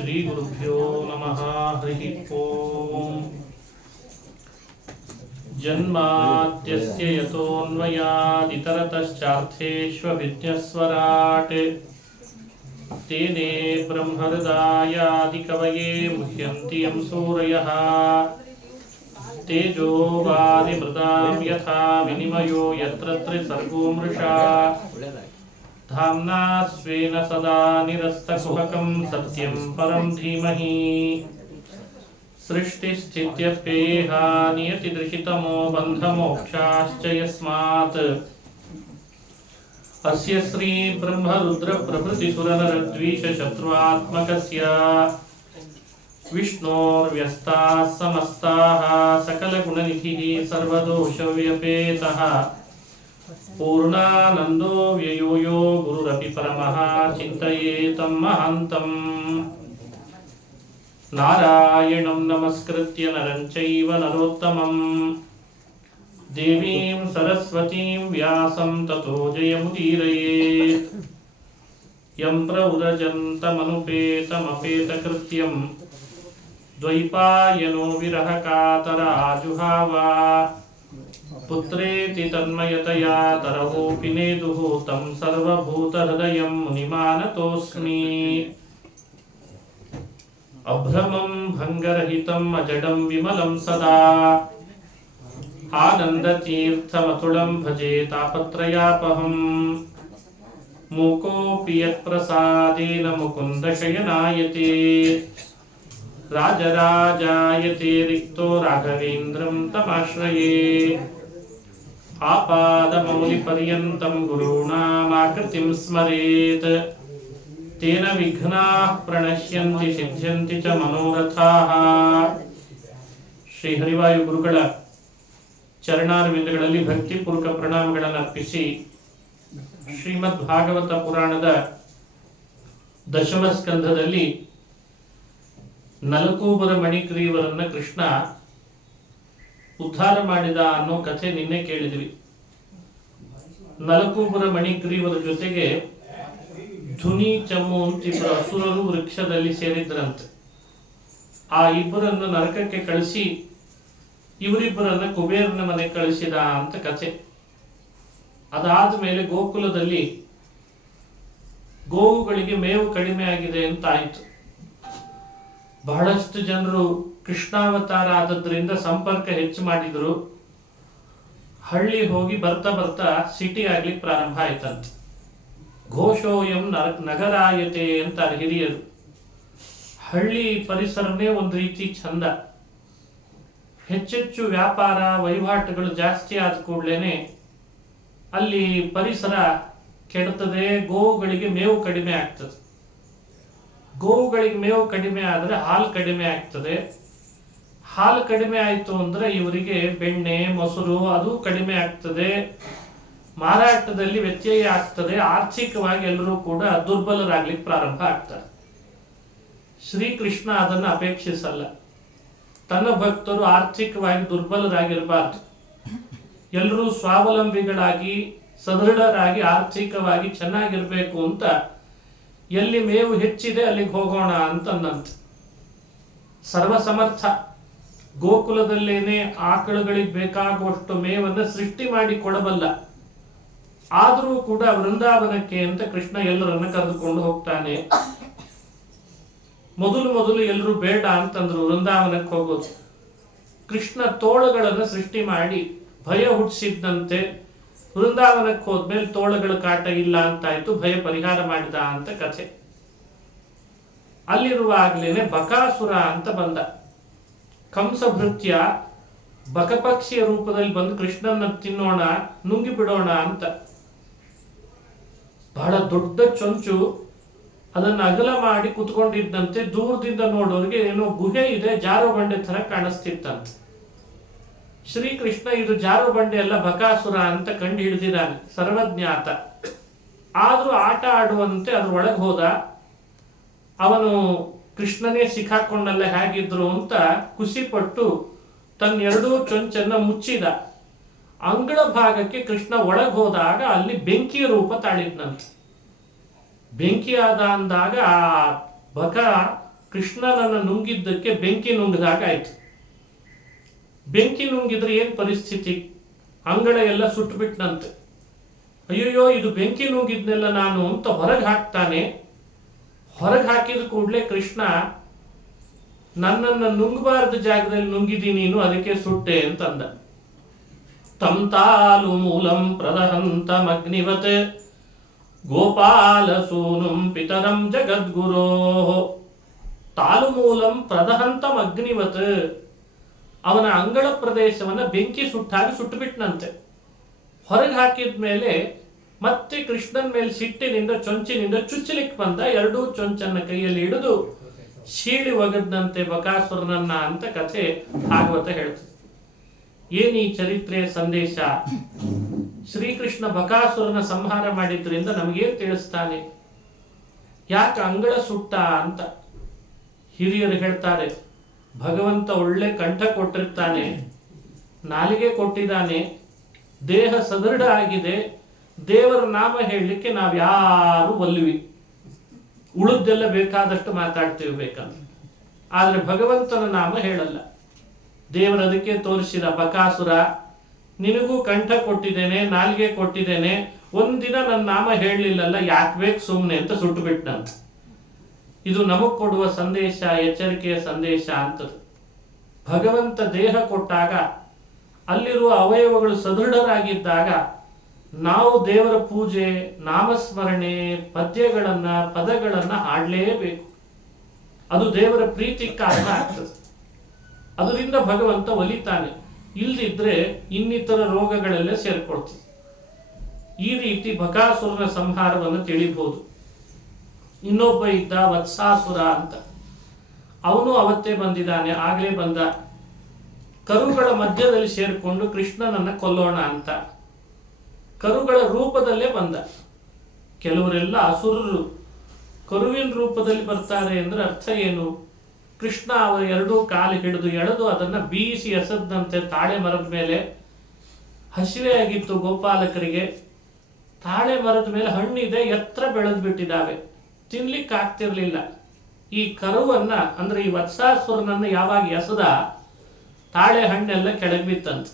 श्रीगुरुभ्यो नमः। हरिः ओम्। जन्माद्यस्य यतोऽन्वयादितरतश्चार्थेष्वभिज्ञस्वराट् तेने ब्रह्महृदायादिकवये मुह्यन्ति यं सूरयः। तेजो वारिमृदां यथा विनिमयो यत्र त्रिसर्गो मृषा धाम्ना स्वेन सदा निरस्तकुहकं सत्यं परं धीमहि। सृष्टिस्थित्यप्ययेहा नियतिदृशितमो बन्धमोक्षाश्च यस्मात् अस्य श्री ब्रह्मरुद्रप्रभृतिसुरनरद्वीषशत्रुआत्मकस्य विष्णोर्व्यस्ताः समस्ताः सकलगुणनिधिः सर्वदोषव्यपेतः पूर्णानन्दो व्ययो यो गुरुरपि परमः चिन्तयेतं महान्तम्। नारायणं नमस्कृत्य नरं चैव नरोत्तमम् देवीं सरस्वतीं व्यासं ततो जयमुदीरयेत्। यं प्रव्रजन्तमनुपेतमपेतकृत्यं द्वैपायनो विरहकातराजुहावा पुत्रेति तन्मयतया तरवोऽपि नेदुः तं सर्वभूतहृदयं मुनिमानतोऽस्मि। अभ्रमं भङ्गरहितम् अजडं विमलं सदा आनन्दतीर्थमतुलं भजे तापत्रयापहम्। मूकोऽपि यत्प्रसादेन मुकुन्दशयनायते राजराजायते रिक्तो राघवेन्द्रं तमाश्रये। आपादमौलिपर्यन्तं गुरूणामाकृतिं स्मरेत् तेन विघ्नाः प्रणश्यन्ति सिद्ध्यन्ति च मनोरथाः। ಶ್ರೀ ಹರಿವಾಯು ಗುರುಗಳ ಚರಣಾರವಿಂದಗಳಲ್ಲಿ ಭಕ್ತಿಪೂರ್ವಕ ಪ್ರಣಾಮಗಳನ್ನು ಅರ್ಪಿಸಿ ಶ್ರೀಮದ್ ಭಾಗವತ ಪುರಾಣದ ದಶಮ ಸ್ಕಂಧದಲ್ಲಿ ನಲಕೂಬರ ಮಣಿಗ್ರೀವರನ್ನ ಕೃಷ್ಣ ಉದ್ಧಾರ ಮಾಡಿದ ಅನ್ನೋ ಕಥೆ ನಿನ್ನೆ ಕೇಳಿದ್ವಿ. ನಲಕೂಬರ ಮಣಿಗ್ರೀವರ ಜೊತೆಗೆ ಧುನಿ ಚಮ್ಮು ಅಂತ ಇಬ್ಬರು ಅಸುರರು ವೃಕ್ಷದಲ್ಲಿ ಸೇರಿದ್ರಂತೆ. ಆ ಇಬ್ಬರನ್ನು ನರಕಕ್ಕೆ ಕಳಿಸಿ ಇವರಿಬ್ಬರನ್ನ ಕುಬೇರನ ಮನೆ ಕಳಿಸಿದ ಅಂತ ಕಥೆ. ಅದಾದ ಮೇಲೆ ಗೋಕುಲದಲ್ಲಿ ಗೋವುಗಳಿಗೆ ಮೇವು ಕಡಿಮೆ ಆಗಿದೆ ಅಂತ ಆಯಿತು. ಬಹಳಷ್ಟು ಜನರು ಕೃಷ್ಣಾವತಾರ ಆದದ್ರಿಂದ ಸಂಪರ್ಕ ಹೆಚ್ಚು ಮಾಡಿದ್ರು. ಹಳ್ಳಿ ಹೋಗಿ ಬರ್ತಾ ಬರ್ತಾ ಸಿಟಿ ಆಗ್ಲಿಕ್ಕೆ ಪ್ರಾರಂಭ ಆಯ್ತಂತೆ. ಘೋಷೋಯಂ ನಗರಾಯತೆ ಅಂತಾರೆ ಹಿರಿಯರು. ಹಳ್ಳಿ ಪರಿಸರನೇ ಒಂದು ರೀತಿ ಚಂದ. ಹೆಚ್ಚೆಚ್ಚು ವ್ಯಾಪಾರ ವಹಿವಾಟುಗಳು ಜಾಸ್ತಿ ಆದ ಕೂಡಲೇ ಅಲ್ಲಿ ಪರಿಸರ ಕೆಡುತ್ತದೆ. ಗೋವುಗಳಿಗೆ ಮೇವು ಕಡಿಮೆ ಆಗ್ತದೆ. ಗೋವುಗಳಿಗೆ ಮೇವು ಕಡಿಮೆ ಆದರೆ ಹಾಲು ಕಡಿಮೆ ಆಗ್ತದೆ. ಹಾಲು ಕಡಿಮೆ ಆಯಿತು ಅಂದ್ರೆ ಇವರಿಗೆ ಬೆಣ್ಣೆ ಮೊಸರು ಅದು ಕಡಿಮೆ ಆಗ್ತದೆ. ಮಾರಾಟದಲ್ಲಿ ವ್ಯತ್ಯಯ ಆಗ್ತದೆ. ಆರ್ಥಿಕವಾಗಿ ಎಲ್ಲರೂ ಕೂಡ ದುರ್ಬಲರಾಗ್ಲಿಕ್ಕೆ ಪ್ರಾರಂಭ ಆಗ್ತಾರೆ. ಶ್ರೀಕೃಷ್ಣ ಅದನ್ನು ಅಪೇಕ್ಷಿಸಲ್ಲ. ತನ್ನ ಭಕ್ತರು ಆರ್ಥಿಕವಾಗಿ ದುರ್ಬಲರಾಗಿರಬಾರ್ದು. ಎಲ್ಲರೂ ಸ್ವಾವಲಂಬಿಗಳಾಗಿ ಸದೃಢರಾಗಿ ಆರ್ಥಿಕವಾಗಿ ಚೆನ್ನಾಗಿರ್ಬೇಕು ಅಂತ ಎಲ್ಲಿ ಮೇವು ಹೆಚ್ಚಿದೆ ಅಲ್ಲಿಗೆ ಹೋಗೋಣ ಅಂತಂದಂತೆ. ಸರ್ವಸಮರ್ಥ. ಗೋಕುಲದಲ್ಲೇನೆ ಆಕಳುಗಳಿಗೆ ಬೇಕಾಗುವಷ್ಟು ಮೇವನ್ನು ಸೃಷ್ಟಿ ಮಾಡಿ ಕೊಡಬಲ್ಲ. ಆದರೂ ಕೂಡ ವೃಂದಾವನಕ್ಕೆ ಅಂತ ಕೃಷ್ಣ ಎಲ್ಲರನ್ನ ಕರೆದುಕೊಂಡು ಹೋಗ್ತಾನೆ. ಮೊದಲು ಎಲ್ಲರೂ ಬೇಡ ಅಂತಂದ್ರು ವೃಂದಾವನಕ್ಕೆ ಹೋಗೋದು. ಕೃಷ್ಣ ತೋಳುಗಳನ್ನು ಸೃಷ್ಟಿ ಮಾಡಿ ಭಯ ಹುಟ್ಟಿಸಿದ್ದಂತೆ. ವೃಂದಾವನಕ್ಕೆ ಹೋದ್ಮೇಲೆ ತೋಳುಗಳ ಕಾಟ ಇಲ್ಲ ಅಂತಾಯ್ತು. ಭಯ ಪರಿಹಾರ ಮಾಡಿದ ಅಂತ ಕಥೆ. ಅಲ್ಲಿರುವಾಗಲೇನೆ ಬಕಾಸುರ ಅಂತ ಬಂದ. ಕಂಸಭೃತ್ಯ ಬಕಪಕ್ಷಿಯ ರೂಪದಲ್ಲಿ ಬಂದು ಕೃಷ್ಣನ ತಿನ್ನೋಣ ನುಂಗಿ ಬಿಡೋಣ ಅಂತ. ಬಹಳ ದೊಡ್ಡ ಚೊಂಚು. ಅದನ್ನು ಅಗಲ ಮಾಡಿ ಕುತ್ಕೊಂಡಿದ್ದಂತೆ ದೂರದಿಂದ ನೋಡೋರಿಗೆ ಏನೋ ಗುಹೆ ಇದೆ, ಜಾರೋ ಬಂಡೆ ತರ ಕಾಣಿಸ್ತಿತ್ತಂತೆ. ಶ್ರೀಕೃಷ್ಣ ಇದು ಜಾರೋ ಬಂಡೆ ಅಲ್ಲ ಬಕಾಸುರ ಅಂತ ಕಂಡು ಹಿಡಿದಿದ್ದಾನೆ, ಸರ್ವಜ್ಞಾತ. ಆದ್ರೂ ಆಟ ಆಡುವಂತೆ ಅದ್ರ ಒಳಗೆ ಹೋದ. ಅವನು ಕೃಷ್ಣನೇ ಸಿಕ್ಕಾಕೊಂಡಲ್ಲ ಹೇಗಿದ್ರು ಅಂತ ಖುಷಿಪಟ್ಟು ತನ್ನ ಎರಡೂ ಚೊಂಚನ್ನ ಮುಚ್ಚಿದ. ಅಂಗಳ ಭಾಗಕ್ಕೆ ಕೃಷ್ಣ ಒಳಗೆ ಹೋದಾಗ ಅಲ್ಲಿ ಬೆಂಕಿಯ ರೂಪ ತಾಳಿದ್ನಂತೆ. ಬೆಂಕಿ ಆದ ಅಂದಾಗ ಆ ಬಕ ಕೃಷ್ಣನನ್ನು ನುಂಗಿದ್ದಕ್ಕೆ ಬೆಂಕಿ ನುಂಗಿದಾಗಾಯ್ತು. ಬೆಂಕಿ ನುಂಗಿದ್ರೆ ಏನ್ ಪರಿಸ್ಥಿತಿ? ಅಂಗಳ ಎಲ್ಲ ಸುಟ್ಟುಬಿಟ್ನಂತೆ. ಅಯ್ಯಯ್ಯೋ, ಇದು ಬೆಂಕಿ ನುಂಗಿದ್ನೆಲ್ಲ ನಾನು ಅಂತ ಹೊರಗೆ ಹಾಕ್ತಾನೆ. ಹೊರಗೆ ಹಾಕಿದ ಕೂಡಲೇ ಕೃಷ್ಣ, ನನ್ನನ್ನು ನುಂಗಬಾರದ ಜಾಗದಲ್ಲಿ ನುಂಗಿದಿ ನೀನು, ಅದಕ್ಕೆ ಸುಟ್ಟೆ ಅಂತಂದ. ತಂ ತಾಲು ಮೂಲಂ ಪ್ರದಹಂತಮಗ್ನಿವತ್ ಗೋಪಾಲ ಸೂನುಂ ಪಿತರಂ ಜಗದ್ಗುರೋ. ತಾಲು ಮೂಲಂ ಪ್ರದಹಂತಂ ಅಗ್ನಿವತ್, ಅವನ ಅಂಗಳ ಪ್ರದೇಶವನ್ನ ಬೆಂಕಿ ಸುಟ್ಟಾಗಿ ಸುಟ್ಟುಬಿಟ್ನಂತೆ. ಹೊರಗೆ ಹಾಕಿದ ಮೇಲೆ ಮತ್ತೆ ಕೃಷ್ಣನ್ ಮೇಲೆ ಸಿಟ್ಟಿನಿಂದ ಚೊಂಚಿನಿಂದ ಚುಚ್ಚಲಿಕ್ಕೆ ಬಂದ. ಎರಡೂ ಚೊಂಚನ್ನ ಕೈಯಲ್ಲಿ ಹಿಡಿದು ಶೀಳಿ ಒಗದ್ನಂತೆ ಬಕಾಸುರನನ್ನ ಅಂತ ಕಥೆ ಭಾಗವತ ಹೇಳ್ತದೆ. ಏನ್ ಈ ಚರಿತ್ರೆಯ ಸಂದೇಶ? ಶ್ರೀಕೃಷ್ಣ ಬಕಾಸುರನ ಸಂಹಾರ ಮಾಡಿದ್ರಿಂದ ನಮಗೇನ್ ತಿಳಿಸ್ತಾನೆ? ಯಾಕೆ ಅಂಗಳ ಸುಟ್ಟ ಅಂತ ಹಿರಿಯರು ಹೇಳ್ತಾರೆ. ಭಗವಂತ ಒಳ್ಳೆ ಕಂಠ ಕೊಟ್ಟಿರ್ತಾನೆ, ನಾಲಿಗೆ ಕೊಟ್ಟಿದ್ದಾನೆ, ದೇಹ ಸದೃಢ ಆಗಿದೆ, ದೇವರ ನಾಮ ಹೇಳಲಿಕ್ಕೆ ನಾವ್ಯಾರು ಒಲ್ವಿ, ಉಳಿದೆಲ್ಲ ಬೇಕಾದಷ್ಟು ಮಾತಾಡ್ತೀವಿ ಬೇಕಂದ್ರೆ. ಆದ್ರೆ ಭಗವಂತನ ನಾಮ ಹೇಳಲ್ಲ. ದೇವರು ಅದಕ್ಕೆ ತೋರಿಸಿದ, ಬಕಾಸುರ ನಿನಗೂ ಕಂಠ ಕೊಟ್ಟಿದ್ದೇನೆ, ನಾಲಿಗೆ ಕೊಟ್ಟಿದ್ದೇನೆ, ಒಂದಿನ ನನ್ನ ನಾಮ ಹೇಳಲಿಲ್ಲಲ್ಲ, ಯಾಕೆ ಬೇಕು ಸುಮ್ಮನೆ ಅಂತ ಸುಟ್ಟು ಬಿಟ್ಟನಂತ. ಇದು ನಮಗ್ ಕೊಡುವ ಸಂದೇಶ, ಎಚ್ಚರಿಕೆಯ ಸಂದೇಶ ಅಂತದ್ದು. ಭಗವಂತ ದೇಹ ಕೊಟ್ಟಾಗ, ಅಲ್ಲಿರುವ ಅವಯವಗಳು ಸದೃಢರಾಗಿದ್ದಾಗ ನಾವು ದೇವರ ಪೂಜೆ, ನಾಮಸ್ಮರಣೆ, ಪದಗಳನ್ನ ಹಾಡಲೇಬೇಕು. ಅದು ದೇವರ ಪ್ರೀತಿ ಕಾರಣ ಆಗ್ತದೆ. ಅದರಿಂದ ಭಗವಂತ ಒಲಿತಾನೆ. ಇಲ್ದಿದ್ರೆ ಇನ್ನಿತರ ರೋಗಗಳೆಲ್ಲ ಸೇರ್ಕೊಳ್ತದೆ. ಈ ರೀತಿ ಬಕಾಸುರನ ಸಂಹಾರವನ್ನು ತಿಳಿಬಹುದು. ಇನ್ನೊಬ್ಬ ಇದ್ದ ವತ್ಸಾಸುರ ಅಂತ, ಅವನು ಅವತ್ತೇ ಬಂದಿದ್ದಾನೆ, ಆಗ್ಲೇ ಬಂದ. ಕರುಗಳ ಮಧ್ಯದಲ್ಲಿ ಸೇರಿಕೊಂಡು ಕೃಷ್ಣನನ್ನ ಕೊಲ್ಲೋಣ ಅಂತ ಕರುಗಳ ರೂಪದಲ್ಲೇ ಬಂದ. ಕೆಲವರೆಲ್ಲ ಅಸುರರು ಕರುವಿನ ರೂಪದಲ್ಲಿ ಬರ್ತಾರೆ ಅಂದ್ರೆ ಅರ್ಥ ಏನು? ಕೃಷ್ಣ ಅವರ ಎರಡೂ ಕಾಲು ಹಿಡಿದು ಎಳೆದು ಅದನ್ನ ಬೀಸಿ ಎಸೆದಂತೆ ತಾಳೆ ಮರದ ಮೇಲೆ. ಹಸಿವೆ ಆಗಿತ್ತು ಗೋಪಾಲಕರಿಗೆ. ತಾಳೆ ಮರದ ಮೇಲೆ ಹಣ್ಣಿದೆ, ಎತ್ತರ ಬೆಳೆದು ಬಿಟ್ಟಿದ್ದಾವೆ, ತಿನ್ಲಿಕ್ಕೆ ಆಗ್ತಿರ್ಲಿಲ್ಲ. ಈ ಕರುವನ್ನ ಅಂದ್ರೆ ಈ ವತ್ಸಾಸುರನನ್ನ ಯಾವಾಗ ಎಸದ, ತಾಳೆ ಹಣ್ಣೆಲ್ಲ ಕೆಳಗೆ ಬಿತ್ತಂತೆ.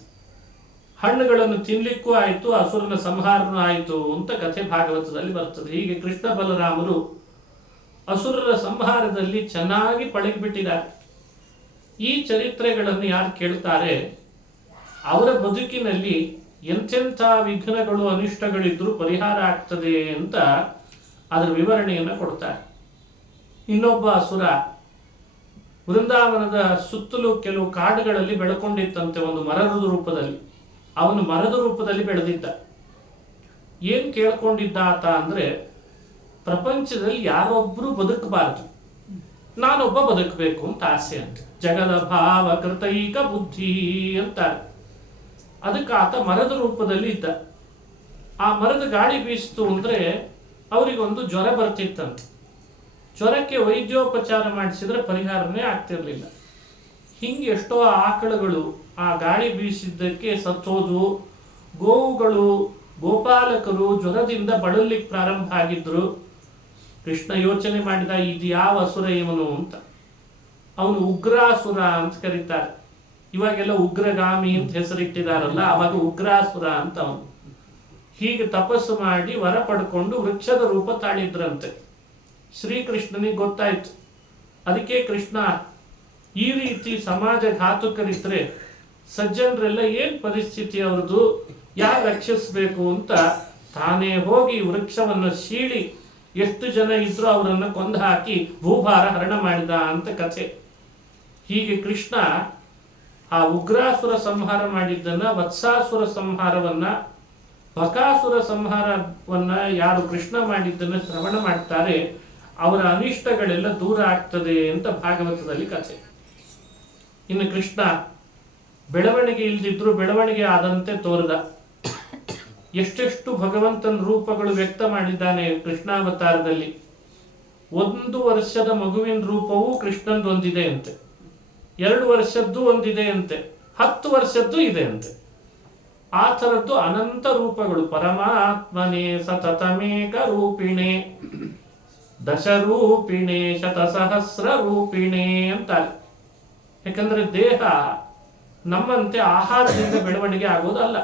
ಹಣ್ಣುಗಳನ್ನು ತಿನ್ಲಿಕ್ಕೂ ಆಯ್ತು, ಅಸುರನ ಸಂಹಾರನೂ ಆಯ್ತು ಅಂತ ಕಥೆ ಭಾಗವತದಲ್ಲಿ ಬರ್ತದೆ. ಹೀಗೆ ಕೃಷ್ಣ ಬಲರಾಮರು ಅಸುರರ ಸಂಹಾರದಲ್ಲಿ ಚೆನ್ನಾಗಿ ಪಳಗಿಬಿಟ್ಟಿದ್ದಾರೆ. ಈ ಚರಿತ್ರೆಗಳನ್ನು ಯಾರು ಕೇಳ್ತಾರೆ ಅವರ ಬದುಕಿನಲ್ಲಿ ಎಂತೆಂಥ ವಿಘ್ನಗಳು, ಅನಿಷ್ಟಗಳಿದ್ರೂ ಪರಿಹಾರ ಆಗ್ತದೆ ಅಂತ ಅದರ ವಿವರಣೆಯನ್ನು ಕೊಡ್ತಾರೆ. ಇನ್ನೊಬ್ಬ ಅಸುರ ವೃಂದಾವನದ ಸುತ್ತಲೂ ಕೆಲವು ಕಾಡುಗಳಲ್ಲಿ ಬೆಳಕೊಂಡಿತ್ತಂತೆ, ಒಂದು ಮರದ ರೂಪದಲ್ಲಿ. ಅವನು ಮರದ ರೂಪದಲ್ಲಿ ಬೆಳೆದಿದ್ದ. ಏನ್ ಕೇಳ್ಕೊಂಡಿದ್ದ ಆತ ಅಂದ್ರೆ, ಪ್ರಪಂಚದಲ್ಲಿ ಯಾರೊಬ್ರು ಬದುಕಬಾರದು, ನಾನೊಬ್ಬ ಬದುಕಬೇಕು ಅಂತ ಆಸೆ ಅಂತ. ಜಗದ ಭಾವ ಕೃತೈಕ ಬುದ್ಧಿ ಅಂತಾರೆ. ಅದಕ್ಕೆ ಆತ ಮರದ ರೂಪದಲ್ಲಿ ಇದ್ದ. ಆ ಮರದ ಗಾಳಿ ಬೀಸ್ತು ಅಂದ್ರೆ ಅವರಿಗೊಂದು ಜ್ವರ ಬರ್ತಿತ್ತಂತೆ. ಜ್ವರಕ್ಕೆ ವೈದ್ಯೋಪಚಾರ ಮಾಡಿಸಿದ್ರೆ ಪರಿಹಾರನೇ ಆಗ್ತಿರ್ಲಿಲ್ಲ. ಹಿಂಗೆ ಎಷ್ಟೋ ಆಕಳುಗಳು ಆ ಗಾಳಿ ಬೀಸಿದ್ದಕ್ಕೆ ಸತ್ತೋದು, ಗೋವುಗಳು, ಗೋಪಾಲಕರು ಜ್ವರದಿಂದ ಬಳಲಿಕ್ಕೆ ಪ್ರಾರಂಭ ಆಗಿದ್ರು. ಕೃಷ್ಣ ಯೋಚನೆ ಮಾಡಿದ, ಇದು ಯಾವ ಅಸುರ ಇವನು ಅಂತ. ಅವನು ಉಗ್ರಾಸುರ ಅಂತ ಕರೀತಾರೆ. ಇವಾಗೆಲ್ಲ ಉಗ್ರಗಾಮಿ ಅಂತ ಹೆಸರಿಟ್ಟಿದಾರಲ್ಲ, ಅವಾಗ ಉಗ್ರಾಸುರ ಅಂತ ಅವನು. ಹೀಗೆ ತಪಸ್ಸು ಮಾಡಿ ವರ ಪಡ್ಕೊಂಡು ವೃಕ್ಷದ ರೂಪ ತಾಳಿದ್ರಂತೆ. ಶ್ರೀಕೃಷ್ಣನಿಗೆ ಗೊತ್ತಾಯ್ತು. ಅದಕ್ಕೆ ಕೃಷ್ಣ, ಈ ರೀತಿ ಸಮಾಜ ಘಾತುಕರಿದ್ರೆ ಸಜ್ಜನರೆಲ್ಲ ಏನ್ ಪರಿಸ್ಥಿತಿ ಅವ್ರದ್ದು, ಯಾರು ರಕ್ಷಿಸ್ಬೇಕು ಅಂತ ತಾನೇ ಹೋಗಿ ವೃಕ್ಷವನ್ನು ಸೀಳಿ ಎಷ್ಟು ಜನ ಇದ್ರು ಅವರನ್ನು ಕೊಂದು ಹಾಕಿ ಭೂಭಾರ ಹರಣ ಮಾಡಿದ ಅಂತ ಕಥೆ. ಹೀಗೆ ಕೃಷ್ಣ ಆ ಉಗ್ರಾಸುರ ಸಂಹಾರ ಮಾಡಿದ್ದನ್ನ, ವತ್ಸಾಸುರ ಸಂಹಾರವನ್ನ, ಬಕಾಸುರ ಸಂಹಾರವನ್ನ ಯಾರು ಕೃಷ್ಣ ಮಾಡಿದ್ದನ್ನ ಶ್ರವಣ ಮಾಡ್ತಾರೆ ಅವರ ಅನಿಷ್ಟಗಳೆಲ್ಲ ದೂರ ಆಗ್ತದೆ ಅಂತ ಭಾಗವತದಲ್ಲಿ ಕಥೆ. ಇನ್ನು ಕೃಷ್ಣ ಬೆಳವಣಿಗೆ ಇಲ್ದಿದ್ರು ಬೆಳವಣಿಗೆ ಆದಂತೆ ತೋರದ. ಎಷ್ಟೆಷ್ಟು ಭಗವಂತನ ರೂಪಗಳು ವ್ಯಕ್ತ ಮಾಡಿದ್ದಾನೆ ಕೃಷ್ಣಾವತಾರದಲ್ಲಿ. 1 ವರ್ಷದ ಮಗುವಿನ ರೂಪವೂ ಕೃಷ್ಣಂದೊಂದಿದೆ ಅಂತೆ, 2 ವರ್ಷದ್ದು ಒಂದಿದೆ ಅಂತೆ, 10 ವರ್ಷದ್ದು ಇದೆ ಅಂತೆ. ಆ ಥರದ್ದು ಅನಂತ ರೂಪಗಳು. ಪರಮಾತ್ಮನೇ ಸತತಮೇಕ ರೂಪಿಣೆ. ದಶರೂಪಿಣೆ ಶತಸಹಸ್ರ ರೂಪಿಣೆ ಅಂತಾರೆ. ಯಾಕಂದ್ರೆ ದೇಹ ನಮ್ಮಂತೆ ಆಹಾರದಿಂದ ಬೆಳವಣಿಗೆ ಆಗೋದಲ್ಲ.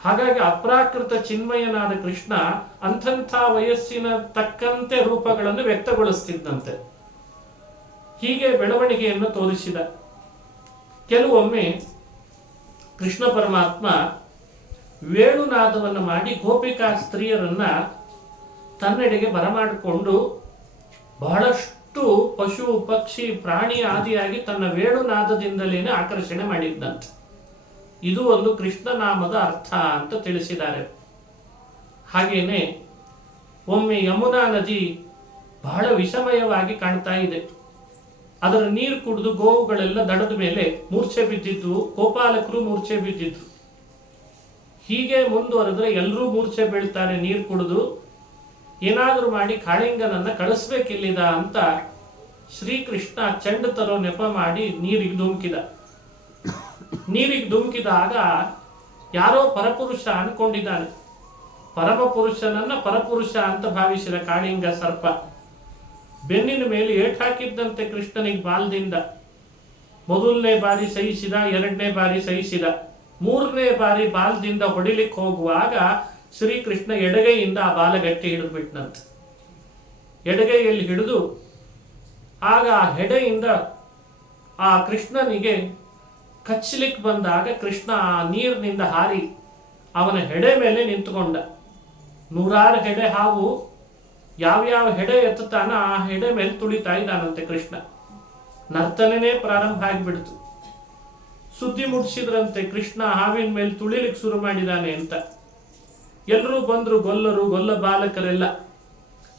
ಹಾಗಾಗಿ ಅಪ್ರಾಕೃತ ಚಿನ್ಮಯನಾದ ಕೃಷ್ಣ ಅಂಥಂಥ ವಯಸ್ಸಿನ ತಕ್ಕಂತೆ ರೂಪಗಳನ್ನು ವ್ಯಕ್ತಗೊಳಿಸ್ತಿದ್ದಂತೆ. ಹೀಗೆ ಬೆಳವಣಿಗೆಯನ್ನು ತೋರಿಸಿದ. ಕೆಲವೊಮ್ಮೆ ಕೃಷ್ಣ ಪರಮಾತ್ಮ ವೇಣುನಾದವನ್ನು ಮಾಡಿ ಗೋಪಿಕಾ ಸ್ತ್ರೀಯರನ್ನ ತನ್ನೆಡೆಗೆ ಬರಮಾಡಿಕೊಂಡು ಬಹಳಷ್ಟು ಪಶು ಪಕ್ಷಿ ಪ್ರಾಣಿ ಆದಿಯಾಗಿ ತನ್ನ ವೇಣುನಾದದಿಂದಲೇನೆ ಆಕರ್ಷಣೆ ಮಾಡಿದ್ದಂತೆ. ಇದು ಒಂದು ಕೃಷ್ಣನಾಮದ ಅರ್ಥ ಅಂತ ತಿಳಿಸಿದ್ದಾರೆ. ಹಾಗೇನೆ ಒಮ್ಮೆ ಯಮುನಾ ನದಿ ಬಹಳ ವಿಷಮಯವಾಗಿ ಕಾಣ್ತಾ ಇದೆ. ಅದರ ನೀರು ಕುಡಿದು ಗೋವುಗಳೆಲ್ಲ ದಡದ ಮೇಲೆ ಮೂರ್ಛೆ ಬಿದ್ದಿದ್ದು, ಗೋಪಾಲಕರು ಮೂರ್ಛೆ ಬಿದ್ದಿದ್ದು. ಹೀಗೆ ಮುಂದುವರೆದ್ರೆ ಎಲ್ಲರೂ ಮೂರ್ಛೆ ಬೀಳ್ತಾರೆ ನೀರು ಕುಡಿದು. ಏನಾದರೂ ಮಾಡಿ ಕಾಳಿಂಗನನ್ನ ಕಳಿಸ್ಬೇಕಿಲ್ಲಿದ ಅಂತ ಶ್ರೀಕೃಷ್ಣ ಚೆಂಡು ತರೋ ನೆಪ ಮಾಡಿ ನೀರಿಗೆ ಧುಮುಕಿದ. ನೀರಿಗೆ ಧುಮುಕಿದಾಗ ಯಾರೋ ಪರಪುರುಷ ಅನ್ಕೊಂಡಿದ್ದಾನೆ. ಪರಮ ಪುರುಷನನ್ನ ಪರಪುರುಷ ಅಂತ ಭಾವಿಸಿದ ಕಾಳಿಂಗ ಸರ್ಪ ಬೆನ್ನಿನ ಮೇಲೆ ಏಟಾಕಿದ್ದಂತೆ ಕೃಷ್ಣನಿಗೆ ಬಾಲದಿಂದ. ಮೊದಲನೇ ಬಾರಿ ಸಹಿಸಿದ, ಎರಡನೇ ಬಾರಿ ಸಹಿಸಿದ, ಮೂರನೇ ಬಾರಿ ಬಾಲದಿಂದ ಹೊಡಿಲಿಕ್ಕೆ ಹೋಗುವಾಗ ಶ್ರೀಕೃಷ್ಣ ಎಡಗೈಯಿಂದ ಆ ಬಾಲ ಗಟ್ಟಿ ಹಿಡಿದು ಬಿಟ್ಟನಂತೆ. ಎಡಗೈಯಲ್ಲಿ ಹಿಡಿದು ಆಗ ಆ ಹೆಡೆಯಿಂದ ಆ ಕೃಷ್ಣನಿಗೆ ಕಚ್ಚಲಿಕ್ಕೆ ಬಂದಾಗ ಕೃಷ್ಣ ಆ ನೀರಿನಿಂದ ಹಾರಿ ಅವನ ಹೆಡೆ ಮೇಲೆ ನಿಂತುಕೊಂಡ. 100 ಹೆಡೆ ಹಾವು ಯಾವ್ಯಾವ ಹೆಡೆ ಎತ್ತುತ್ತಾನ ಆ ಹೆಡೆ ಮೇಲೆ ತುಳಿತಾ ಇದ್ದಾನಂತೆ ಕೃಷ್ಣ. ನರ್ತನೇ ಪ್ರಾರಂಭ ಆಗಿಬಿಡ್ತು. ಸುದ್ದಿ ಮುಟ್ಟಿಸಿದ್ರಂತೆ ಕೃಷ್ಣ ಹಾವಿನ ಮೇಲೆ ತುಳಿಲಿಕ್ಕೆ ಶುರು ಮಾಡಿದಾನೆ ಅಂತ. ಎಲ್ಲರೂ ಬಂದ್ರು, ಗೊಲ್ಲರು ಗೊಲ್ಲ ಬಾಲಕರೆಲ್ಲ,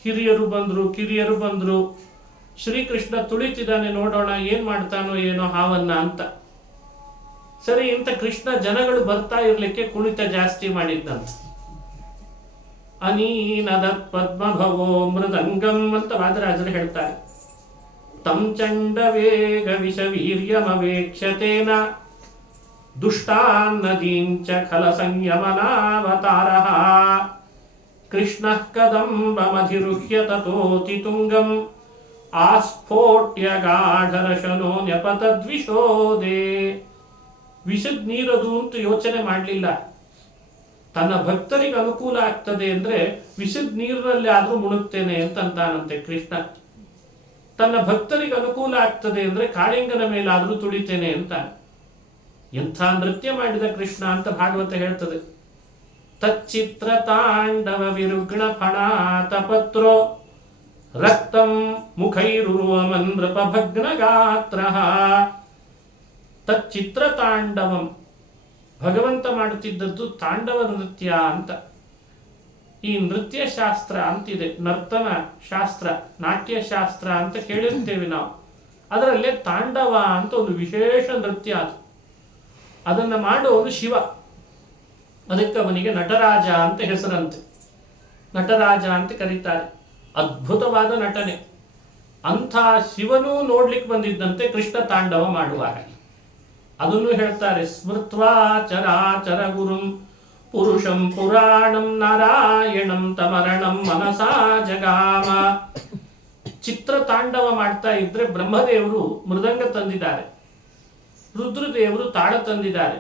ಹಿರಿಯರು ಬಂದ್ರು, ಕಿರಿಯರು ಬಂದ್ರು. ಶ್ರೀಕೃಷ್ಣ ತುಳಿತಿದ್ದಾನೆ, ನೋಡೋಣ ಏನ್ ಮಾಡ್ತಾನೋ ಏನೋ ಹಾವನ್ನ ಅಂತ. ಸರಿ ಇಂತ ಕೃಷ್ಣ ಜನಗಳು ಬರ್ತಾ ಇರ್ಲಿಕ್ಕೆ ಕುಣಿತ ಜಾಸ್ತಿ ಮಾಡಿದ್ದಂತ. ಅನೀನದ ಪದ್ಮಭವೋ ಮೃದಂಗಂ ಅಂತ ವಾದರಾಜರು ಹೇಳ್ತಾರೆ. ತಂ ಚಂಡ ವೇಗ ವಿಷ ವೀರ್ಯಮವೇಕ್ಷತೇನ ದುಷ್ಟಾನ್ನದೀಂಚ ಖಲ ಸಂಯಮನಾವತಾರಃ ಕೃಷ್ಣಃ ಕದಂಬಮಧಿರುಹ್ಯ ತತೋತಿ ತುಂಗಂ ಆಸ್ಫೋಟ್ಯ ಗಾಢರಶನೋ ನ್ಯಪತದ್ವಿಷೋದೇ. ವಿಷದ್ ನೀರದು ಅಂತ ಯೋಚನೆ ಮಾಡಲಿಲ್ಲ. ತನ್ನ ಭಕ್ತರಿಗೆ ಅನುಕೂಲ ಆಗ್ತದೆ ಅಂದ್ರೆ ವಿಷದ್ ನೀರಿನಲ್ಲಿ ಆದ್ರೂ ಮುಳುಗ್ತೇನೆ ಅಂತ ಅಂತಾನಂತೆ ಕೃಷ್ಣ. ತನ್ನ ಭಕ್ತರಿಗೆ ಅನುಕೂಲ ಆಗ್ತದೆ ಅಂದ್ರೆ ಕಾಳಿಂಗನ ಮೇಲಾದ್ರೂ ತುಳಿತೇನೆ ಅಂತ. ಎಂಥ ನೃತ್ಯ ಮಾಡಿದ ಕೃಷ್ಣ ಅಂತ ಭಾಗವತ ಹೇಳ್ತದೆ. ತಚ್ಚಿತ್ರ ತಾಂಡವ ವಿರುಗ್ಣ ಫಣಾತ ಪತ್ರೋ ರಕ್ತಂ ಮುಖೈರುರುವಮನ್ ನೃಪ ಭಗ್ನ ಗಾತ್ರಃ. ತಚ್ಚಿತ್ರ ತಾಂಡವಂ, ಭಗವಂತ ಮಾಡುತ್ತಿದ್ದದ್ದು ತಾಂಡವ ನೃತ್ಯ ಅಂತ. ಈ ನೃತ್ಯ ಶಾಸ್ತ್ರ ಅಂತಿದೆ, ನರ್ತನ ಶಾಸ್ತ್ರ, ನಾಟ್ಯ ಶಾಸ್ತ್ರ ಅಂತ ಕೇಳಿರ್ತೇವೆ ನಾವು. ಅದರಲ್ಲೇ ತಾಂಡವ ಅಂತ ಒಂದು ವಿಶೇಷ ನೃತ್ಯ ಅದು. ಅದನ್ನು ಮಾಡೋನು ಶಿವ. ಅದಕ್ಕೆ ಅವನಿಗೆ ನಟರಾಜ ಅಂತ ಹೆಸರಂತೆ. ನಟರಾಜ ಅಂತ ಕರೀತಾರೆ. ಅದ್ಭುತವಾದ ನಟನೆ. ಅಂಥ ಶಿವನೂ ನೋಡ್ಲಿಕ್ಕೆ ಬಂದಿದ್ದಂತೆ ಕೃಷ್ಣ ತಾಂಡವ ಮಾಡುವಾಗ. ಅದನ್ನು ಹೇಳ್ತಾರೆ, ಸ್ಮೃತ್ವಾ ಚರಾಚರ ಗುರುಂ ಪುರುಷಂ ಪುರಾಣಂ ನಾರಾಯಣಂ ತಮರಣಂ ಮನಸಾ ಜಗಾಮ. ಚಿತ್ರ ತಾಂಡವ ಮಾಡ್ತಾ ಇದ್ರೆ ಬ್ರಹ್ಮದೇವರು ಮೃದಂಗ ತಂದಿದ್ದಾರೆ, ರುದ್ರದೇವರು ತಾಳ ತಂದಿದ್ದಾರೆ,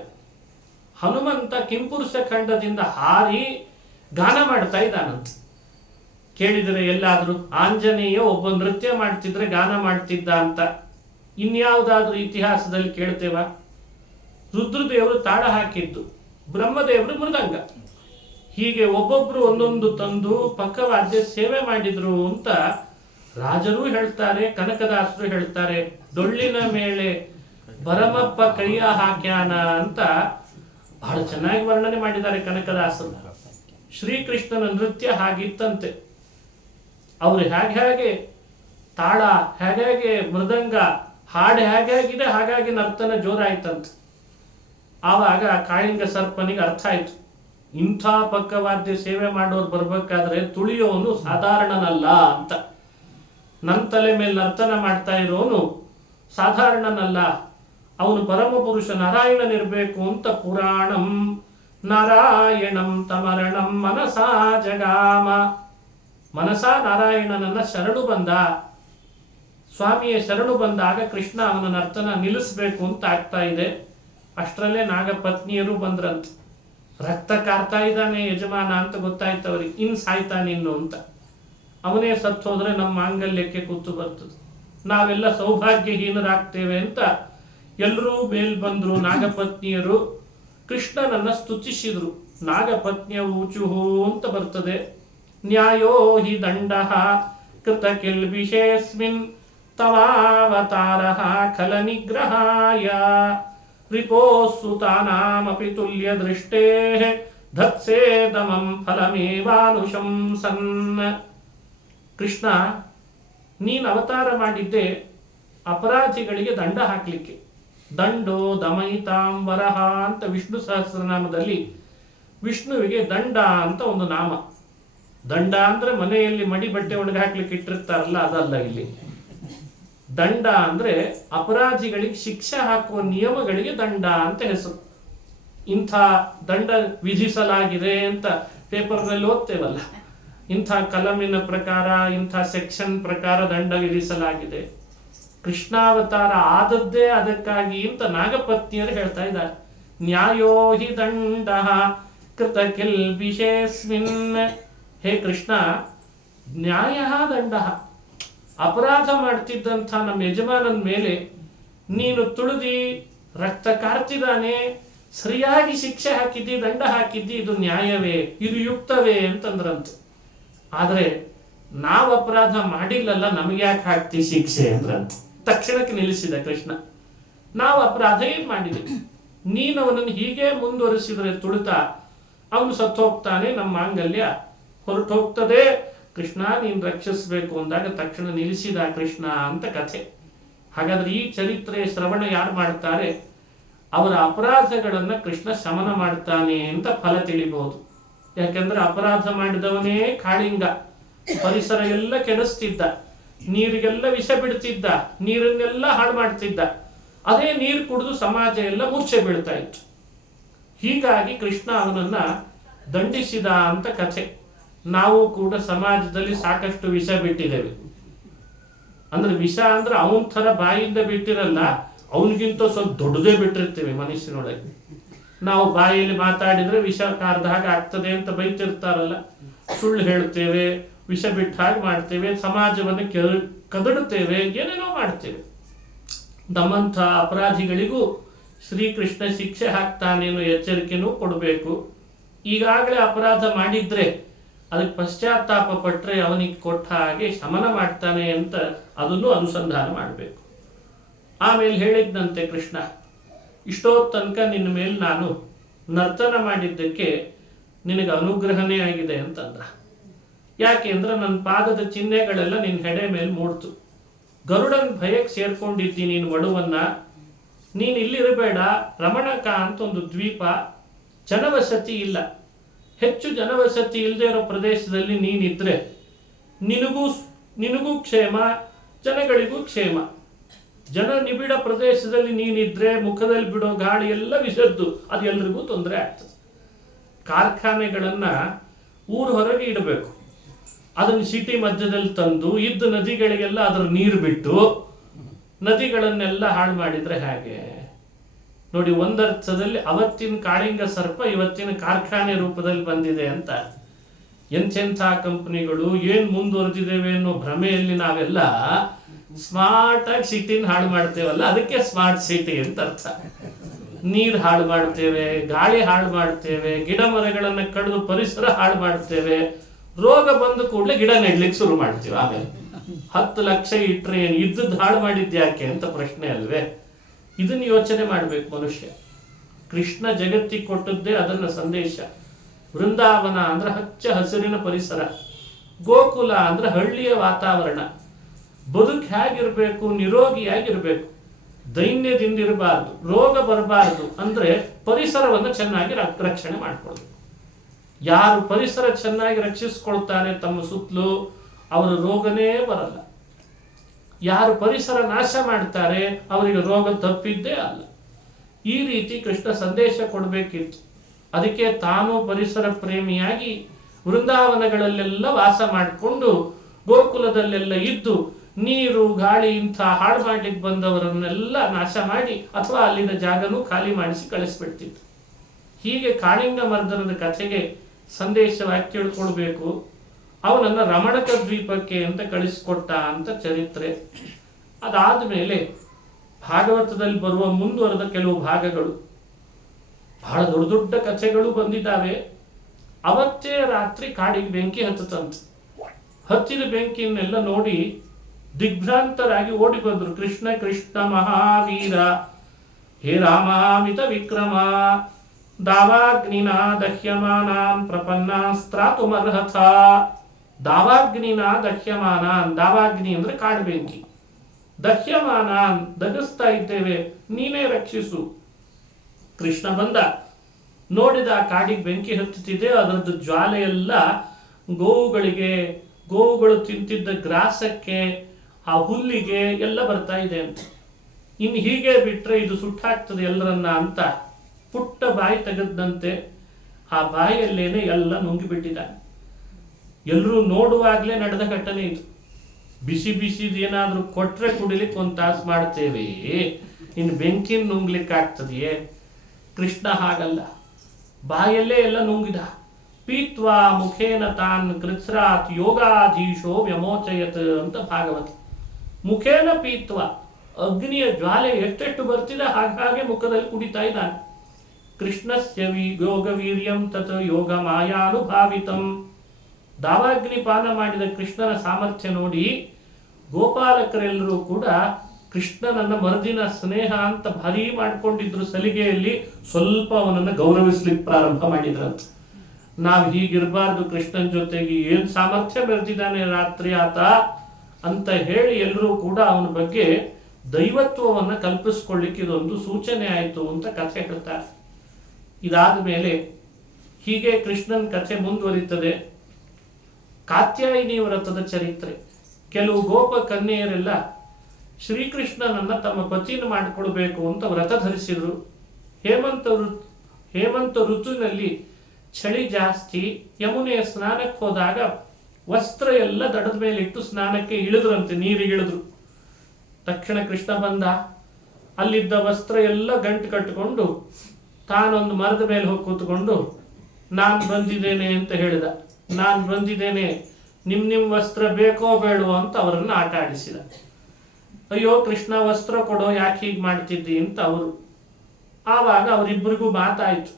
ಹನುಮಂತ ಕಿಂಪುರುಷ ಖಂಡದಿಂದ ಹಾರಿ ಗಾನ ಮಾಡ್ತಾ ಇದ್ದಾನಂತೆ. ಕೇಳಿದರೆ ಎಲ್ಲಾದ್ರೂ ಆಂಜನೇಯ ಒಬ್ಬ ನೃತ್ಯ ಮಾಡ್ತಿದ್ರೆ ಗಾನ ಮಾಡ್ತಿದ್ದ ಅಂತ ಇನ್ಯಾವುದಾದ್ರೂ ಇತಿಹಾಸದಲ್ಲಿ ಕೇಳ್ತೇವ? ರುದ್ರದೇವರು ತಾಳ ಹಾಕಿದ್ದು, ಬ್ರಹ್ಮದೇವರು ಮೃದಂಗ. ಹೀಗೆ ಒಬ್ಬೊಬ್ರು ಒಂದೊಂದು ತಂದು ಪಕ್ಕವಾದ್ಯ ಸೇವೆ ಮಾಡಿದ್ರು ಅಂತ ರಾಜರು ಹೇಳ್ತಾರೆ, ಕನಕದಾಸರು ಹೇಳ್ತಾರೆ. ಡೊಳ್ಳಿನ ಮೇಲೆ ಭರಮಪ್ಪ ಕೈಯ ಹಾಕ್ಯಾನ ಅಂತ ಬಹಳ ಚೆನ್ನಾಗಿ ವರ್ಣನೆ ಮಾಡಿದ್ದಾರೆ ಕನಕದಾಸರು. ಶ್ರೀಕೃಷ್ಣನ ನೃತ್ಯ ಹಾಗಿತ್ತಂತೆ. ಅವರು ಹೇಗೆ ತಾಳ, ಹೇಗೆ ಮೃದಂಗ, ಹಾಡು ಹೇಗಾಗಿದೆ ಹಾಗಾಗಿ ನರ್ತನ ಜೋರಾಯ್ತಂತೆ. ಆವಾಗ ಕಾಳಿಂಗ ಸರ್ಪನಿಗೆ ಅರ್ಥ ಆಯ್ತು, ಇಂಥ ಪಕ್ಕವಾದ್ಯ ಸೇವೆ ಮಾಡೋರು ಬರ್ಬೇಕಾದ್ರೆ ತುಳಿಯೋನು ಸಾಧಾರಣನಲ್ಲ ಅಂತ. ನನ್ನ ತಲೆ ಮೇಲೆ ನರ್ತನ ಮಾಡ್ತಾ ಇರೋನು ಸಾಧಾರಣನಲ್ಲ, ಅವನು ಪರಮ ಪುರುಷ ನಾರಾಯಣನಿರ್ಬೇಕು ಅಂತ ಪುರಾಣಂ ನಾರಾಯಣಂ ತಮರಣಂ ಮನಸಾ ಜಗಾಮ. ಮನಸಾ ನಾರಾಯಣನನ್ನ ಶರಣು ಬಂದ. ಸ್ವಾಮಿಯ ಶರಣು ಬಂದಾಗ ಕೃಷ್ಣ ಅವನ ನರ್ತನ ನಿಲ್ಲಿಸ್ಬೇಕು ಅಂತ ಆಗ್ತಾ ಇದೆ. ಅಷ್ಟರಲ್ಲೇ ನಾಗಪತ್ನಿಯರು ಬಂದ್ರಂತ. ರಕ್ತ ಕಾರ್ತಾ ಇದ್ದಾನೆ ಯಜಮಾನ ಅಂತ ಗೊತ್ತಾಯ್ತು ಅವ್ರಿಗೆ. ಇನ್ ಸಾಯ್ತಾನಿನ್ನು ಅಂತ. ಅವನೇ ಸತ್ತು ಹೋದ್ರೆ ನಮ್ಮ ಮಾಂಗಲ್ಯಕ್ಕೆ ಕೂತು ಬರ್ತದೆ, ನಾವೆಲ್ಲ ಸೌಭಾಗ್ಯಹೀನರಾಗ್ತೇವೆ ಅಂತ ಎಲ್ಲರೂ ಮೇಲ್ ಬಂದ್ರು. ನಾಗಪತ್ನಿಯರು ಕೃಷ್ಣನನ್ನ ಸ್ತುತಿಸಿದ್ರು. ನಾಗಪತ್ನಿಯ ಊಚುಹು ಅಂತ ಬರ್ತದೆ. ನ್ಯಾಯೋ ಹಿ ದಂಡ ಕೃತ ಕಿಲ್ಬಿಷೇಸ್ಮಿನ್ ತವಾವತಾರ ಖಲ ನಿಗ್ರಹಾಯ ರಿಪೋಸುತಾನಾಮಪಿ ತುಲ್ಯ ದೃಷ್ಟೇ ಧತ್ಸೇದಮಂ ಫಲಮೇವಾನುಶಂಸನ್. ಕೃಷ್ಣ, ನೀನು ಅವತಾರ ಮಾಡಿದ್ದೆ ಅಪರಾಧಿಗಳಿಗೆ ದಂಡ ಹಾಕಲಿಕ್ಕೆ. ದಂಡೋ ದಮಯಿತಾಂಬರಹ ಅಂತ ವಿಷ್ಣು ಸಹಸ್ರನಾಮದಲ್ಲಿ ವಿಷ್ಣುವಿಗೆ ದಂಡ ಅಂತ ಒಂದು ನಾಮ. ದಂಡ ಅಂದ್ರೆ ಮನೆಯಲ್ಲಿ ಮಡಿ ಬಟ್ಟೆ ಒಣಗಿ ಹಾಕ್ಲಿಕ್ಕೆ ಇಟ್ಟಿರ್ತಾರಲ್ಲ, ಅದಲ್ಲ ಇಲ್ಲಿ. ದಂಡ ಅಂದ್ರೆ ಅಪರಾಧಿಗಳಿಗೆ ಶಿಕ್ಷೆ ಹಾಕುವ ನಿಯಮಗಳಿಗೆ ದಂಡ ಅಂತ ಹೆಸರು. ಇಂಥ ದಂಡ ವಿಧಿಸಲಾಗಿದೆ ಅಂತ ಪೇಪರ್ನಲ್ಲಿ ಓದ್ತೇವಲ್ಲ, ಇಂಥ ಕಲಮಿನ ಪ್ರಕಾರ ಇಂಥ ಸೆಕ್ಷನ್ ಪ್ರಕಾರ ದಂಡ ವಿಧಿಸಲಾಗಿದೆ. ಕೃಷ್ಣಾವತಾರ ಆದದ್ದೇ ಅದಕ್ಕಾಗಿ ಅಂತ ನಾಗಪತ್ನಿಯರು ಹೇಳ್ತಾ ಇದ್ದಾರೆ. ನ್ಯಾಯೋ ಹಿ ದಂಡ ಕೃತ ಕಿಲ್ಬಿಷೇಸ್ಮಿನ್. ಹೇ ಕೃಷ್ಣ, ನ್ಯಾಯ ದಂಡ, ಅಪರಾಧ ಮಾಡ್ತಿದ್ದಂಥ ನಮ್ಮ ಯಜಮಾನನ ಮೇಲೆ ನೀನು ತುಳಿದಿ ರಕ್ತ ಕಾರ್ತಿದ್ದಾನೆ, ಸರಿಯಾಗಿ ಶಿಕ್ಷೆ ಹಾಕಿದ್ದಿ, ದಂಡ ಹಾಕಿದ್ದಿ, ಇದು ನ್ಯಾಯವೇ, ಇದು ಯುಕ್ತವೇ ಅಂತಂದ್ರಂತೆ. ಆದರೆ ನಾವು ಅಪರಾಧ ಮಾಡಿಲ್ಲಲ್ಲ, ನಮಗೆ ಯಾಕೆ ಹಾಕ್ತಿ ಶಿಕ್ಷೆ ಅಂದ್ರಂತೆ. ತಕ್ಷಣಕ್ಕೆ ನಿಲ್ಲಿಸಿದ ಕೃಷ್ಣ. ನಾವು ಅಪರಾಧ ಏನ್ ಮಾಡಿದ್ವಿ, ನೀನು ಅವನನ್ನು ಹೀಗೆ ಮುಂದುವರಿಸಿದರೆ ತುಳಿತಾ ಅವನು ಸತ್ತು ಹೋಗ್ತಾನೆ, ನಮ್ಮ ಮಾಂಗಲ್ಯ ಹೊರಟು ಹೋಗ್ತದೆ, ಕೃಷ್ಣ ನೀನು ರಕ್ಷಿಸಬೇಕು ಅಂದಾಗ ತಕ್ಷಣ ನಿಲ್ಲಿಸಿದ ಕೃಷ್ಣ ಅಂತ ಕಥೆ. ಹಾಗಾದ್ರೆ ಈ ಚರಿತ್ರೆ ಶ್ರವಣ ಯಾರು ಮಾಡ್ತಾರೆ ಅವರ ಅಪರಾಧಗಳನ್ನ ಕೃಷ್ಣ ಶಮನ ಮಾಡ್ತಾನೆ ಅಂತ ಫಲ ತಿಳಿಬಹುದು. ಯಾಕೆಂದ್ರೆ ಅಪರಾಧ ಮಾಡಿದವನೇ ಕಾಳಿಂಗ, ಪರಿಸರ ಎಲ್ಲ ಕೆಡಿಸ್ತಿದ್ದ, ನೀರಿಗೆಲ್ಲ ವಿಷ ಬಿಡ್ತಿದ್ದ, ನೀರನ್ನೆಲ್ಲ ಹಾಳು ಮಾಡ್ತಿದ್ದ. ಅದೇ ನೀರು ಕುಡಿದು ಸಮಾಜ ಎಲ್ಲ ಮೂರ್ಛೆ ಬೀಳ್ತಾ ಇತ್ತು. ಹೀಗಾಗಿ ಕೃಷ್ಣ ಅವನನ್ನ ದಂಡಿಸಿದ ಅಂತ ಕಥೆ. ನಾವು ಕೂಡ ಸಮಾಜದಲ್ಲಿ ಸಾಕಷ್ಟು ವಿಷ ಬಿಟ್ಟಿದ್ದೇವೆ. ಅಂದ್ರೆ ವಿಷ ಅಂದ್ರೆ ಅವನ ಥರ ಬಾಯಿಂದ ಬಿಟ್ಟಿರಲ್ಲ, ಅವನಿಗಿಂತ ಸ್ವಲ್ಪ ದೊಡ್ಡದೇ ಬಿಟ್ಟಿರ್ತೀವಿ ಮನುಷ್ಯನೊಳಗೆ. ನಾವು ಬಾಯಲ್ಲಿ ಮಾತಾಡಿದ್ರೆ ವಿಷ ಕಾರ್ದ ಹಾಗೆ ಆಗ್ತದೆ ಅಂತ ಬೈತಿರ್ತಾರಲ್ಲ, ಸುಳ್ಳು ಹೇಳ್ತೇವೆ, ವಿಷ ಬಿಟ್ಟ ಹಾಗೆ ಮಾಡ್ತೇವೆ, ಸಮಾಜವನ್ನು ಕದಡುತ್ತೇವೆ, ಏನೇನೋ ಮಾಡ್ತೇವೆ. ನಮ್ಮಂಥ ಅಪರಾಧಿಗಳಿಗೂ ಶ್ರೀಕೃಷ್ಣ ಶಿಕ್ಷೆ ಹಾಕ್ತಾನೇನೋ ಎಚ್ಚರಿಕೆನೂ ಕೊಡಬೇಕು. ಈಗಾಗಲೇ ಅಪರಾಧ ಮಾಡಿದ್ರೆ ಅದಕ್ಕೆ ಪಶ್ಚಾತ್ತಾಪ ಪಟ್ಟರೆ ಅವನಿಗೆ ಕೊಟ್ಟ ಹಾಗೆ ಶಮನ ಮಾಡ್ತಾನೆ ಅಂತ ಅದನ್ನು ಅನುಸಂಧಾನ ಮಾಡಬೇಕು. ಆಮೇಲೆ ಹೇಳಿದ್ದಂತೆ ಕೃಷ್ಣ, ಇಷ್ಟೋ ತನಕ ನಿನ್ನ ಮೇಲೆ ನಾನು ನರ್ತನ ಮಾಡಿದ್ದಕ್ಕೆ ನಿನಗೆ ಅನುಗ್ರಹನೇ ಆಗಿದೆ ಅಂತಂದ. ಯಾಕೆ ಅಂದ್ರೆ ನನ್ನ ಪಾದದ ಚಿಹ್ನೆಗಳೆಲ್ಲ ನಿನ್ನ ಹೆಡೆ ಮೇಲೆ ಮೂಡ್ತು. ಗರುಡನ್ ಭಯಕ್ಕೆ ಸೇರ್ಕೊಂಡಿದ್ದಿ ನೀನು ಮಡುವನ್ನ. ನೀನು ಇಲ್ಲಿರಬೇಡ, ರಮಣಕ ಅಂತ ಒಂದು ದ್ವೀಪ, ಜನವಸತಿ ಇಲ್ಲ, ಹೆಚ್ಚು ಜನವಸತಿ ಇಲ್ಲದೆ ಇರೋ ಪ್ರದೇಶದಲ್ಲಿ ನೀನಿದ್ರೆ ನಿನಗೂ ಕ್ಷೇಮ, ಜನಗಳಿಗೂ ಕ್ಷೇಮ. ಜನ ನಿಬಿಡ ಪ್ರದೇಶದಲ್ಲಿ ನೀನಿದ್ರೆ ಮುಖದಲ್ಲಿ ಬಿಡೋ ಗಾಳಿ ಎಲ್ಲ ವಿಸರ್ದು ಅದು ಎಲ್ರಿಗೂ ತೊಂದರೆ ಆಗ್ತದೆ. ಕಾರ್ಖಾನೆಗಳನ್ನ ಊರು ಹೊರಗೆ ಇಡಬೇಕು, ಅದನ್ನು ಸಿಟಿ ಮಧ್ಯದಲ್ಲಿ ತಂದು ಇದ್ದ ನದಿಗಳಿಗೆಲ್ಲ ಅದರ ನೀರು ಬಿಟ್ಟು ನದಿಗಳನ್ನೆಲ್ಲ ಹಾಳು ಮಾಡಿದ್ರೆ ಹೇಗೆ ನೋಡಿ. ಒಂದರ್ಥದಲ್ಲಿ ಅವತ್ತಿನ ಕಾಳಿಂಗ ಸರ್ಪ ಇವತ್ತಿನ ಕಾರ್ಖಾನೆ ರೂಪದಲ್ಲಿ ಬಂದಿದೆ ಅಂತ. ಎಂಥೆಂಥ ಕಂಪನಿಗಳು ಏನ್ ಮುಂದುವರೆದಿದ್ದೇವೆ ಅನ್ನೋ ಭ್ರಮೆಯಲ್ಲಿ ನಾವೆಲ್ಲ ಸ್ಮಾರ್ಟ್ ಆಗಿ ಸಿಟಿನ ಹಾಳು ಮಾಡ್ತೇವಲ್ಲ, ಅದಕ್ಕೆ ಸ್ಮಾರ್ಟ್ ಸಿಟಿ ಅಂತ ಅರ್ಥ. ನೀರು ಹಾಳು ಮಾಡ್ತೇವೆ, ಗಾಳಿ ಹಾಳು ಮಾಡ್ತೇವೆ, ಗಿಡ ಮರಗಳನ್ನ ಕಡಿದು ಪರಿಸರ ಹಾಳು ಮಾಡ್ತೇವೆ. ರೋಗ ಬಂದ ಕೂಡಲೇ ಗಿಡ ನೆಡ್ಲಿಕ್ಕೆ ಶುರು ಮಾಡ್ತೀವಿ. ಆಮೇಲೆ 10 ಲಕ್ಷ ಇಟ್ರೆ ಏನು ಇದ್ದದ್ದು ಹಾಳು ಮಾಡಿದ್ಯಾಕೆ ಅಂತ ಪ್ರಶ್ನೆ ಅಲ್ವೇ. ಇದನ್ನು ಯೋಚನೆ ಮಾಡಬೇಕು ಮನುಷ್ಯ. ಕೃಷ್ಣ ಜಗತ್ತಿಗೆ ಕೊಟ್ಟದ್ದೇ ಅದನ್ನ ಸಂದೇಶ. ವೃಂದಾವನ ಅಂದ್ರೆ ಹಚ್ಚ ಹಸಿರಿನ ಪರಿಸರ, ಗೋಕುಲ ಅಂದ್ರೆ ಹಳ್ಳಿಯ ವಾತಾವರಣ. ಬದುಕು ಹೇಗಿರ್ಬೇಕು, ನಿರೋಗಿಯಾಗಿರ್ಬೇಕು, ದೈನ್ಯದಿಂದಿರಬಾರ್ದು, ರೋಗ ಬರಬಾರ್ದು ಅಂದ್ರೆ ಪರಿಸರವನ್ನು ಚೆನ್ನಾಗಿ ರಕ್ಷಣೆ ಮಾಡ್ಕೊಳ್ಬೇಕು. ಯಾರು ಪರಿಸರ ಚೆನ್ನಾಗಿ ರಕ್ಷಿಸ್ಕೊಳ್ತಾರೆ ತಮ್ಮ ಸುತ್ತಲೂ, ಅವರ ರೋಗನೇ ಬರಲ್ಲ. ಯಾರು ಪರಿಸರ ನಾಶ ಮಾಡ್ತಾರೆ ಅವರಿಗೆ ರೋಗ ತಪ್ಪಿದ್ದೇ ಅಲ್ಲ. ಈ ರೀತಿ ಕೃಷ್ಣ ಸಂದೇಶ ಕೊಡಬೇಕಿತ್ತು. ಅದಕ್ಕೆ ತಾನು ಪರಿಸರ ಪ್ರೇಮಿಯಾಗಿ ವೃಂದಾವನಗಳಲ್ಲೆಲ್ಲ ವಾಸ ಮಾಡಿಕೊಂಡು ಗೋಕುಲದಲ್ಲೆಲ್ಲ ಇದ್ದು ನೀರು ಗಾಳಿ ಇಂಥ ಹಾಳು ಮಾಡ್ಲಿಕ್ಕೆ ಬಂದವರನ್ನೆಲ್ಲ ನಾಶ ಮಾಡಿ ಅಥವಾ ಅಲ್ಲಿನ ಜಾಗನೂ ಖಾಲಿ ಮಾಡಿಸಿ ಕಳಿಸ್ಬಿಡ್ತಿತ್ತು. ಹೀಗೆ ಕಾಳಿಂಗ ಮರ್ದನದ ಕಥೆಗೆ ಸಂದೇಶವಾಗಿ ತಿಳ್ಕೊಳ್ಬೇಕು. ಅವನನ್ನ ರಮಣಕ ದ್ವೀಪಕ್ಕೆ ಅಂತ ಕಳಿಸಿಕೊಟ್ಟ ಅಂತ ಚರಿತ್ರೆ. ಅದಾದ ಮೇಲೆ ಭಾಗವತದಲ್ಲಿ ಬರುವ ಮುಂದುವರೆದ ಕೆಲವು ಭಾಗಗಳು ಬಹಳ ದೊಡ್ಡ ದೊಡ್ಡ ಕಥೆಗಳು ಬಂದಿದ್ದಾವೆ. ಅವತ್ತೇ ರಾತ್ರಿ ಕಾಡಿಗೆ ಬೆಂಕಿ ಹತ್ತಂತೆ. ಹತ್ತಿದ ಬೆಂಕಿಯನ್ನೆಲ್ಲ ನೋಡಿ ದಿಗ್ಭ್ರಾಂತರಾಗಿ ಓಡಿ ಬಂದ್ರು. ಕೃಷ್ಣ ಕೃಷ್ಣ ಮಹಾವೀರ ಹೇ ರಾಮಾಮಿತ ವಿಕ್ರಮ ದಾವಾಗ್ನಿನಾ ದಹ್ಯಮಾನಾನ್ ಪ್ರಪನ್ನಾಸ್ತ್ರಾತುಮರ್ಹಥ. ದಾವಾಗ್ನಿನಾ ದಹ್ಯಮಾನಾನ್, ದಾವಾಗ್ನಿ ಅಂದ್ರೆ ಕಾಡು ಬೆಂಕಿ, ದಹ್ಯಮಾನಾನ್ ದಗಿಸ್ತಾ ಇದ್ದೇವೆ, ನೀನೇ ರಕ್ಷಿಸು. ಕೃಷ್ಣ ಬಂದ, ನೋಡಿದ ಕಾಡಿಗೆ ಬೆಂಕಿ ಹತ್ತುತ್ತಿದೆ. ಅದರದ್ದು ಜ್ವಾಲೆಯೆಲ್ಲ ಗೋವುಗಳು ತಿಂತಿದ್ದ ಗ್ರಾಸಕ್ಕೆ, ಆ ಹುಲ್ಲಿಗೆ ಎಲ್ಲ ಬರ್ತಾ ಇದೆ ಅಂತ. ಇನ್ನು ಹೀಗೆ ಬಿಟ್ರೆ ಇದು ಸುಟ್ಟಾಗ್ತದೆ ಎಲ್ಲರನ್ನ ಅಂತ ಪುಟ್ಟ ಬಾಯಿ ತೆಗೆದಂತೆ ಆ ಬಾಯಿಯಲ್ಲೇನೆ ಎಲ್ಲ ನುಂಗಿಬಿಟ್ಟಿದ್ದಾನೆ. ಎಲ್ಲರೂ ನೋಡುವಾಗಲೇ ನಡೆದ ಘಟನೆ ಇದು. ಬಿಸಿ ಬಿಸಿದು ಏನಾದರೂ ಕೊಟ್ರೆ ಕುಡಿಲಿಕ್ಕೆ ಒಂದು ತಾಸು ಮಾಡ್ತೇವೆ, ಇನ್ನು ಬೆಂಕಿನ ನುಂಗ್ಲಿಕ್ಕೆ ಆಗ್ತದೆಯೇ? ಕೃಷ್ಣ ಹಾಗಲ್ಲ, ಬಾಯಲ್ಲೇ ಎಲ್ಲ ನುಂಗಿದ. ಪೀತ್ವಾ ಮುಖೇನ ತಾನ್ ಕೃತ್ಸ್ರಾತ್ ಯೋಗಾಧೀಶೋ ವ್ಯಮೋಚಯತ್ ಅಂತ ಭಾಗವತ. ಮುಖೇನ ಪೀತ್ವ, ಅಗ್ನಿಯ ಜ್ವಾಲೆ ಎಷ್ಟೆಷ್ಟು ಬರ್ತಿದೆ ಹಾಗೆ ಮುಖದಲ್ಲಿ ಕುಡಿತಾ ಇದ್ದಾನೆ. ಕೃಷ್ಣಸ್ಯ ಯೋಗ ವೀರ್ಯಂ ತತ್ ಯೋಗ ಮಾಯಾನುಭಾವಿತಂ. ದಾವಾಗ್ನಿ ಪಾನ ಮಾಡಿದ ಕೃಷ್ಣನ ಸಾಮರ್ಥ್ಯ ನೋಡಿ ಗೋಪಾಲಕರೆಲ್ಲರೂ ಕೂಡ ಕೃಷ್ಣನನ್ನ ಮರುದಿನ ಸ್ನೇಹ ಅಂತ ಭಾರೀ ಮಾಡ್ಕೊಂಡಿದ್ರು. ಸಲಿಗೆಯಲ್ಲಿ ಸ್ವಲ್ಪ ಅವನನ್ನು ಗೌರವಿಸ್ಲಿಕ್ಕೆ ಪ್ರಾರಂಭ ಮಾಡಿದ್ರಂತ. ನಾವು ಹೀಗಿರಬಾರ್ದು, ಕೃಷ್ಣನ ಜೊತೆಗೆ ಏನ್ ಸಾಮರ್ಥ್ಯ ಬೆರೆದಿದ್ದಾನೆ ರಾತ್ರಿ ಆತ ಅಂತ ಹೇಳಿ ಎಲ್ಲರೂ ಕೂಡ ಅವನ ಬಗ್ಗೆ ದೈವತ್ವವನ್ನು ಕಲ್ಪಿಸ್ಕೊಳ್ಳಿಕ್ಕೆ ಇದೊಂದು ಸೂಚನೆ ಆಯಿತು ಅಂತ ಕಥೆ ಹೇಳ್ತಾರೆ. ಇದಾದ ಮೇಲೆ ಹೀಗೆ ಕೃಷ್ಣನ ಕಥೆ ಮುಂದುವರಿತದೆ. ಕಾತ್ಯಾಯಿನಿ ವ್ರತದ ಚರಿತ್ರೆ. ಕೆಲವು ಗೋಪ ಕನ್ಯೆಯರೆಲ್ಲ ಶ್ರೀಕೃಷ್ಣನನ್ನ ತಮ್ಮ ಪತಿನ ಮಾಡಿಕೊಳ್ಬೇಕು ಅಂತ ವ್ರತ ಧರಿಸಿದ್ರು. ಹೇಮಂತ ಋತುವಿನಲ್ಲಿ ಚಳಿ ಜಾಸ್ತಿ. ಯಮುನೆಯ ಸ್ನಾನಕ್ಕೆ ಹೋದಾಗ ವಸ್ತ್ರ ಎಲ್ಲ ದಡದ ಮೇಲೆ ಇಟ್ಟು ಸ್ನಾನಕ್ಕೆ ಇಳಿದ್ರಂತೆ, ನೀರಿಗಿಳಿದ್ರು. ತಕ್ಷಣ ಕೃಷ್ಣ ಬಂದ, ಅಲ್ಲಿದ್ದ ವಸ್ತ್ರ ಎಲ್ಲ ಗಂಟು ಕಟ್ಟಿಕೊಂಡು ತಾನೊಂದು ಮರದ ಮೇಲೆ ಹೋಗಿ ಕೂತ್ಕೊಂಡು ನಾನು ಬಂದಿದ್ದೇನೆ ಅಂತ ಹೇಳಿದ. ನಾನು ಬಂದಿದ್ದೇನೆ, ನಿಮ್ಮ ವಸ್ತ್ರ ಬೇಕೋ ಬೇಡವೋ ಅಂತ ಅವರನ್ನು ಆಟ ಆಡಿಸಿದ. ಅಯ್ಯೋ ಕೃಷ್ಣ ವಸ್ತ್ರ ಕೊಡೋ, ಯಾಕೆ ಹೀಗೆ ಮಾಡ್ತಿದ್ದಿ ಅಂತ ಅವರು. ಆವಾಗ ಅವರಿಬ್ಬರಿಗೂ ಮಾತಾಯಿತು.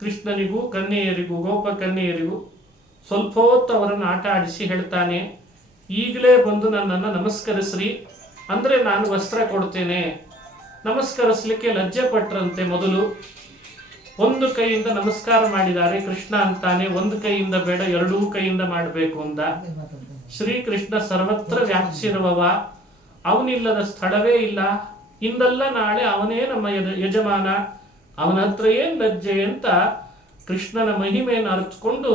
ಕೃಷ್ಣನಿಗೂ ಕನ್ಯೆಯರಿಗೂ, ಗೋಪ ಕನ್ಯೆಯರಿಗೂ ಸ್ವಲ್ಪ ಹೊತ್ತು ಅವರನ್ನು ಆಟ ಆಡಿಸಿ ಹೇಳ್ತಾನೆ, ಈಗಲೇ ಬಂದು ನನ್ನನ್ನು ನಮಸ್ಕರಿಸ್ರಿ ಅಂದರೆ ನಾನು ವಸ್ತ್ರ ಕೊಡ್ತೇನೆ. ನಮಸ್ಕರಿಸ್ಲಿಕ್ಕೆ ಲಜ್ಜೆ ಪಟ್ರಂತೆ. ಮೊದಲು ಒಂದು ಕೈಯಿಂದ ನಮಸ್ಕಾರ ಮಾಡಿದ್ದಾರೆ. ಕೃಷ್ಣ ಅಂತಾನೆ ಒಂದು ಕೈಯಿಂದ ಬೇಡ, ಎರಡೂ ಕೈಯಿಂದ ಮಾಡಬೇಕು ಅಂದ. ಶ್ರೀಕೃಷ್ಣ ಸರ್ವತ್ರ ವ್ಯಾಪಿಸಿರುವವ, ಅವನಿಲ್ಲದ ಸ್ಥಳವೇ ಇಲ್ಲ. ಇಂದಲ್ಲ ನಾಳೆ ಅವನೇ ನಮ್ಮ ಯಜಮಾನ, ಅವನ ಹತ್ರ ಏನ್ ಲಜ್ಜೆ ಅಂತ ಕೃಷ್ಣನ ಮಹಿಮೆಯನ್ನು ಅರಿತುಕೊಂಡು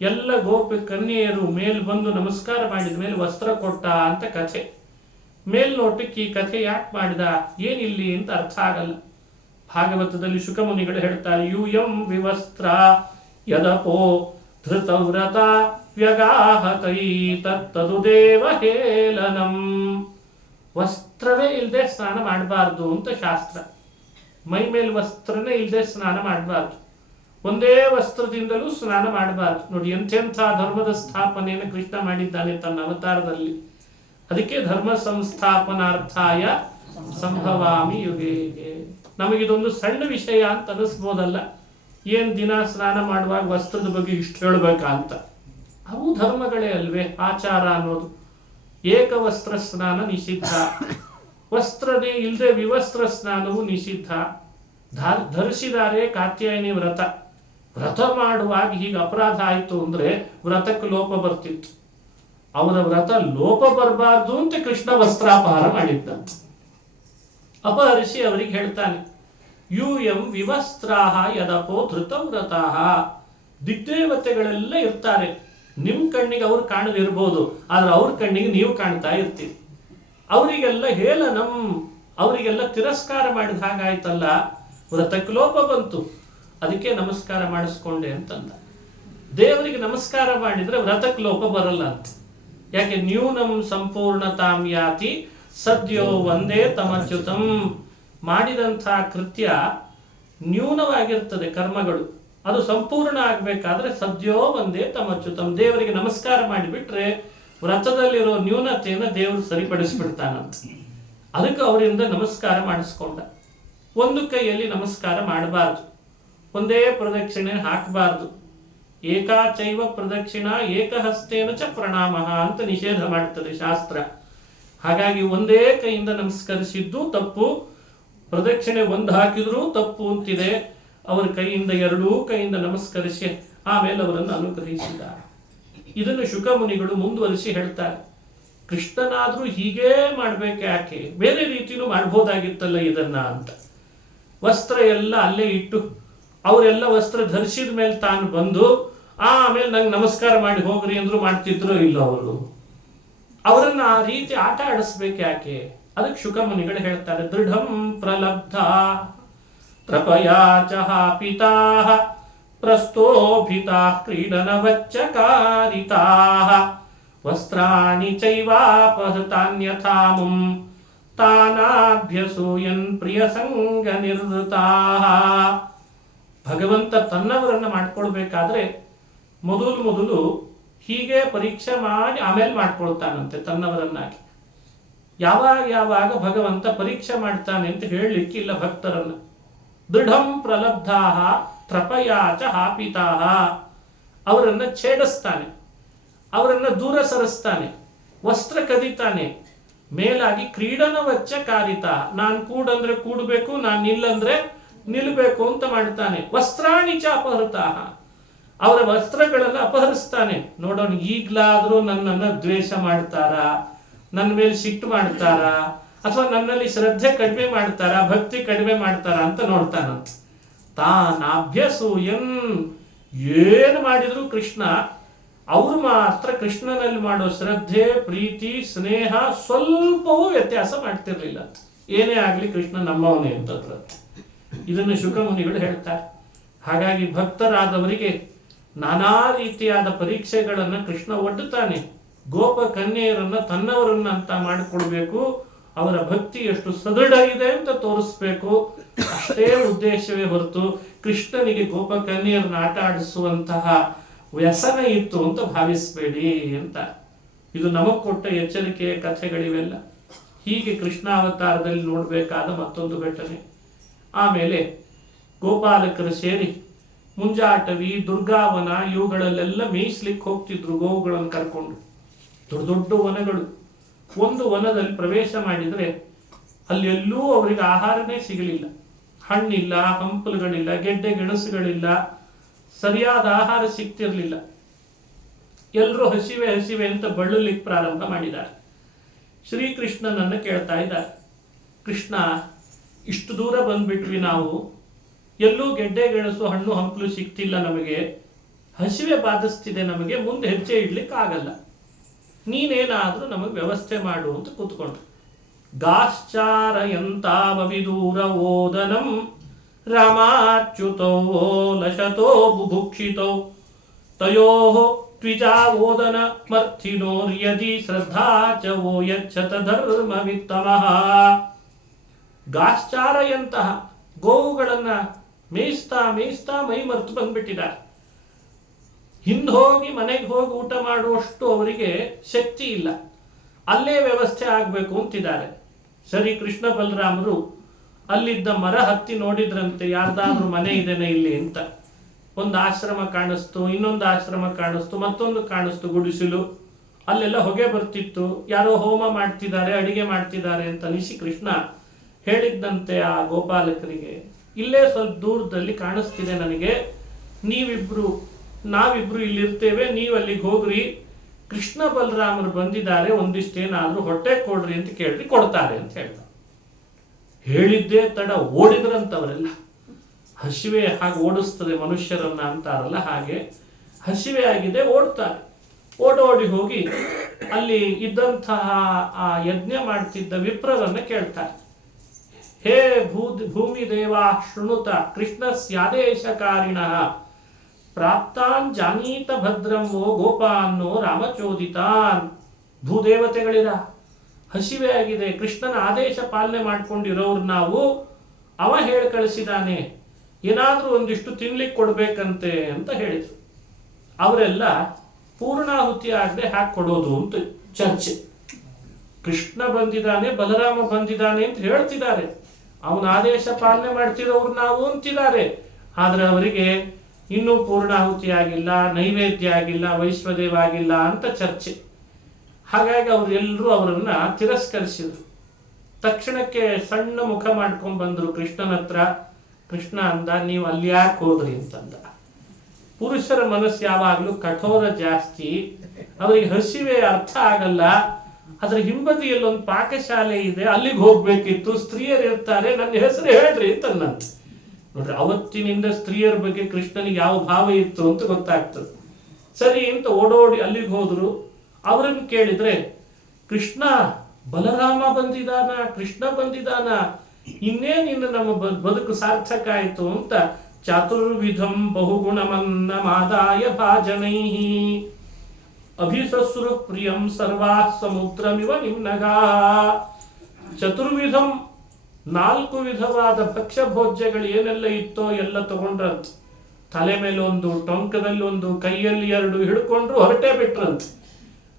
ಎಲ್ಲ ಗೋಪಿ ಕನ್ಯೆಯರು ಮೇಲ್ ಬಂದು ನಮಸ್ಕಾರ ಮಾಡಿದ ಮೇಲೆ ವಸ್ತ್ರ ಕೊಟ್ಟ ಅಂತ ಕಥೆ. ಮೇಲ್ನೋಟಕ್ಕೆ ಈ ಕಥೆ ಯಾಕೆ ಮಾಡಿದ, ಏನಿಲ್ಲಿ ಅಂತ ಅರ್ಥ ಆಗಲ್ಲ. ಭಾಗವತದಲ್ಲಿ ಶುಕಮುನಿಗಳು ಹೇಳ್ತಾರೆ, ಯೂಯಂ ವಿವಸ್ತ್ರ ಯದಪೋ ಧೃತವ್ರತ ವ್ಯಗಾಹತೈ ತತ್ತದು ದೇವ ಹೇಲನಂ. ವಸ್ತ್ರವೇ ಇಲ್ಲದೆ ಸ್ನಾನ ಮಾಡಬಾರ್ದು ಅಂತ ಶಾಸ್ತ್ರ. ಮೈ ಮೇಲೆ ವಸ್ತ್ರನೇ ಇಲ್ಲದೆ ಸ್ನಾನ ಮಾಡಬಾರ್ದು, ಒಂದೇ ವಸ್ತ್ರದಿಂದಲೂ ಸ್ನಾನ ಮಾಡಬಾರ್ದು. ನೋಡಿ ಎಂತೆಂಥ ಧರ್ಮದ ಸ್ಥಾಪನೆಯನ್ನು ಕೃಷ್ಣ ಮಾಡಿದ್ದಾನೆ ತನ್ನ ಅವತಾರದಲ್ಲಿ. ಅದಕ್ಕೆ ಧರ್ಮ ಸಂಸ್ಥಾಪನಾರ್ಥಾಯ ಸಂಭವಾಮಿ ಯುಗೆ ಯುಗೆ. ನಮಗಿದೊಂದು ಸಣ್ಣ ವಿಷಯ ಅಂತ ಅನಿಸ್ಬೋದಲ್ಲ, ಏನ್ ದಿನ ಸ್ನಾನ ಮಾಡುವಾಗ ವಸ್ತ್ರದ ಬಗ್ಗೆ ಇಷ್ಟು ಹೇಳ್ಬೇಕಾ ಅಂತ. ಅವು ಧರ್ಮಗಳೇ ಅಲ್ವೇ ಆಚಾರ ಅನ್ನೋದು. ಏಕವಸ್ತ್ರ ಸ್ನಾನ ನಿಷಿದ್ಧ, ವಸ್ತ್ರನೇ ಇಲ್ಲದೆ ವಿವಸ್ತ್ರ ಸ್ನಾನವು ನಿಷಿದ್ಧ. ಧರಿಸಿದ್ದಾರೆ ಕಾತ್ಯಾಯಿನಿ ವ್ರತ. ವ್ರತ ಮಾಡುವಾಗ ಹೀಗೆ ಅಪರಾಧ ಆಯಿತು ಅಂದ್ರೆ ವ್ರತಕ್ಕೆ ಲೋಪ ಬರ್ತಿತ್ತು. ಅವರ ವ್ರತ ಲೋಪ ಬರಬಾರ್ದು ಅಂತ ಕೃಷ್ಣ ವಸ್ತ್ರಾಪಹಾರ ಮಾಡಿದ್ದಂತೆ. ಅಪಹರಿಸಿ ಅವರಿಗೆ ಹೇಳ್ತಾನೆ, ಯೂಯಂ ವಿವಸ್ತ್ರಾಹ ಯದಪೋ ಧೃತವ್ರತಾಹ. ದಿಗ್ದೇವತೆಗಳೆಲ್ಲ ಇರ್ತಾರೆ, ನಿಮ್ ಕಣ್ಣಿಗೆ ಅವ್ರು ಕಾಣದಿರ್ಬೋದು, ಆದ್ರೆ ಅವ್ರ ಕಣ್ಣಿಗೆ ನೀವು ಕಾಣ್ತಾ ಇರ್ತೀರಿ. ಅವರಿಗೆಲ್ಲ ಹೇಳನಂ, ಅವರಿಗೆಲ್ಲ ತಿರಸ್ಕಾರ ಮಾಡಿದ ಹಾಗಾಯ್ತಲ್ಲ, ವ್ರತಕ್ಕೆ ಲೋಪ ಬಂತು, ಅದಕ್ಕೆ ನಮಸ್ಕಾರ ಮಾಡಿಸ್ಕೊಂಡೆ ಅಂತಂದ. ದೇವರಿಗೆ ನಮಸ್ಕಾರ ಮಾಡಿದ್ರೆ ವ್ರತಕ್ಕೆ ಲೋಪ ಬರಲ್ಲ ಅಂತ. ಯಾಕೆ? ನ್ಯೂನಂ ಸಂಪೂರ್ಣತಾಂ ಯಾತಿ ಸದ್ಯೋ ಒಂದೇ ತಮಚ್ಯುತಂ. ಮಾಡಿದಂತಹ ಕೃತ್ಯ ನ್ಯೂನವಾಗಿರ್ತದೆ, ಕರ್ಮಗಳು ಅದು ಸಂಪೂರ್ಣ ಆಗಬೇಕಾದ್ರೆ ಸದ್ಯೋ ಒಂದೇ ತಮಚ್ಯುತಂ, ದೇವರಿಗೆ ನಮಸ್ಕಾರ ಮಾಡಿಬಿಟ್ರೆ ವ್ರತದಲ್ಲಿರೋ ನ್ಯೂನತೆಯನ್ನು ದೇವರು ಸರಿಪಡಿಸ್ಬಿಡ್ತಾನಂತ. ಅದಕ್ಕೆ ಅವರಿಂದ ನಮಸ್ಕಾರ ಮಾಡಿಸ್ಕೊಂಡ. ಒಂದು ಕೈಯಲ್ಲಿ ನಮಸ್ಕಾರ ಮಾಡಬಾರ್ದು, ಒಂದೇ ಪ್ರದಕ್ಷಿಣೆ ಹಾಕಬಾರ್ದು. ಏಕಾಚೈವ ಪ್ರದಕ್ಷಿಣ ಏಕಹಸ್ತೇನ ಚ ಪ್ರಣಾಮ ಅಂತ ನಿಷೇಧ ಮಾಡ್ತದೆ ಶಾಸ್ತ್ರ. ಹಾಗಾಗಿ ಒಂದೇ ಕೈಯಿಂದ ನಮಸ್ಕರಿಸಿದ್ದು ತಪ್ಪು, ಪ್ರದಕ್ಷಿಣೆ ಒಂದು ಹಾಕಿದ್ರೂ ತಪ್ಪು ಅಂತಿದೆ. ಅವರ ಕೈಯಿಂದ ಎರಡೂ ಕೈಯಿಂದ ನಮಸ್ಕರಿಸಿ ಆಮೇಲೆ ಅವರನ್ನು ಅನುಗ್ರಹಿಸಿದ್ದಾರೆ. ಇದನ್ನು ಶುಕಮುನಿಗಳು ಮುಂದುವರಿಸಿ ಹೇಳ್ತಾರೆ, ಕೃಷ್ಣನಾದ್ರೂ ಹೀಗೇ ಮಾಡ್ಬೇಕು, ಯಾಕೆ ಬೇರೆ ರೀತಿನೂ ಮಾಡ್ಬೋದಾಗಿತ್ತಲ್ಲ ಇದನ್ನ ಅಂತ. ವಸ್ತ್ರ ಎಲ್ಲ ಅಲ್ಲೇ ಇಟ್ಟು ಅವರೆಲ್ಲ ವಸ್ತ್ರ ಧರಿಸಿದ ಮೇಲೆ ತಾನು ಬಂದು ಆಮೇಲೆ ನಂಗೆ ನಮಸ್ಕಾರ ಮಾಡಿ ಹೋಗ್ರಿ ಅಂದ್ರು ಮಾಡ್ತಿದ್ರು ಇಲ್ಲ ಅವರು. ಅವರನ್ನ ಆ ರೀತಿ ಆಟ ಆಡಿಸ್ಬೇಕು ಯಾಕೆ? ಅದಕ್ಕೆ ಶುಕಮುನಿಗಳು ಹೇಳ್ತಾರೆ, ದೃಢಂ ಪ್ರಲಬ್ಧ ತ್ರಪಯಾ ಚಹಾಪಿತಾ ಪ್ರಸ್ತೋಭಿತಾ ಕ್ರೀಡನವಚ್ಚಕಾರಿತಾ ವಸ್ತ್ರಾಣಿ ಚೈವಾಪಹೃತಾನ್ಯಥಾಮುಂ ತಾನಾಭ್ಯಸೂಯನ್ ಪ್ರಿಯ ಸಂಗ ನಿರ್ವೃತಾ. ಭಗವಂತ ತನ್ನವರನ್ನ ಮಾಡ್ಕೊಳ್ಬೇಕಾದ್ರೆ ಮೊದಲು ಹೀಗೆ ಪರೀಕ್ಷೆ ಮಾಡಿ ಆಮೇಲೆ ಮಾಡ್ಕೊಳ್ತಾನಂತೆ ತನ್ನವರನ್ನಾಗಿ. ಯಾವಾಗ ಭಗವಂತ ಪರೀಕ್ಷೆ ಮಾಡ್ತಾನೆ ಅಂತ ಹೇಳಲಿಕ್ಕಿಲ್ಲ ಭಕ್ತರನ್ನ. ದೃಢಂ ಪ್ರಲಬ್ಧಾ ತ್ರಪಯಾಚ ಹಾಪಿತಾ, ಅವರನ್ನ ಛೇಡಿಸ್ತಾನೆ, ಅವರನ್ನ ದೂರ ಸರಿಸ್ತಾನೆ, ವಸ್ತ್ರ ಕದಿತಾನೆ. ಮೇಲಾಗಿ ಕ್ರೀಡನವಚ್ಚ ಕಾರಿತ, ನಾನು ಕೂಡಂದ್ರೆ ಕೂಡಬೇಕು, ನಾನು ನಿಲ್ಲಂದ್ರೆ ನಿಲ್ಬೇಕು ಅಂತ ಮಾಡ್ತಾನೆ. ವಸ್ತ್ರಾಣಿಚ ಅಪಹೃತ, ಅವರ ವಸ್ತ್ರಗಳೆಲ್ಲ ಅಪಹರಿಸ್ತಾನೆ. ನೋಡೋಣ ಈಗ್ಲಾದ್ರೂ ನನ್ನನ್ನು ದ್ವೇಷ ಮಾಡ್ತಾರ, ನನ್ನ ಮೇಲೆ ಸಿಟ್ಟು ಮಾಡ್ತಾರ, ಅಥವಾ ನನ್ನಲ್ಲಿ ಶ್ರದ್ಧೆ ಕಡಿಮೆ ಮಾಡ್ತಾರ, ಭಕ್ತಿ ಕಡಿಮೆ ಮಾಡ್ತಾರ ಅಂತ ನೋಡ್ತಾನಂತ. ತಾನಾಭ್ಯಸೂಯನ್, ಏನು ಮಾಡಿದ್ರು ಕೃಷ್ಣ, ಅವರು ಮಾತ್ರ ಕೃಷ್ಣನಲ್ಲಿ ಮಾಡೋ ಶ್ರದ್ಧೆ ಪ್ರೀತಿ ಸ್ನೇಹ ಸ್ವಲ್ಪವೂ ವ್ಯತ್ಯಾಸ ಮಾಡ್ತಿರ್ಲಿಲ್ಲ. ಏನೇ ಆಗ್ಲಿ ಕೃಷ್ಣ ನಮ್ಮವನೇ ಅಂತಂದ್ರ ಇದನ್ನು ಶುಕಮುನಿಗಳು ಹೇಳ್ತಾರೆ. ಹಾಗಾಗಿ ಭಕ್ತರಾದವರಿಗೆ ನಾನಾ ರೀತಿಯಾದ ಪರೀಕ್ಷೆಗಳನ್ನು ಕೃಷ್ಣ ಒಡ್ಡುತ್ತಾನೆ. ಗೋಪ ಕನ್ಯೆಯರನ್ನ ತನ್ನವರನ್ನ ಅಂತ ಮಾಡಿಕೊಡ್ಬೇಕು, ಅವರ ಭಕ್ತಿ ಎಷ್ಟು ಸದೃಢ ಇದೆ ಅಂತ ತೋರಿಸ್ಬೇಕು, ಅಷ್ಟೇ ಉದ್ದೇಶವೇ ಹೊರತು ಕೃಷ್ಣನಿಗೆ ಗೋಪ ಕನ್ಯೆಯರನ್ನ ಆಟ ಆಡಿಸುವಂತಹ ವ್ಯಸನ ಇತ್ತು ಅಂತ ಭಾವಿಸಬೇಡಿ ಅಂತ. ಇದು ನಮಗ್ ಕೊಟ್ಟ ಎಚ್ಚರಿಕೆಯ ಕಥೆಗಳಿವೆಲ್ಲ. ಹೀಗೆ ಕೃಷ್ಣಾವತಾರದಲ್ಲಿ ನೋಡಬೇಕಾದ ಮತ್ತೊಂದು ಘಟನೆ. ಆಮೇಲೆ ಗೋಪಾಲಕರು ಸೇರಿ ಮುಂಜಾಟವಿ ದುರ್ಗಾವನ ಇವುಗಳಲ್ಲೆಲ್ಲ ಮೇಯಿಸ್ಲಿಕ್ಕೆ ಹೋಗ್ತಿದ್ರು ಗೋವುಗಳನ್ನು ಕರ್ಕೊಂಡು. ದೊಡ್ಡ ದೊಡ್ಡ ವನಗಳು. ಒಂದು ವನದಲ್ಲಿ ಪ್ರವೇಶ ಮಾಡಿದರೆ ಅಲ್ಲೆಲ್ಲೂ ಅವರಿಗೆ ಆಹಾರನೇ ಸಿಗಲಿಲ್ಲ. ಹಣ್ಣಿಲ್ಲ, ಹಂಪಲುಗಳಿಲ್ಲ, ಗೆಡ್ಡೆ ಗೆಣಸುಗಳಿಲ್ಲ, ಸರಿಯಾದ ಆಹಾರ ಸಿಗ್ತಿರ್ಲಿಲ್ಲ. ಎಲ್ಲರೂ ಹಸಿವೆ ಅಂತ ಬಳಲಿಕ್ಕೆ ಪ್ರಾರಂಭ ಮಾಡಿದ್ದಾರೆ. ಶ್ರೀಕೃಷ್ಣನನ್ನು ಕೇಳ್ತಾ ಇದ್ದಾರೆ, ಕೃಷ್ಣ ಇಷ್ಟು ದೂರ ಬಂದ್ಬಿಟ್ವಿ ನಾವು, ಎಲ್ಲೂ ಗೆಡ್ಡೆ ಗೆಣಸು ಹಣ್ಣು ಹಂಪಲು ಸಿಗ್ತಿಲ್ಲ, ನಮಗೆ ಹಸಿವೆ ಬಾಧಿಸ್ತಿದೆ, ನಮಗೆ ಮುಂದೆ ಹೆಜ್ಜೆ ಇಡ್ಲಿಕ್ಕೆ ಆಗಲ್ಲ, ನೀನೇನಾದ್ರೂ ನಮಗೆ ವ್ಯವಸ್ಥೆ ಮಾಡು ಅಂತ ಕೂತ್ಕೊಂಡ್ರು. ಗಾಶ್ಚಾರಯಂತಾವ ವಿದೂರ ಓದನಂ ರಾಮಾಚ್ಯುತೋ ಲಶತೋ ಬುಭುಕ್ಷಿತೋ ತಯೋ ತ್ವಿಜಾ ಓದನ ಮರ್ಥಿನೋರ್ಯದಿ ಶ್ರದ್ಧಾ ಚ ವೋ ಯಚ್ಛತ ಧರ್ಮವಿತ್ತಮಃ. ಗಾಶ್ಚಾರಯಂತಹ ಗೋವುಗಳನ್ನ ಮೇಯಿಸ್ತಾ ಮೈ ಮರೆತು ಬಂದ್ಬಿಟ್ಟಿದ್ದಾರೆ. ಹಿಂದೋಗಿ ಮನೆಗೆ ಹೋಗಿ ಊಟ ಮಾಡುವಷ್ಟು ಅವರಿಗೆ ಶಕ್ತಿ ಇಲ್ಲ, ಅಲ್ಲೇ ವ್ಯವಸ್ಥೆ ಆಗಬೇಕು ಅಂತಿದ್ದಾರೆ. ಸರಿ, ಕೃಷ್ಣ ಬಲರಾಮರು ಅಲ್ಲಿದ್ದ ಮರ ಹತ್ತಿ ನೋಡಿದ್ರಂತೆ, ಯಾರ್ದಾದ್ರೂ ಮನೆ ಇದೆನಾ ಇಲ್ಲಿ ಅಂತ. ಒಂದು ಆಶ್ರಮ ಕಾಣಿಸ್ತು, ಇನ್ನೊಂದು ಆಶ್ರಮ ಕಾಣಿಸ್ತು, ಮತ್ತೊಂದು ಕಾಣಿಸ್ತು, ಗುಡಿಸಲು. ಅಲ್ಲೆಲ್ಲ ಹೊಗೆ ಬರ್ತಿತ್ತು, ಯಾರೋ ಹೋಮ ಮಾಡ್ತಿದ್ದಾರೆ, ಅಡಿಗೆ ಮಾಡ್ತಿದ್ದಾರೆ ಅಂತ ಅನಿಸಿ ಕೃಷ್ಣ ಹೇಳಿದ್ದಂತೆ ಆ ಗೋಪಾಲಕರಿಗೆ, ಇಲ್ಲೇ ಸ್ವಲ್ಪ ದೂರದಲ್ಲಿ ಕಾಣಿಸ್ತಿದೆ ನನಗೆ, ನಾವಿಬ್ರು ಇಲ್ಲಿರ್ತೇವೆ, ನೀವು ಅಲ್ಲಿಗೆ ಹೋಗ್ರಿ, ಕೃಷ್ಣ ಬಲರಾಮರು ಬಂದಿದ್ದಾರೆ, ಒಂದಿಷ್ಟೇನಾದ್ರೂ ಹೊಟ್ಟೆ ಕೊಡ್ರಿ ಅಂತ ಕೇಳ್ರಿ, ಕೊಡ್ತಾರೆ ಅಂತ ಹೇಳ್ತಾರೆ. ಹೇಳಿದ್ದೇ ತಡ ಓಡಿದ್ರಂತವರೆಲ್ಲ. ಹಸಿವೆ ಹಾಗೆ ಓಡಿಸ್ತದೆ ಮನುಷ್ಯರನ್ನ ಅಂತಾರಲ್ಲ, ಹಾಗೆ ಹಸಿವೆ ಆಗಿದೆ, ಓಡ್ತಾರೆ. ಓಡೋಡಿ ಹೋಗಿ ಅಲ್ಲಿ ಇದ್ದಂತಹ ಆ ಯಜ್ಞ ಮಾಡ್ತಿದ್ದ ವಿಪ್ರರನ್ನ ಕೇಳ್ತಾರೆ, ಹೇ ಭೂಮಿ ದೇವ ಶೃಣುತ ಕೃಷ್ಣಸ್ಯಾದೇಶಕಾರಿಣಃ ಪ್ರಾಪ್ತಾನ್ ಜಾನೀತ ಭದ್ರಂವೋ ಗೋಪಾನ್ನೋ ರಾಮಚೋದಿತಾನ್. ಭೂದೇವತೆಗಳಿರ ಹಸಿವೆ ಆಗಿದೆ, ಕೃಷ್ಣನ ಆದೇಶ ಪಾಲನೆ ಮಾಡ್ಕೊಂಡಿರೋರು ನಾವು, ಅವ ಹೇಳಿ ಕಳಿಸಿದಾನೆ, ಏನಾದರೂ ಒಂದಿಷ್ಟು ತಿನ್ಲಿಕ್ಕೆ ಕೊಡ್ಬೇಕಂತೆ ಅಂತ ಹೇಳಿದ್ರು. ಅವರೆಲ್ಲ ಪೂರ್ಣಾಹುತಿ ಆಗದೆ ಹಾಕಿ ಕೊಡೋದು ಅಂತ ಚರ್ಚೆ. ಕೃಷ್ಣ ಬಂದಿದ್ದಾನೆ, ಬಲರಾಮ ಬಂದಿದ್ದಾನೆ ಅಂತ ಹೇಳ್ತಿದ್ದಾರೆ, ಅವನ ಆದೇಶ ಪಾಲನೆ ಮಾಡ್ತಿರೋರು ನಾವು ಅಂತಿದ್ದಾರೆ. ಆದ್ರೆ ಅವರಿಗೆ ಇನ್ನೂ ಪೂರ್ಣಾಹುತಿ ಆಗಿಲ್ಲ, ನೈವೇದ್ಯ ಆಗಿಲ್ಲ, ವೈಶ್ವದೇವ ಆಗಿಲ್ಲ ಅಂತ ಚರ್ಚೆ. ಹಾಗಾಗಿ ಅವರೆಲ್ಲರೂ ಅವರನ್ನ ತಿರಸ್ಕರಿಸಿದ್ರು. ತಕ್ಷಣಕ್ಕೆ ಸಣ್ಣ ಮುಖ ಮಾಡ್ಕೊಂಡ್ ಬಂದ್ರು ಕೃಷ್ಣನ ಹತ್ರ. ಕೃಷ್ಣ ಅಂದ, ನೀವು ಅಲ್ಲಿ ಯಾಕೆ ಹೋದ್ರಿ ಅಂತಂದ. ಪುರುಷರ ಮನಸ್ಸು ಯಾವಾಗಲೂ ಕಠೋರ ಜಾಸ್ತಿ, ಅವರಿಗೆ ಹಸಿವೆ ಅರ್ಥ ಆಗಲ್ಲ. ಅದ್ರ ಹಿಂಬದಿಯಲ್ಲಿ ಒಂದು ಪಾಕಶಾಲೆ ಇದೆ, ಅಲ್ಲಿಗೆ ಹೋಗ್ಬೇಕಿತ್ತು, ಸ್ತ್ರೀಯರು ಇರ್ತಾರೆ, ನನ್ನ ಹೆಸರು ಹೇಳ್ರಿ ಅಂತನ್ನಂತ. ನೋಡ್ರಿ, ಅವತ್ತಿನಿಂದ ಸ್ತ್ರೀಯರ ಬಗ್ಗೆ ಕೃಷ್ಣನಿಗೆ ಯಾವ ಭಾವ ಇತ್ತು ಅಂತ ಗೊತ್ತಾಗ್ತದೆ. ಸರಿ ಅಂತ ಓಡೋಡಿ ಅಲ್ಲಿಗೆ ಹೋದ್ರು. ಅವರನ್ನು ಕೇಳಿದ್ರೆ, ಕೃಷ್ಣ ಬಲರಾಮ ಬಂದಿದಾನ, ಕೃಷ್ಣ ಬಂದಿದಾನ, ಇನ್ನೇನು ಇನ್ನು ನಮ್ಮ ಬದುಕು ಸಾರ್ಥಕ ಆಯಿತು ಅಂತ ಚಾತುರ್ವಿಧಂ ಬಹುಗುಣಮನ್ನ ಮಾದಾಯ ಭಾಜನೈಹಿ ಅಭಿಸಸ್ರು ಪ್ರಿಯಂ ಸರ್ವಾ ಸಮುದ್ರಮಿವ ನಿಮ್ನಗಾ. ಚತುರ್ವಿಧಂ, 4 ವಿಧವಾದ ಭಕ್ಷ್ಯ ಭೋಜ್ಯಗಳು ಏನೆಲ್ಲ ಇತ್ತೋ ಎಲ್ಲ ತಗೊಂಡ್ರಂತ. ತಲೆ ಮೇಲೆ ಒಂದು, ಟೊಂಕದಲ್ಲಿ ಒಂದು, ಕೈಯಲ್ಲಿ 2 ಹಿಡ್ಕೊಂಡ್ರು, ಹೊರಟೇ ಬಿಟ್ರಂತ.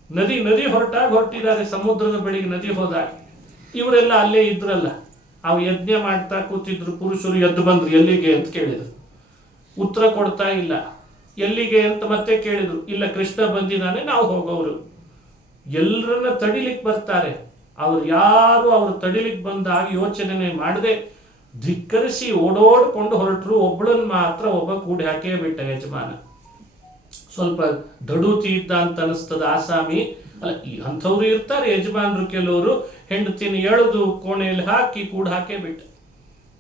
ನದಿ ಹೊರಟಿದ್ದಾರೆ, ಸಮುದ್ರದ ಬಳಿಗೆ ನದಿ ಹೋದಾಗ. ಇವರೆಲ್ಲ ಅಲ್ಲೇ ಇದ್ರಲ್ಲ, ಅವು ಯಜ್ಞ ಮಾಡ್ತಾ ಕೂತಿದ್ರು. ಪುರುಷರು ಎದ್ದು ಬಂದ್ರು, ಎಲ್ಲಿಗೆ ಅಂತ ಕೇಳಿದ್ರು. ಉತ್ತರ ಕೊಡ್ತಾ ಇಲ್ಲ. ಎಲ್ಲಿಗೆ ಅಂತ ಮತ್ತೆ ಕೇಳಿದ್ರು. ಇಲ್ಲ, ಕೃಷ್ಣ ಬಂದಿದ್ದಾನೆ, ನಾವು ಹೋಗೋರು. ಎಲ್ಲರನ್ನ ತಡಿಲಿಕ್ಕೆ ಬರ್ತಾರೆ. ಅವ್ರು ಯಾರು ಅವರು ತಡಿಲಿಕ್ಕೆ ಬಂದಾಗ ಯೋಚನೆ ಮಾಡದೆ ಧಿಕ್ಕರಿಸಿ ಓಡೋಡ್ಕೊಂಡು ಹೊರಟರು. ಒಬ್ಬಳನ್ನ ಮಾತ್ರ ಒಬ್ಬ ಕೂಡಿ ಹಾಕೇ ಬಿಟ್ಟ ಯಜಮಾನ. ಸ್ವಲ್ಪ ದಡೂತಿ ಇದ್ದ ಅಂತ ಅನಿಸ್ತದ ಆಸಾಮಿ. ಅಲ್ಲ, ಅಂಥವ್ರು ಇರ್ತಾರೆ ಯಜಮಾನರು. ಕೆಲವರು ಹೆಂಡತಿನ ಎಳೆದು ಕೋಣೆಯಲ್ಲಿ ಹಾಕಿ ಕೂಡ ಹಾಕೇ ಬಿಟ್ಟ.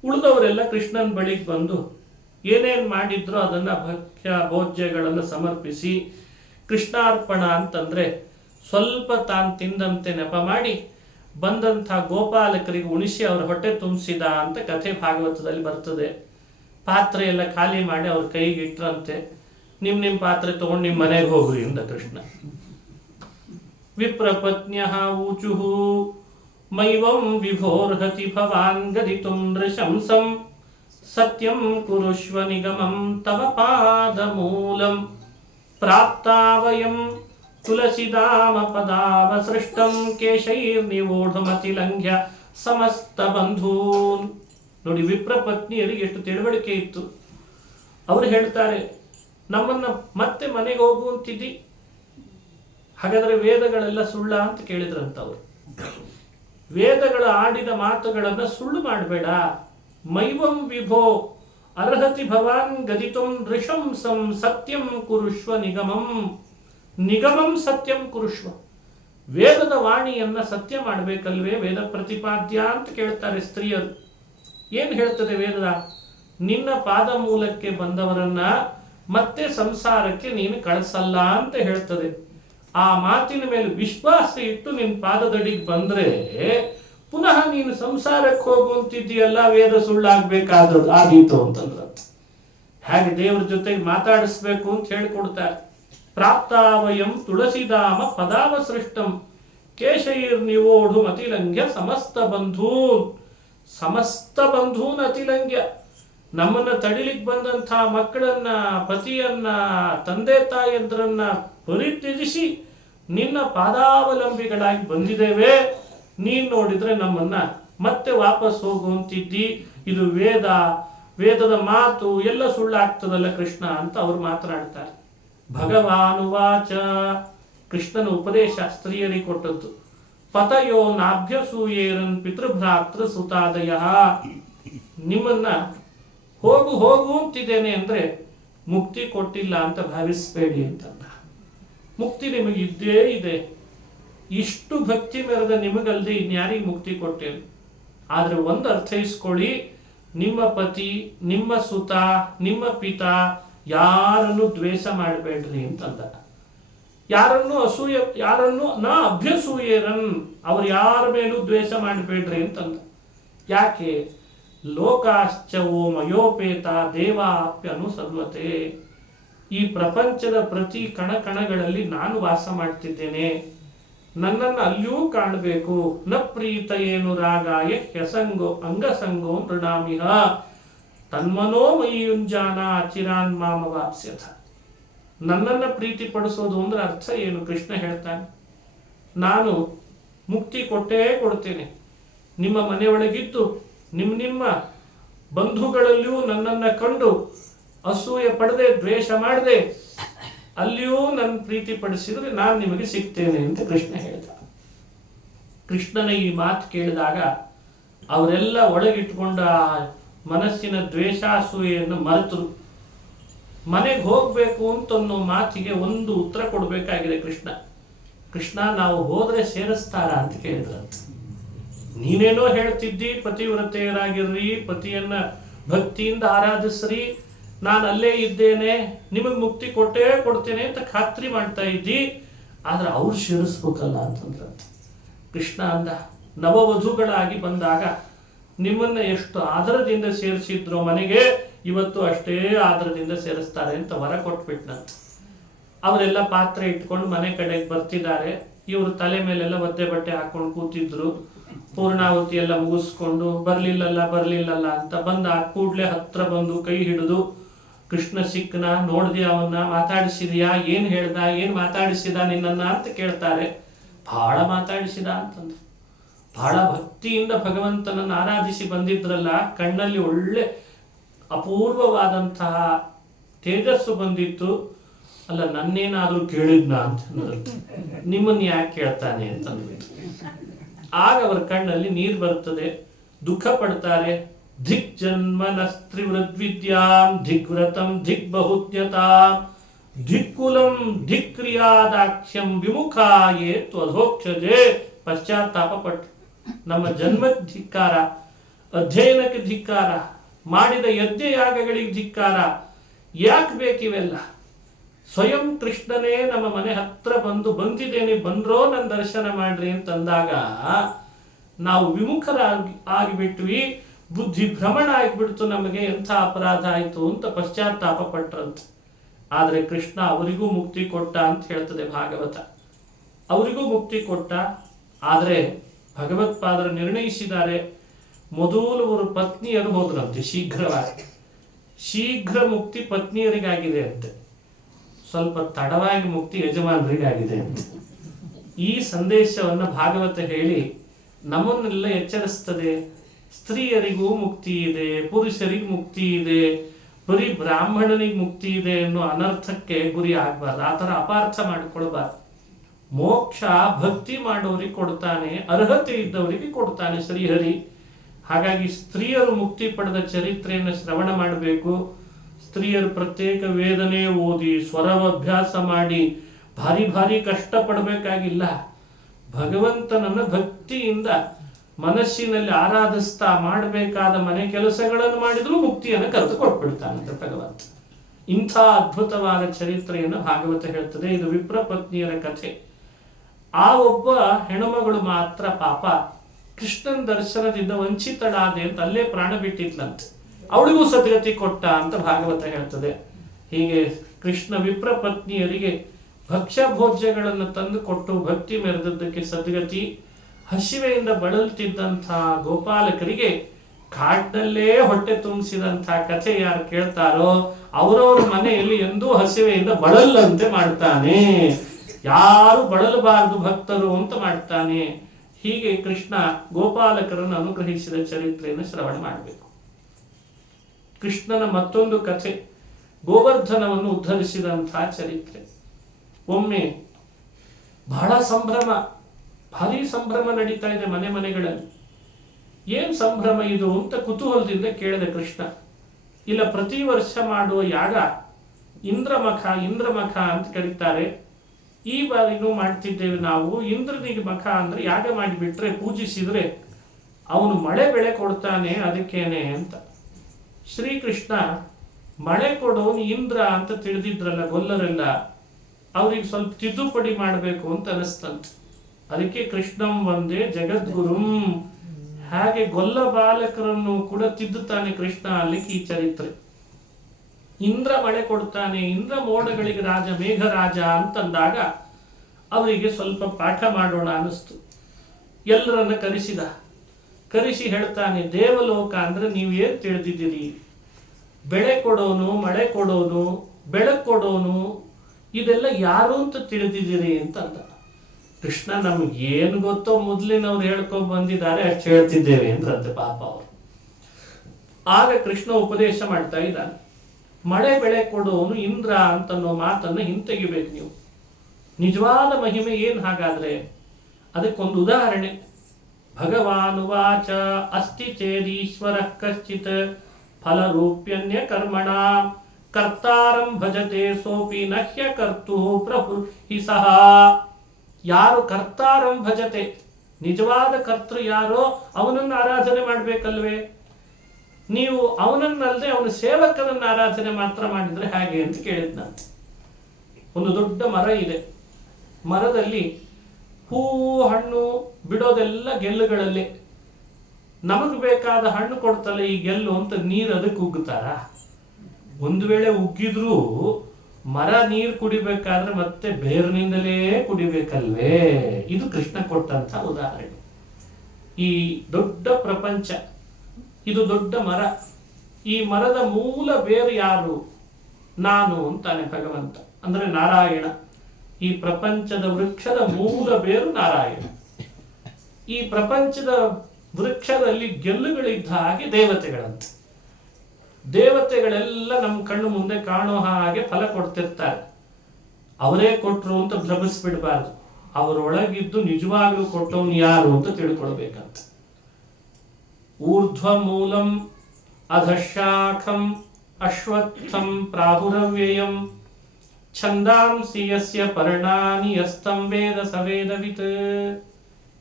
ಉಳಿದವರೆಲ್ಲ ಕೃಷ್ಣನ ಬಳಿಗೆ ಬಂದು ಏನೇನು ಮಾಡಿದ್ರು ಅದನ್ನ ಭಕ್ಷ್ಯ ಭೋಜ್ಯಗಳನ್ನು ಸಮರ್ಪಿಸಿ, ಕೃಷ್ಣಾರ್ಪಣ ಅಂತಂದ್ರೆ ಸ್ವಲ್ಪ ತಾನು ತಿಂದಂತೆ ನೆಪ ಮಾಡಿ ಬಂದಂಥ ಗೋಪಾಲಕರಿಗೆ ಉಣಿಸಿ ಅವ್ರ ಹೊಟ್ಟೆ ತುಂಬಿಸಿದ ಅಂತ ಕಥೆ ಭಾಗವತದಲ್ಲಿ ಬರ್ತದೆ. ಪಾತ್ರೆ ಎಲ್ಲ ಖಾಲಿ ಮಾಡಿ ಅವ್ರ ಕೈಗೆ ಇಟ್ರಂತೆ. ನಿಮ್ಮ ಪಾತ್ರೆ ತಗೊಂಡು ನಿಮ್ಮ ಮನೆಗೆ ಹೋಗ್ರಿ ಇಂದ ಕೃಷ್ಣ. ವಿಪ್ರಪತ್ನ್ಯ ಊಚುಃ ಮೈವಂ ವಿಭೋರ್ಹತಿ ಭವಾನ್ ಗದಿತುಂ ನೃಶಂಸಂ ಸತ್ಯಂ ಕುರುಷ್ವ ನಿಗಮಂ ತವ ಪಾದಮೂಲಂ ಪ್ರಾಪ್ತಾ ವಯಂ ತುಳಸಿದಾಮ ಪದಾವ ಸೃಷ್ಟಂ ಕೇಶೈರ್ನಿವೋಢಮತಿಲಂಘ್ಯ ಸಮಸ್ತ ಬಂಧೂನ್. ನೋಡಿ, ವಿಪ್ರಪತ್ನಿಯರಿಗೆ ಎಷ್ಟು ತಿಳುವಳಿಕೆ ಇತ್ತು. ಅವರು ಹೇಳ್ತಾರೆ, ನಮ್ಮನ್ನ ಮತ್ತೆ ಮನೆಗೆ ಹೋಗುವಂತಿದ್ದಿ, ಹಾಗಾದ್ರೆ ವೇದಗಳೆಲ್ಲ ಸುಳ್ಳ ಅಂತ ಕೇಳಿದ್ರಂತವ್ರು. ವೇದಗಳ ಆಡಿದ ಮಾತುಗಳನ್ನ ಸುಳ್ಳು ಮಾಡಬೇಡ. ಮೈವಂ ವಿಭೋ ಅರ್ಹತಿ ಭವಾನ್ ಗದಿತುಂ ನೃಶಂಸಂ ಸತ್ಯಂ ಕುರುಷ್ವ ನಿಗಮಂ. ನಿಗಮಂ ಸತ್ಯಂ ಕುರುಷ್ವ. ವೇದದ ವಾಣಿಯನ್ನ ಸತ್ಯ ಮಾಡಬೇಕಲ್ವೇ, ವೇದ ಪ್ರತಿಪಾದ್ಯ ಅಂತ ಕೇಳ್ತಾರೆ ಸ್ತ್ರೀಯರು. ಏನ್ ಹೇಳ್ತದೆ ವೇದ? ನಿನ್ನ ಪಾದ ಮೂಲಕ್ಕೆ ಬಂದವರನ್ನ ಮತ್ತೆ ಸಂಸಾರಕ್ಕೆ ನೀನು ಕಳಿಸಲ್ಲ ಅಂತ ಹೇಳ್ತದೆ. ಆ ಮಾತಿನ ಮೇಲೆ ವಿಶ್ವಾಸ ಇಟ್ಟು ನಿನ್ನ ಪಾದದಡಿಗೆ ಬಂದ್ರೆ ಪುನಃ ನೀನು ಸಂಸಾರಕ್ಕೆ ಹೋಗುವಂತಿದ್ದೀಯಲ್ಲ, ವೇದ ಸುಳ್ಳಾಗ್ಬೇಕಾದ್ರದ್ದು ಆಗೀತು ಅಂತಂದ್ರ ಹಾಗೆ ದೇವ್ರ ಜೊತೆಗೆ ಮಾತಾಡಿಸ್ಬೇಕು ಅಂತ ಹೇಳ್ಕೊಡ್ತಾರೆ. ಪ್ರಾಪ್ತಾವಯಂ ತುಳಸಿದಾಮ ಪದಾವ ಸೃಷ್ಟಂ ಕೇಶೈರ್ ನಿವೋಢು ಅತಿಲಂಘ್ಯ ಸಮಸ್ತ ಬಂಧೂನ್. ಸಮಸ್ತ ಬಂಧೂನ್ ಅತಿಲಂಘ್ಯ. ನಮ್ಮನ್ನ ತಡಿಲಿಕ್ಕೆ ಬಂದಂಥ ಮಕ್ಕಳನ್ನ, ಪತಿಯನ್ನ, ತಂದೆ ತಾಯಂದ್ರನ್ನ ಪರಿತ್ಯಜಿಸಿ ನಿನ್ನ ಪಾದಾವಲಂಬಿಗಳಾಗಿ ಬಂದಿದ್ದೇವೆ. ನೀನ್ ನೋಡಿದ್ರೆ ನಮ್ಮನ್ನ ಮತ್ತೆ ವಾಪಸ್ ಹೋಗುವಂತಿದ್ದಿ. ಇದು ವೇದದ ಮಾತು ಎಲ್ಲ ಸುಳ್ಳಾಗ್ತದಲ್ಲ ಕೃಷ್ಣ ಅಂತ ಅವ್ರು ಮಾತನಾಡ್ತಾರೆ. ಭಗವಾನುವಾಚ, ಕೃಷ್ಣನ ಉಪದೇಶ ಸ್ತ್ರೀಯರಿಗೆ ಕೊಟ್ಟದ್ದು. ಪತಯೋ ನಾಭ್ಯಸೂಯೇರನ್ ಪಿತೃಭ್ರಾತೃ ಸುತಾದಯ. ನಿಮ್ಮನ್ನ ಹೋಗು ಅಂತಿದ್ದೇನೆ ಅಂದ್ರೆ ಮುಕ್ತಿ ಕೊಟ್ಟಿಲ್ಲ ಅಂತ ಭಾವಿಸಬೇಡಿ ಅಂತಂದ. ಮುಕ್ತಿ ನಿಮಗೆ ಇದ್ದೇ ಇದೆ. ಇಷ್ಟು ಭಕ್ತಿ ಮೆರೆದ ನಿಮಗಲ್ದೆ ಇನ್ಯಾರಿಗೆ ಮುಕ್ತಿ ಕೊಟ್ಟೇನು? ಆದ್ರೆ ಒಂದು ಅರ್ಥೈಸ್ಕೊಳ್ಳಿ, ನಿಮ್ಮ ಪತಿ, ನಿಮ್ಮ ಸುತ, ನಿಮ್ಮ ಪಿತ ಯಾರನ್ನು ದ್ವೇಷ ಮಾಡಬೇಡ್ರಿ ಅಂತಂದ. ಯಾರನ್ನು ನಾ ಅಭ್ಯಸೂಯೇರನ್, ಅವ್ರು ಯಾರ ಮೇಲೂ ದ್ವೇಷ ಮಾಡಬೇಡ್ರಿ ಅಂತಂದ. ಯಾಕೆ? ಲೋಕಾಶ್ಚವೋ ಮಯೋಪೇತ ದೇವಾಪ್ಯನು ಸರ್ವತೆ. ಈ ಪ್ರಪಂಚದ ಪ್ರತಿ ಕಣಗಳಲ್ಲಿ ನಾನು ವಾಸ ಮಾಡ್ತಿದ್ದೇನೆ, ನನ್ನನ್ನು ಅಲ್ಲಿಯೂ ಕಾಣಬೇಕು. ನ ಪ್ರೀತ ಏನು ರಾಗಾಯ ಹ್ಯಸಂಗೋ ಅಂಗಸಂಗೋ ನೃಣಾಮಿಹ ತನ್ಮನೋಮಯುಂಜಾನ ಅಚಿರಾನ್ ಮಾಮವಾಪ್ಸ್ಯಥ. ನನ್ನನ್ನು ಪ್ರೀತಿ ಪಡಿಸೋದು ಅಂದ್ರೆ ಅರ್ಥ ಏನು? ಕೃಷ್ಣ ಹೇಳ್ತಾನೆ, ನಾನು ಮುಕ್ತಿ ಕೊಟ್ಟೇ ಕೊಡ್ತೇನೆ. ನಿಮ್ಮ ಮನೆಯೊಳಗಿದ್ದು ನಿಮ್ಮ ಬಂಧುಗಳಲ್ಲಿಯೂ ನನ್ನನ್ನು ಕಂಡು ಅಸೂಯೆ ಪಡದೆ ದ್ವೇಷ ಮಾಡದೆ ಅಲ್ಲಿಯೂ ನನ್ನ ಪ್ರೀತಿ ಪಡಿಸಿದ್ರೆ ನಾನು ನಿಮಗೆ ಸಿಗ್ತೇನೆ ಅಂತ ಕೃಷ್ಣ ಹೇಳ್ದ. ಕೃಷ್ಣನ ಈ ಮಾತು ಕೇಳಿದಾಗ ಅವರೆಲ್ಲ ಒಳಗಿಟ್ಕೊಂಡ ಮನಸ್ಸಿನ ದ್ವೇಷಾಸೂಯೆಯನ್ನು ಮರೆತರು. ಮನೆಗೆ ಹೋಗ್ಬೇಕು ಅಂತ ಅನ್ನೋ ಮಾತಿಗೆ ಒಂದು ಉತ್ತರ ಕೊಡಬೇಕಾಗಿದೆ ಕೃಷ್ಣ ನಾವು ಹೋದ್ರೆ ಸೇರಿಸ್ತಾರ ಅಂತ ಕೇಳಿದ್ರಂತ. ನೀನೇನೋ ಹೇಳ್ತಿದ್ದಿ ಪತಿವ್ರತೆಯರಾಗಿರ್ರಿ, ಪತಿಯನ್ನ ಭಕ್ತಿಯಿಂದ ಆರಾಧಿಸ್ರಿ, ನಾನು ಅಲ್ಲೇ ಇದ್ದೇನೆ, ನಿಮಗೆ ಮುಕ್ತಿ ಕೊಟ್ಟೇ ಕೊಡ್ತೇನೆ ಅಂತ ಖಾತ್ರಿ ಮಾಡ್ತಾ ಇದ್ದಿ, ಆದ್ರೆ ಅವ್ರು ಸೇರಿಸ್ಬೇಕಲ್ಲ ಅಂತಂದ್ರ ಕೃಷ್ಣ ಅಂದ, ನವವಧುಗಳಾಗಿ ಬಂದಾಗ ನಿಮ್ಮನ್ನ ಎಷ್ಟು ಆದರದಿಂದ ಸೇರಿಸಿದ್ರು ಮನೆಗೆ, ಇವತ್ತು ಅಷ್ಟೇ ಆದರದಿಂದ ಸೇರಿಸ್ತಾರೆ ಅಂತ ವರ ಕೊಟ್ಬಿಟ್ನಂತ. ಅವರೆಲ್ಲ ಪಾತ್ರೆ ಇಟ್ಕೊಂಡು ಮನೆ ಕಡೆಗೆ ಬರ್ತಿದ್ದಾರೆ. ಇವರು ತಲೆ ಮೇಲೆಲ್ಲ ಒದ್ದೆ ಬಟ್ಟೆ ಹಾಕೊಂಡು ಕೂತಿದ್ರು. ಪೂರ್ಣಾಹುತಿ ಎಲ್ಲ ಮುಗಿಸ್ಕೊಂಡು ಬರ್ಲಿಲ್ಲಲ್ಲ ಅಂತ ಬಂದ ಕೂಡ್ಲೆ ಹತ್ರ ಬಂದು ಕೈ ಹಿಡಿದು, ಕೃಷ್ಣ ಸಿಕ್ಕನ, ನೋಡ್ದಿ, ಅವನ್ನ ಮಾತಾಡಿಸಿದ್ಯಾ, ಏನ್ ಹೇಳ್ದ, ಏನ್ ಮಾತಾಡಿಸಿದ ನಿನ್ನನ್ನ ಅಂತ ಕೇಳ್ತಾರೆ. ಬಹಳ ಮಾತಾಡಿಸಿದ ಅಂತಂದ್ರು. ಬಹಳ ಭಕ್ತಿಯಿಂದ ಭಗವಂತನನ್ನು ಆರಾಧಿಸಿ ಬಂದಿದ್ರಲ್ಲ, ಕಣ್ಣಲ್ಲಿ ಒಳ್ಳೆ ಅಪೂರ್ವವಾದಂತಹ ತೇಜಸ್ಸು ಬಂದಿತ್ತು. ಅಲ್ಲ, ನನ್ನೇನಾದ್ರೂ ಕೇಳಿದ್ನ ಅಂತ ನಿಮ್ಮನ್ನ ಯಾಕೆ ಕೇಳ್ತಾನೆ ಅಂತಂದ್ಬಿಟ್ಟು ಆಗ ಅವರ ಕಣ್ಣಲ್ಲಿ ನೀರು ಬರ್ತದೆ, ದುಃಖ ಪಡ್ತಾರೆ. ಧಿಕ್ ಜನ್ಮನಸ್ತ್ರಿವೃದ್ವಿದ್ಯಾಂ ಧಿಗ್ವ್ರತಂ ಧಿಕ್ ಬಹುಜ್ಞತಾಂ ಧಿಕ್ಕುಲಂ ಧಿಕ್ ಕ್ರಿಯಾದಾಕ್ಷ್ಯಂ ವಿಮುಖಾಯೇ ತ್ವಧೋಕ್ಷಜೆ. ಪಶ್ಚಾತ್ತಾಪ ಪಟ್ಟು ನಮ್ಮ ಜನ್ಮಕ್ಕೆ ಧಿಕ್ಕಾರ, ಅಧ್ಯಯನಕ್ಕೆ ಧಿಕ್ಕಾರ, ಮಾಡಿದ ಯಜ್ಞ ಯಾಗಗಳಿಗೆ ಧಿಕ್ಕಾರ, ಯಾಕೆ ಬೇಕಿವೆಲ್ಲ? ಸ್ವಯಂ ಕೃಷ್ಣನೇ ನಮ್ಮ ಮನೆ ಹತ್ರ ಬಂದಿದ್ದೇನೆ, ಬಂದ್ರೋ ನನ್ನ ದರ್ಶನ ಮಾಡ್ರಿ ಅಂತಂದಾಗ ನಾವು ಆಗಿಬಿಟ್ವಿ, ಬುದ್ಧಿ ಭ್ರಮಣ ಆಗಿಬಿಡ್ತು, ನಮಗೆ ಎಂಥ ಅಪರಾಧ ಆಯಿತು ಅಂತ ಪಶ್ಚಾತ್ತಾಪ ಪಟ್ರಂತೆ. ಆದರೆ ಕೃಷ್ಣ ಅವರಿಗೂ ಮುಕ್ತಿ ಕೊಟ್ಟ ಅಂತ ಹೇಳ್ತದೆ ಭಾಗವತ. ಅವರಿಗೂ ಮುಕ್ತಿ ಕೊಟ್ಟ. ಆದರೆ ಭಗವತ್ಪಾದರು ನಿರ್ಣಯಿಸಿದ್ದಾರೆ, ಮೊದಲು ಅವರು ಪತ್ನಿಯರು ಹೋದ್ರಂತೆ ಶೀಘ್ರವಾಗಿ. ಶೀಘ್ರ ಮುಕ್ತಿ ಪತ್ನಿಯರಿಗಾಗಿದೆ ಅಂತೆ, ಸ್ವಲ್ಪ ತಡವಾಗಿ ಮುಕ್ತಿ ಯಜಮಾನರಿಗಾಗಿದೆ ಅಂತ. ಈ ಸಂದೇಶವನ್ನು ಭಾಗವತ ಹೇಳಿ ನಮ್ಮನ್ನೆಲ್ಲ ಎಚ್ಚರಿಸ್ತದೆ. ಸ್ತ್ರೀಯರಿಗೂ ಮುಕ್ತಿ ಇದೆ, ಪುರುಷರಿಗೂ ಮುಕ್ತಿ ಇದೆ, ಬರೀ ಬ್ರಾಹ್ಮಣನಿಗೆ ಮುಕ್ತಿ ಇದೆ ಅನ್ನೋ ಅನರ್ಥಕ್ಕೆ ಗುರಿ ಆಗ್ಬಾರ್ದು, ಆ ಥರ ಅಪಾರ್ಥ ಮಾಡಿಕೊಳ್ಬಾರ್ದು. ಮೋಕ್ಷ ಭಕ್ತಿ ಮಾಡೋರಿಗೆ ಕೊಡ್ತಾನೆ, ಅರ್ಹತೆ ಇದ್ದವರಿಗೆ ಕೊಡ್ತಾನೆ ಶ್ರೀಹರಿ. ಹಾಗಾಗಿ ಸ್ತ್ರೀಯರು ಮುಕ್ತಿ ಪಡೆದ ಚರಿತ್ರೆಯನ್ನು ಶ್ರವಣ ಮಾಡಬೇಕು. ಸ್ತ್ರೀಯರು ಪ್ರತ್ಯೇಕ ವೇದನೆ ಓದಿ ಸ್ವರವಭ್ಯಾಸ ಮಾಡಿ ಭಾರಿ ಭಾರಿ ಕಷ್ಟ ಪಡಬೇಕಾಗಿಲ್ಲ. ಭಗವಂತನನ್ನು ಭಕ್ತಿಯಿಂದ ಮನಸ್ಸಿನಲ್ಲಿ ಆರಾಧಿಸ್ತಾ ಮಾಡಬೇಕಾದ ಮನೆ ಕೆಲಸಗಳನ್ನು ಮಾಡಿದ್ರೂ ಮುಕ್ತಿಯನ್ನು ಕರೆದು ಕೊಟ್ಬಿಡ್ತಾನಂತೆ ಭಗವಂತ. ಇಂಥ ಅದ್ಭುತವಾದ ಚರಿತ್ರೆಯನ್ನು ಭಾಗವತ ಹೇಳ್ತದೆ. ಇದು ವಿಪ್ರ ಪತ್ನಿಯರ ಕಥೆ. ಆ ಒಬ್ಬ ಹೆಣ್ಣುಮಗಳು ಮಾತ್ರ ಪಾಪ ಕೃಷ್ಣನ ದರ್ಶನದಿಂದ ವಂಚಿತಳಾದೆ ಅಂತ ಅಲ್ಲೇ ಪ್ರಾಣ ಬಿಟ್ಟಿದ್ಲಂತೆ. ಅವಳಿಗೂ ಸದ್ಗತಿ ಕೊಟ್ಟ ಅಂತ ಭಾಗವತ ಹೇಳ್ತದೆ. ಹೀಗೆ ಕೃಷ್ಣ ವಿಪ್ರ ಪತ್ನಿಯರಿಗೆ ಭಕ್ಷ್ಯ ಭೋಜ್ಯಗಳನ್ನು ತಂದು ಕೊಟ್ಟು ಭಕ್ತಿ ಮೆರೆದದ್ದಕ್ಕೆ ಸದ್ಗತಿ. ಹಸಿವೆಯಿಂದ ಬಳಲ್ತಿದ್ದಂತಹ ಗೋಪಾಲಕರಿಗೆ ಕಾಡಿನಲ್ಲೇ ಹೊಟ್ಟೆ ತುಂಬಿಸಿದಂತಹ ಕಥೆ ಯಾರು ಕೇಳ್ತಾರೋ ಅವರವರ ಮನೆಯಲ್ಲಿ ಎಂದೂ ಹಸಿವೆಯಿಂದ ಬಳಲ್ಲಂತೆ ಮಾಡ್ತಾನೆ. ಯಾರು ಬಳಲಬಾರದು ಭಕ್ತರು ಅಂತ ಮಾಡ್ತಾನೆ. ಹೀಗೆ ಕೃಷ್ಣ ಗೋಪಾಲಕರನ್ನು ಅನುಗ್ರಹಿಸಿದ ಚರಿತ್ರೆಯನ್ನು ಶ್ರವಣ ಮಾಡಬೇಕು. ಕೃಷ್ಣನ ಮತ್ತೊಂದು ಕಥೆ ಗೋವರ್ಧನವನ್ನು ಉದ್ಧರಿಸಿದಂತಹ ಚರಿತ್ರೆ. ಒಮ್ಮೆ ಬಹಳ ಸಂಭ್ರಮ, ಭಾರಿ ಸಂಭ್ರಮ ನಡೀತಾ ಇದೆ ಮನೆಗಳಲ್ಲಿ. ಏನ್ ಸಂಭ್ರಮ ಇದು ಅಂತ ಕುತೂಹಲದಿಂದ ಕೇಳಿದ ಕೃಷ್ಣ. ಇಲ್ಲ, ಪ್ರತಿ ವರ್ಷ ಮಾಡುವ ಯಾಗ ಇಂದ್ರಮಖ ಅಂತ ಕರೀತಾರೆ. ಈ ಬಾರಿನೂ ಮಾಡ್ತಿದ್ದೇವೆ ನಾವು. ಇಂದ್ರನಿಗೆ ಮಖ ಅಂದ್ರೆ ಯಾಗ ಮಾಡಿಬಿಟ್ರೆ ಪೂಜಿಸಿದ್ರೆ ಅವನು ಮಳೆ ಬೆಳೆ ಕೊಡ್ತಾನೆ, ಅದಕ್ಕೇನೆ ಅಂತ. ಶ್ರೀಕೃಷ್ಣ ಮಳೆ ಕೊಡೋನು ಇಂದ್ರ ಅಂತ ತಿಳಿದಿದ್ರಲ್ಲ ಗೊಲ್ಲರೆಲ್ಲ, ಅವ್ರಿಗೆ ಸ್ವಲ್ಪ ತಿದ್ದುಪಡಿ ಮಾಡಬೇಕು ಅಂತ ಅನಿಸ್ತಂತೆ. ಅದಕ್ಕೆ ಕೃಷ್ಣಂ ಒಂದೇ ಜಗದ್ಗುರುಂ. ಹಾಗೆ ಗೊಲ್ಲ ಬಾಲಕರನ್ನು ಕೂಡ ತಿದ್ದುತ್ತಾನೆ ಕೃಷ್ಣ. ಅಲ್ಲಿಗೆ ಈ ಚರಿತ್ರೆ. ಇಂದ್ರ ಮಳೆ ಕೊಡ್ತಾನೆ, ಇಂದ್ರ ಮೋಡಗಳಿಗೆ ರಾಜ, ಮೇಘರಾಜ ಅಂತಂದಾಗ ಅವರಿಗೆ ಸ್ವಲ್ಪ ಪಾಠ ಮಾಡೋಣ ಅನ್ನಿಸ್ತು. ಎಲ್ಲರನ್ನ ಕರೆಸಿ ಹೇಳ್ತಾನೆ, ದೇವಲೋಕ ಅಂದ್ರೆ ನೀವೇನು ತಿಳಿದಿದ್ದೀರಿ? ಬೆಳೆ ಕೊಡೋನು, ಮಳೆ ಕೊಡೋನು, ಬೆಳಕು ಕೊಡೋನು, ಇದೆಲ್ಲ ಯಾರು ಅಂತ ತಿಳಿದಿದ್ದೀರಿ ಅಂತಂದ. ಕೃಷ್ಣ ನಮ್ಗೇನು ಗೊತ್ತೋ ಮೊದಲಿನವ್ರು ಹೇಳ್ಕೊಂಡ್ ಬಂದಿದ್ದಾರೆ ಅಷ್ಟು ಹೇಳ್ತಿದ್ದೇವೆ ಅಂದ್ರಂತೆ ಪಾಪ ಅವರು. ಆಗ ಕೃಷ್ಣ ಉಪದೇಶ ಮಾಡ್ತಾ ಇದ್ದಾನೆ, ಮಳೆ ಬೆಳೆ ಕೊಡೋನು ಇಂದ್ರ ಅಂತನ್ನೋ ಮಾತನ್ನ ಹಿಂತೆಗಿಬೇಕು ನೀವು. ನಿಜವಾದ ಮಹಿಮೆ ಏನ್ ಹಾಗಾದ್ರೆ? ಅದಕ್ಕೊಂದು ಉದಾಹರಣೆ. ಭಗವಾನುವಾಚ ಅಸ್ತಿ ಚೇದೀಶ್ವರ ಕಶ್ಚಿತ್ ಫಲರೂಪ್ಯನ್ಯ ಕರ್ಮಣ ಕರ್ತಾರಂ ಭಜತೆ ಸೋಪಿ ನಹ್ಯ ಕರ್ತು ಪ್ರಭು ಹಿ ಸಹ. ಯಾರು ಕರ್ತಾರಂ ಭಜತೆ, ನಿಜವಾದ ಕರ್ತೃ ಯಾರೋ ಅವನನ್ನು ಆರಾಧನೆ ಮಾಡ್ಬೇಕಲ್ವೇ? ನೀವು ಅವನನ್ನಲ್ಲದೆ ಅವನ ಸೇವಕನನ್ನು ಆರಾಧನೆ ಮಾತ್ರ ಮಾಡಿದ್ರೆ ಹೇಗೆ ಅಂತ ಕೇಳಿದ್ನಂತೆ. ಒಂದು ದೊಡ್ಡ ಮರ ಇದೆ, ಮರದಲ್ಲಿ ಹೂವು ಹಣ್ಣು ಬಿಡೋದೆಲ್ಲ ಗೆಲ್ಲುಗಳಲ್ಲಿ. ನಮಗ್ ಬೇಕಾದ ಹಣ್ಣು ಕೊಡ್ತಲ್ಲ ಈ ಗೆಲ್ಲು ಅಂತ ನೀರು ಅದಕ್ಕೆ ಉಗ್ಗುತ್ತಾರ? ಒಂದು ವೇಳೆ ಉಗ್ಗಿದ್ರೂ ಮರ ನೀರು ಕುಡಿಬೇಕಾದ್ರೆ ಮತ್ತೆ ಬೇರಿನಿಂದಲೇ ಕುಡಿಬೇಕಲ್ವೇ? ಇದು ಕೃಷ್ಣ ಕೊಟ್ಟಂತ ಉದಾಹರಣೆ. ಈ ದೊಡ್ಡ ಪ್ರಪಂಚ, ಇದು ದೊಡ್ಡ ಮರ. ಈ ಮರದ ಮೂಲ ಬೇರು ಯಾರು? ನಾನು ಅಂತಾನೆ ಭಗವಂತ, ಅಂದ್ರೆ ನಾರಾಯಣ. ಈ ಪ್ರಪಂಚದ ವೃಕ್ಷದ ಮೂಲ ಬೇರು ನಾರಾಯಣ. ಈ ಪ್ರಪಂಚದ ವೃಕ್ಷದಲ್ಲಿ ಗೆಲ್ಲುಗಳಿದ್ದ ಹಾಗೆ ದೇವತೆಗಳಂತೆ. ದೇವತೆಗಳೆಲ್ಲ ನಮ್ಮ ಕಣ್ಣು ಮುಂದೆ ಕಾಣೋ ಹಾಗೆ ಫಲ ಕೊಡ್ತಿರ್ತಾರೆ. ಅವರೇ ಕೊಟ್ರು ಅಂತ ಭ್ರಮಿಸ್ಬಿಡ್ಬಾರ್ದು. ಅವರೊಳಗಿದ್ದು ನಿಜವಾಗ್ಲೂ ಕೊಟ್ಟವನು ಯಾರು ಅಂತ ತಿಳ್ಕೊಳ್ಬೇಕಂತ. ಊರ್ಧ್ವ ಮೂಲಂ ಅಧಶಾಖಂ ಅಶ್ವತ್ಥಂ ಪ್ರಾಹುರವ್ಯಯಂ ಛಂದಾಂಸಿ ಯಸ್ಯ ಪರ್ಣಾನಿ ಯಸ್ತಂ ವೇದ ಸವೇದವಿತ್.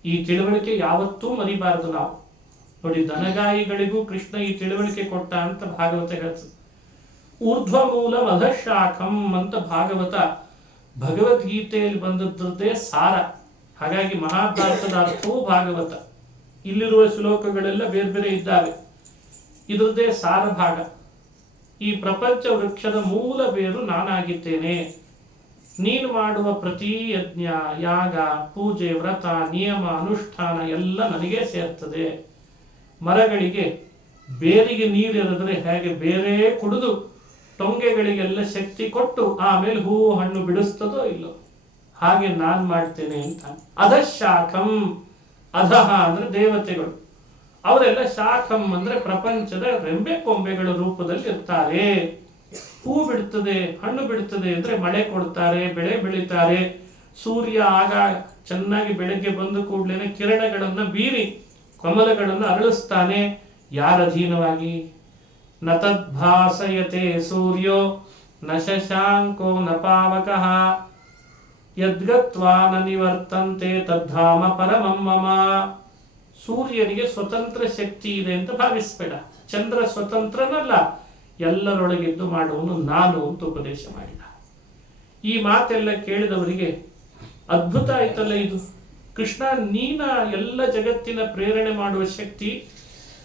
ಈ ತಿಳುವಳಿಕೆ ಯಾವತ್ತೂ ಮರಿಬಾರದು ನಾವು. ನೋಡಿ, ದನಗಾಯಿಗಳಿಗೂ ಕೃಷ್ಣ ಈ ತಿಳುವಳಿಕೆ ಕೊಟ್ಟ ಅಂತ ಭಾಗವತ ಹೇಳ್ತದೆ. ಊರ್ಧ್ವ ಮೂಲಂ ಅಧಶಾಖಂ ಅಂತ ಭಾಗವತ ಭಗವದ್ಗೀತೆಯಲ್ಲಿ ಬಂದದ್ದೇ ಸಾರ. ಹಾಗಾಗಿ ಮಹಾಭಾರತದ ಅರ್ಥವೂ ಭಾಗವತ. ಇಲ್ಲಿರುವ ಶ್ಲೋಕಗಳೆಲ್ಲ ಬೇರೆ ಬೇರೆ ಇದ್ದಾವೆ, ಇದರದ್ದೇ ಸಾರ ಭಾಗ. ಈ ಪ್ರಪಂಚ ವೃಕ್ಷದ ಮೂಲ ಬೇರು ನಾನಾಗಿದ್ದೇನೆ. ನೀನು ಮಾಡುವ ಪ್ರತಿ ಯಜ್ಞ, ಯಾಗ, ಪೂಜೆ, ವ್ರತ, ನಿಯಮ, ಅನುಷ್ಠಾನ ಎಲ್ಲ ನನಗೆ ಸೇರ್ತದೆ. ಮರಗಳಿಗೆ ಬೇರಿಗೆ ನೀರೆರೆದ್ರೆ ಹೇಗೆ ಬೇರೆ ಕುಡಿದು ಟೊಂಗೆಗಳಿಗೆಲ್ಲ ಶಕ್ತಿ ಕೊಟ್ಟು ಆಮೇಲೆ ಹೂವು ಹಣ್ಣು ಬಿಡಿಸ್ತದೋ ಇಲ್ಲೋ, ಹಾಗೆ ನಾನ್ ಮಾಡ್ತೇನೆ ಅಂತ. ಅಧಶಾಖಂ, ಅಧಃ ಅಂದ್ರೆ ದೇವತೆಗಳು, ಅವರೆಲ್ಲ ಶಾಖಂ ಅಂದ್ರೆ ಪ್ರಪಂಚದ ರೆಂಬೆ ಕೊಂಬೆಗಳ ರೂಪದಲ್ಲಿ ಇರ್ತಾರೆ. ಹೂ ಬಿಡ್ತದೆ, ಹಣ್ಣು ಬಿಡ್ತದೆ ಅಂದ್ರೆ ಮಳೆ ಕೊಡ್ತಾರೆ, ಬೆಳೆ ಬೆಳೀತಾರೆ. ಸೂರ್ಯ ಆಗ ಚೆನ್ನಾಗಿ ಬೆಳಗ್ಗೆ ಬಂದು ಕೂಡಲೇ ಕಿರಣಗಳನ್ನ ಬೀರಿ ಕಮಲಗಳನ್ನು ಅರಳಿಸ್ತಾನೆ. ಯಾರ ಅಧೀನವಾಗಿ? ನ ತದ್ಭಾಸಯತೆ ಸೂರ್ಯೋ ನ ಶಶಾಂಕೋ ನ ಪಾವಕಃ ಯದ್ಗತ್ವಾ ನ ನಿವರ್ತಂತೆ ತದ್ಧಾಮ ಪರಮಂ ಮಮ. ಸೂರ್ಯನಿಗೆ ಸ್ವತಂತ್ರ ಶಕ್ತಿ ಇದೆ ಅಂತ ಭಾವಿಸ್ಬೇಡ. ಚಂದ್ರ ಸ್ವತಂತ್ರನಲ್ಲ, ಎಲ್ಲರೊಳಗಿದ್ದು ಮಾಡುವನು ನಾನು ಅಂತ ಉಪದೇಶ ಮಾಡಿದ. ಈ ಮಾತೆಲ್ಲ ಕೇಳಿದವರಿಗೆ ಅದ್ಭುತ ಆಯ್ತಲ್ಲ ಇದು. ಕೃಷ್ಣ, ನೀನ ಎಲ್ಲ ಜಗತ್ತಿನ ಪ್ರೇರಣೆ ಮಾಡುವ ಶಕ್ತಿ.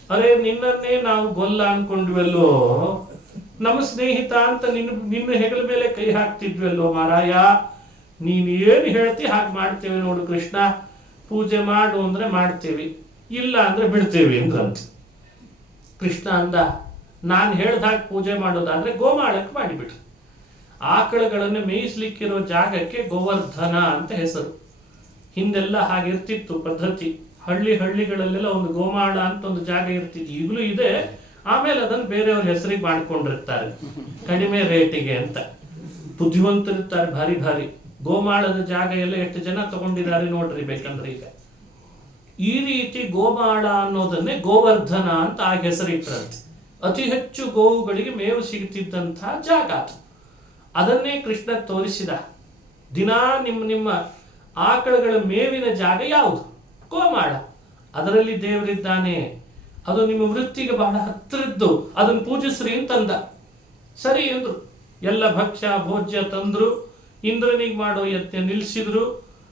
ಅರೆ, ನಿನ್ನನ್ನೇ ನಾವು ಗೊಲ್ಲ ಅನ್ಕೊಂಡ್ವಲ್ಲೋ, ನಮ್ಮ ಸ್ನೇಹಿತ ಅಂತ ನಿನ್ನ ಹೆಗಲ ಮೇಲೆ ಕೈ ಹಾಕ್ತಿದ್ವಲ್ಲೋ ಮಾರಾಯ. ನೀನ್ ಏನು ಹೇಳ್ತಿ ಹಾಗೆ ಮಾಡ್ತೇವೆ ನೋಡು ಕೃಷ್ಣ. ಪೂಜೆ ಮಾಡು ಅಂದ್ರೆ ಮಾಡ್ತೇವೆ, ಇಲ್ಲ ಅಂದ್ರೆ ಬಿಡ್ತೇವೆ ಅಂದ್ರಂತ. ಕೃಷ್ಣ ಅಂದ, ನಾನು ಹೇಳ್ದಾಗ ಪೂಜೆ ಮಾಡೋದಾದ್ರೆ ಗೋಮಾಳಕ್ಕೆ ಮಾಡಿಬಿಟ್ರು. ಆಕಳುಗಳನ್ನು ಮೇಯಿಸ್ಲಿಕ್ಕಿರೋ ಜಾಗಕ್ಕೆ ಗೋವರ್ಧನ ಅಂತ ಹೆಸರು. ಹಿಂದೆಲ್ಲ ಹಾಗಿರ್ತಿತ್ತು ಪದ್ಧತಿ. ಹಳ್ಳಿಗಳಲ್ಲೆಲ್ಲ ಒಂದು ಗೋಮಾಳ ಅಂತ ಒಂದು ಜಾಗ ಇರ್ತಿತ್ತು, ಈಗಲೂ ಇದೆ. ಆಮೇಲೆ ಅದನ್ನು ಬೇರೆಯವ್ರ ಹೆಸರಿಗೆ ಮಾಡ್ಕೊಂಡಿರ್ತಾರೆ ಕಡಿಮೆ ರೇಟಿಗೆ ಅಂತ. ಬುದ್ಧಿವಂತರಿರ್ತಾರೆ ಭಾರಿ ಭಾರಿ. ಗೋಮಾಳದ ಜಾಗ ಎಲ್ಲ ಎಷ್ಟು ಜನ ತಗೊಂಡಿದ್ದಾರೆ ನೋಡ್ರಿ ಬೇಕಂದ್ರೆ. ಈಗ ಈ ರೀತಿ ಗೋಮಾಳ ಅನ್ನೋದನ್ನೇ ಗೋವರ್ಧನ ಅಂತ ಆ ಹೆಸರಿಟ್ಟರಂತೆ. ಅತಿ ಹೆಚ್ಚು ಗೋವುಗಳಿಗೆ ಮೇವು ಸಿಗುತ್ತಿದ್ದಂತಹ ಜಾಗ ಅದು. ಅದನ್ನೇ ಕೃಷ್ಣ ತೋರಿಸಿದ. ದಿನಾ ನಿಮ್ಮ ಆಕಳುಗಳ ಮೇವಿನ ಜಾಗ ಯಾವುದು? ಗೋಮಾಳ. ಅದರಲ್ಲಿ ದೇವರಿದ್ದಾನೆ. ಅದು ನಿಮ್ಮ ವೃತ್ತಿಗೆ ಬಹಳ ಹತ್ತಿರದ್ದು, ಅದನ್ನು ಪೂಜಿಸ್ರಿ ಅಂತಂದ. ಸರಿ ಅಂದ್ರು. ಎಲ್ಲ ಭಕ್ಷ್ಯ ಭೋಜ್ಯ ತಂದ್ರು. ಇಂದ್ರನಿಗೆ ಮಾಡೋ ಯತ್ನ ನಿಲ್ಲಿಸಿದ್ರು.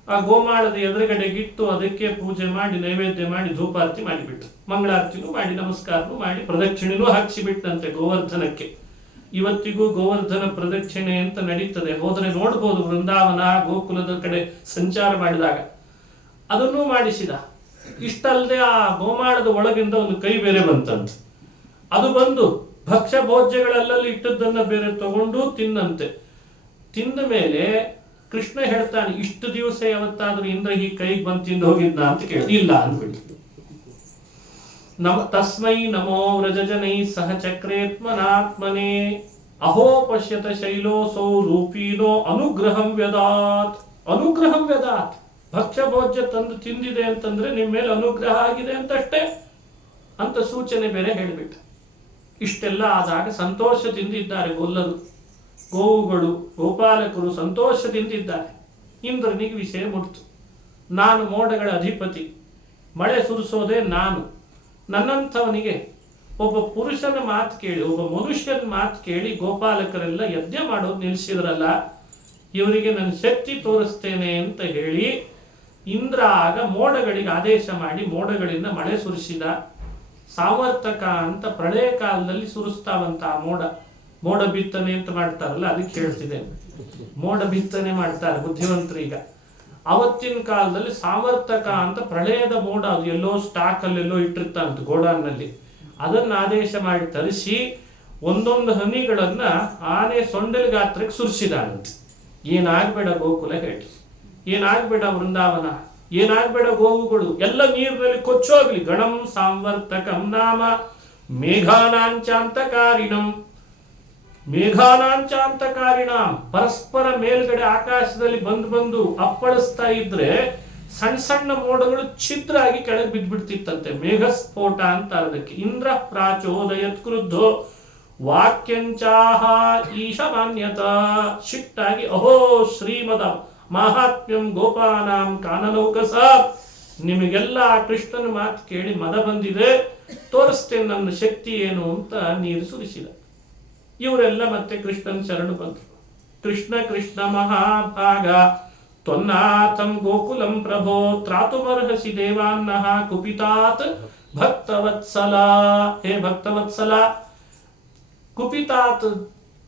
ಆ ಗೋಮಾಳದ ಎದುರುಗಡೆಗಿಟ್ಟು ಅದಕ್ಕೆ ಪೂಜೆ ಮಾಡಿ ನೈವೇದ್ಯ ಮಾಡಿ ಧೂಪಾರತಿ ಮಾಡಿಬಿಟ್ರು. ಮಂಗಳಾರತಿನೂ ಮಾಡಿ ನಮಸ್ಕಾರನೂ ಮಾಡಿ ಪ್ರದಕ್ಷಿಣೆನೂ ಹಾಕಿಸಿಬಿಟ್ಟಂತೆ ಗೋವರ್ಧನಕ್ಕೆ. ಇವತ್ತಿಗೂ ಗೋವರ್ಧನ ಪ್ರದಕ್ಷಿಣೆ ಅಂತ ನಡೀತದೆ, ಹೋದರೆ ನೋಡ್ಬೋದು. ವೃಂದಾವನ ಗೋಕುಲದ ಕಡೆ ಸಂಚಾರ ಮಾಡಿದಾಗ ಅದನ್ನೂ ಮಾಡಿಸಿದ. ಇಷ್ಟಲ್ಲದೆ ಆ ಗೋಮಾಳದ ಒಳಗಿಂದ ಒಂದು ಕೈ ಬೇರೆ ಬಂತಂತೆ. ಅದು ಬಂದು ಭಕ್ಷ್ಯ ಭೋಜ್ಯಗಳಲ್ಲಲ್ಲಿ ಇಟ್ಟದ್ದನ್ನ ಬೇರೆ ತಗೊಂಡು ತಿನ್ನಂತೆ. ತಿಂದ ಮೇಲೆ ಕೃಷ್ಣ ಹೇಳ್ತಾನೆ, ಇಷ್ಟು ದಿವಸ ಯಾವತ್ತಾದ್ರೂ ಇಂದ್ರ ಈ ಕೈಗೆ ಬಂದು ತಿಂದು ಹೋಗಿದ್ನ ಅಂತ ಕೇಳಿ, ಇಲ್ಲ ಅಂದ್ಬಿಟ್ಟು. ತಸ್ಮೈ ನಮೋ ವ್ರಜಜನೈ ಸಹ ಚಕ್ರೇತ್ಮನಾತ್ಮನೇ ಅಹೋ ಪಶ್ಯತ ಶೈಲೋಸೌ ರೂಪೀನೋ ಅನುಗ್ರಹಂ ವ್ಯದಾತ್. ಅನುಗ್ರಹಂ ವ್ಯದಾತ್, ಭಕ್ಷ್ಯ ಭೋಜ್ಯ ತಂದು ತಿಂದಿದೆ ಅಂತಂದ್ರೆ ನಿಮ್ಮ ಮೇಲೆ ಅನುಗ್ರಹ ಆಗಿದೆ ಅಂತಷ್ಟೇ ಅಂತ ಸೂಚನೆ ಬೇರೆ ಹೇಳಿಬಿಟ್ಟ. ಇಷ್ಟೆಲ್ಲ ಆದಾಗ ಸಂತೋಷದಿಂದ ಇದ್ದಾರೆ ಎಲ್ಲರೂ. ಗೋವುಗಳು ಗೋಪಾಲಕರು ಸಂತೋಷದಿಂದ ಇದ್ದಾರೆ. ಇಂದ್ರನಿಗೆ ವಿಷಯ ಮುಟ್ತು. ನಾನು ಮೋಡಗಳ ಅಧಿಪತಿ, ಮಳೆ ಸುರಿಸೋದೇ ನಾನು. ನನ್ನಂಥವನಿಗೆ ಒಬ್ಬ ಪುರುಷನ ಮಾತು ಕೇಳಿ, ಒಬ್ಬ ಮನುಷ್ಯನ ಮಾತು ಕೇಳಿ ಗೋಪಾಲಕರೆಲ್ಲ ಯಜ್ಞ ಮಾಡೋದು ನಿಲ್ಲಿಸಿದ್ರಲ್ಲ, ಇವರಿಗೆ ನನ್ನ ಶಕ್ತಿ ತೋರಿಸ್ತೇನೆ ಅಂತ ಹೇಳಿ ಇಂದ್ರ ಆಗ ಮೋಡಗಳಿಗೆ ಆದೇಶ ಮಾಡಿ ಮೋಡಗಳಿಂದ ಮಳೆ ಸುರಿಸಿದ. ಸಾವರ್ತಕ ಅಂತ ಪ್ರಳಯ ಕಾಲದಲ್ಲಿ ಸುರಿಸ್ತಾವಂತ ಆ ಮೋಡ ಬಿತ್ತನೆ ಅಂತ ಮಾಡ್ತಾರಲ್ಲ, ಅದಕ್ಕೆ ಹೇಳ್ತಿದೆ. ಮೋಡ ಬಿತ್ತನೆ ಮಾಡ್ತಾರೆ ಬುದ್ಧಿವಂತರೀಗ. ಅವತ್ತಿನ ಕಾಲದಲ್ಲಿ ಸಾವರ್ತಕ ಅಂತ ಪ್ರಳಯದ ಮೋಡ, ಅದು ಎಲ್ಲೋ ಸ್ಟಾಕ್ ಅಲ್ಲೆಲ್ಲೋ ಇಟ್ಟಿರ್ತಾರಂತ ಗೋಡಾನ್ನಲ್ಲಿ. ಅದನ್ನ ಆದೇಶ ಮಾಡಿ ತರಿಸಿ ಒಂದೊಂದು ಹನಿಗಳನ್ನ ಆನೆ ಸೊಂಡೆಲ್ ಗಾತ್ರಕ್ಕೆ ಸುರಿಸಿದಾನಂತೆ. ಏನಾಗ್ಬೇಡ ಗೋಕುಲ ಹೇಳಿ, ಏನಾಗ್ಬೇಡ ವೃಂದಾವನ, ಏನಾಗ್ಬೇಡ ಗೋವುಗಳು ಎಲ್ಲ ನೀರಿನಲ್ಲಿ ಕೊಚ್ಚೋಗ್ಲಿ. ಗಣಂ ಸಾಂವರ್ತಕಂ ನಾಮ ಮೇಘಾನಾಂಚಾಂತಕಾರಿಣಂ. ಮೇಘಾನಾಂಚಾಂತಕಾರಿಣಂ, ಪರಸ್ಪರ ಮೇಲ್ಗಡೆ ಆಕಾಶದಲ್ಲಿ ಬಂದು ಅಪ್ಪಳಿಸ್ತಾ ಇದ್ರೆ ಸಣ್ಣ ಸಣ್ಣ ಮೋಡಗಳು ಛಿದ್ರ ಆಗಿ ಕೆಳಗೆ ಬಿದ್ದ್ಬಿಡ್ತಿತ್ತಂತೆ. ಮೇಘಸ್ಫೋಟ ಅಂತ ಅದಕ್ಕೆ. ಇಂದ್ರ ಪ್ರಾಚೋದಯತ್ ಕ್ರುದ್ಧೋ ವಾಕ್ಯಂಚಾಹ ಈಶಮಾನ್ಯತ. ಶಿಟ್ಟಾಗಿ ಅಹೋ ಶ್ರೀಮದ ಮಹಾತ್ಮ್ಯಂ ಗೋಪಾನಾಂ ಕಾನನೌಕಸ. ನಿಮಗೆಲ್ಲ ಕೃಷ್ಣನ ಮಾತು ಕೇಳಿ ಮದ ಬಂದಿದೆ, ತೋರಿಸ್ತೇನೆ ನನ್ನ ಶಕ್ತಿ ಏನು ಅಂತ ನೀರು ಸುರಿಸಿದ. ಇವರೆಲ್ಲ ಮತ್ತೆ ಕೃಷ್ಣನ ಶರಣು ಬಂದರು. ಕೃಷ್ಣ ಕೃಷ್ಣ ಮಹಾಭಾಗ ತ್ವನ್ನಾಥಂ ಗೋಕುಲಂ ಪ್ರಭೋ ತ್ರಾತುಮರ್ಹಸಿ ದೇವಾನ್ನಃ ಕುಪಿತಾತ್ ಭಕ್ತವತ್ಸಲ. ಹೇ ಭಕ್ತವತ್ಸಲ, ಕುಪಿತಾತ್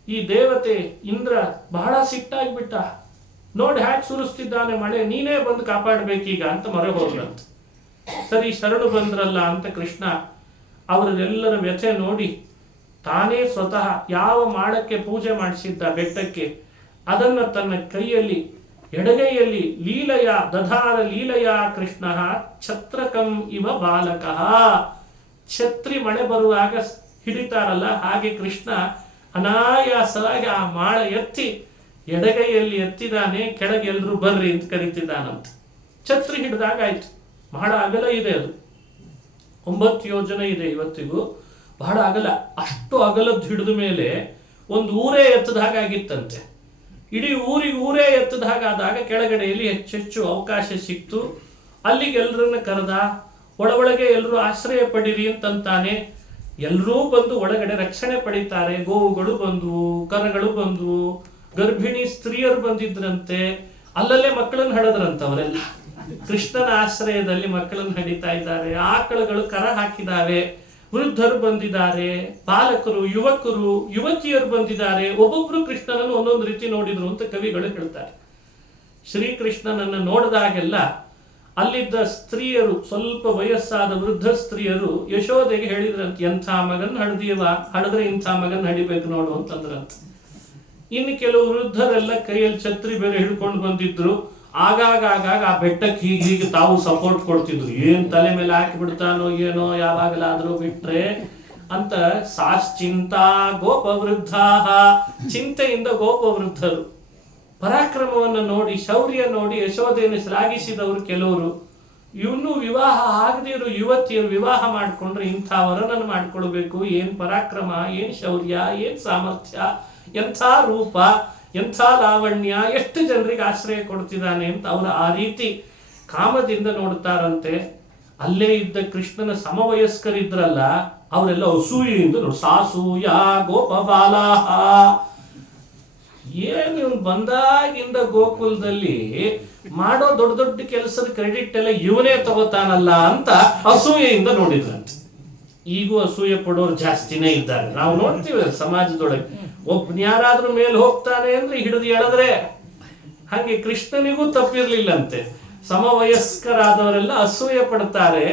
ಈ ದೇವತೆ ಇಂದ್ರ ಬಹಳ ಸಿಟ್ಟಾಗ್ಬಿಟ್ಟ. ನೋಡಿ ಹ್ಯಾಕ್ ಸುರಿಸ್ತಿದ್ದಾನೆ ಮಳೆ, ನೀನೇ ಬಂದು ಕಾಪಾಡ್ಬೇಕೀಗ ಅಂತ ಮೊರೆ ಹೋದ್ರಂತ. ಸರಿ ಶರಣು ಬಂದ್ರಲ್ಲ ಅಂತ ಕೃಷ್ಣ ಅವರೆಲ್ಲರ ವ್ಯಥೆ ನೋಡಿ ತಾನೇ ಸ್ವತಃ ಯಾವ ಮಾಡಕ್ಕೆ ಪೂಜೆ ಮಾಡಿಸಿದ್ದ ಬೆಟ್ಟಕ್ಕೆ ಅದನ್ನ ತನ್ನ ಕೈಯಲ್ಲಿ ಎಡಗೈಯಲ್ಲಿ ಲೀಲಯ ದಧಾರ ಲೀಲಯ ಕೃಷ್ಣ ಛತ್ರಕಂ ಇವ ಬಾಲಕಃ. ಛತ್ರಿ ಮಳೆ ಬರುವಾಗ ಹಿಡಿತಾರಲ್ಲ ಹಾಗೆ ಕೃಷ್ಣ ಅನಾಯಾಸವಾಗಿ ಆ ಮಾಳ ಎತ್ತಿ ಎಡಗೈಯಲ್ಲಿ ಎತ್ತಿದಾನೆ. ಕೆಳಗೆ ಎಲ್ರು ಬರ್ರಿ ಅಂತ ಕರೀತಿದ್ದಾನಂತ. ಛತ್ರಿ ಹಿಡಿದಾಗ ಆಯ್ತು. ಬಹಳ ಅಗಲ ಇದೆ ಅದು, 9 ಯೋಜನೆ ಇದೆ ಇವತ್ತಿಗೂ, ಬಹಳ ಅಗಲ. ಅಷ್ಟು ಅಗಲದ್ದು ಹಿಡಿದ ಮೇಲೆ ಒಂದು ಊರೇ ಎತ್ತದ ಹಾಗಾಗಿತ್ತಂತೆ. ಇಡೀ ಊರೇ ಎತ್ತದ ಹಾಗಾದಾಗ ಕೆಳಗಡೆಯಲ್ಲಿ ಹೆಚ್ಚೆಚ್ಚು ಅವಕಾಶ ಸಿಕ್ತು. ಅಲ್ಲಿಗೆ ಎಲ್ಲರನ್ನ ಕರೆದ. ಒಳಗೆ ಎಲ್ಲರೂ ಆಶ್ರಯ ಪಡೀರಿ ಅಂತಂತಾನೆ. ಎಲ್ಲರೂ ಬಂದು ಒಳಗಡೆ ರಕ್ಷಣೆ ಪಡೀತಾರೆ. ಗೋವುಗಳು ಬಂದ್ವು, ಕರಗಳು ಬಂದ್ವು, ಗರ್ಭಿಣಿ ಸ್ತ್ರೀಯರು ಬಂದಿದ್ರಂತೆ. ಅಲ್ಲಲ್ಲೇ ಮಕ್ಕಳನ್ನು ಹಡದ್ರಂತ ಅವರೆಲ್ಲ. ಕೃಷ್ಣನ ಆಶ್ರಯದಲ್ಲಿ ಮಕ್ಕಳನ್ನು ಹಡಿತಾ ಇದ್ದಾರೆ. ಆಕಳುಗಳು ಕರ ಹಾಕಿದಾವೆ. ವೃದ್ಧರು ಬಂದಿದ್ದಾರೆ, ಬಾಲಕರು, ಯುವಕರು, ಯುವತಿಯರು ಬಂದಿದ್ದಾರೆ. ಒಬ್ಬೊಬ್ರು ಕೃಷ್ಣನನ್ನು ಒಂದೊಂದು ರೀತಿ ನೋಡಿದ್ರು ಅಂತ ಕವಿಗಳು ಹೇಳ್ತಾರೆ. ಶ್ರೀಕೃಷ್ಣನನ್ನು ನೋಡಿದಾಗೆಲ್ಲ ಅಲ್ಲಿದ್ದ ಸ್ತ್ರೀಯರು, ಸ್ವಲ್ಪ ವಯಸ್ಸಾದ ವೃದ್ಧ ಸ್ತ್ರೀಯರು ಯಶೋದೆಗೆ ಹೇಳಿದ್ರಂತ, ಎಂಥ ಮಗನ್ ಹಡಿದ್ರೆ ಇಂಥ ಮಗನ್ ಹಡಿಬೇಕು ನೋಡು ಅಂತಂದ್ರಂತ. ಇನ್ನು ಕೆಲವು ವೃದ್ಧರೆಲ್ಲ ಕೈಯಲ್ಲಿ ಛತ್ರಿ ಬೇರೆ ಹಿಡ್ಕೊಂಡು ಬಂದಿದ್ರು. ಆಗಾಗ ಆ ಬೆಟ್ಟಕ್ಕೆ ಹೀಗೆ ತಾವು ಸಪೋರ್ಟ್ ಕೊಡ್ತಿದ್ರು. ಏನ್ ತಲೆ ಮೇಲೆ ಹಾಕಿ ಬಿಡ್ತಾನೋ ಏನೋ ಯಾವಾಗಲಾದ್ರೂ ಬಿಟ್ರೆ ಅಂತ. ಸಾಶ್ಚಿಂತಾ ಗೋಪವೃದ್ಧ, ಚಿಂತೆಯಿಂದ ಗೋಪವೃದ್ಧರು. ಪರಾಕ್ರಮವನ್ನು ನೋಡಿ, ಶೌರ್ಯ ನೋಡಿ ಯಶೋದೆಯನ್ನು ಶ್ಲಾಘಿಸಿದವರು ಕೆಲವರು. ಇನ್ನೂ ವಿವಾಹ ಆಗದಿರೋ ಯುವತಿಯರು ವಿವಾಹ ಮಾಡಿಕೊಂಡ್ರೆ ಇಂಥ ವರನನ್ನು ಮಾಡ್ಕೊಳ್ಬೇಕು, ಏನ್ ಪರಾಕ್ರಮ, ಏನ್ ಶೌರ್ಯ, ಏನ್ ಸಾಮರ್ಥ್ಯ, ಎಂಥ ರೂಪ, ಎಂಥ ಲಾವಣ್ಯ, ಎಷ್ಟು ಜನರಿಗೆ ಆಶ್ರಯ ಕೊಡ್ತಿದ್ದಾನೆ ಅಂತ ಅವರು ಆ ರೀತಿ ಕಾಮದಿಂದ ನೋಡ್ತಾರಂತೆ. ಅಲ್ಲೇ ಇದ್ದ ಕೃಷ್ಣನ ಸಮವಯಸ್ಕರಿದ್ರಲ್ಲ ಅವರೆಲ್ಲ ಅಸೂಯೆಯಿಂದ ನೋಡಿ, ಸಾಸೂಯ ಗೋಪಬಾಲಾಹ. ಏನು ಬಂದಾಗಿಂದ ಗೋಕುಲದಲ್ಲಿ ಮಾಡೋ ದೊಡ್ಡ ದೊಡ್ಡ ಕೆಲಸದ ಕ್ರೆಡಿಟ್ ಎಲ್ಲ ಇವನೇ ತಗೋತಾನಲ್ಲ ಅಂತ ಅಸೂಯೆಯಿಂದ ನೋಡಿದ್ರಂತೆ. ಈಗೂ ಅಸೂಯೆ ಪಡೋರು ಜಾಸ್ತಿನೇ ಇದ್ದಾರೆ. ನಾವು ನೋಡ್ತೀವಿ ಸಮಾಜದೊಳಗೆ ಯಾರಾದ್ರೂ ಮೇಲೆ ಹೋಗ್ತಾನೆ ಅಂದ್ರೆ ಹಿಡಿದು ಎಳೆದ್ರೆ. ಹಾಗೆ ಕೃಷ್ಣನಿಗೂ ತಪ್ಪಿರ್ಲಿಲ್ಲಂತೆ. ಸಮವಯಸ್ಕರಾದವರೆಲ್ಲ ಅಸೂಯೆ ಪಡ್ತಾರೆ,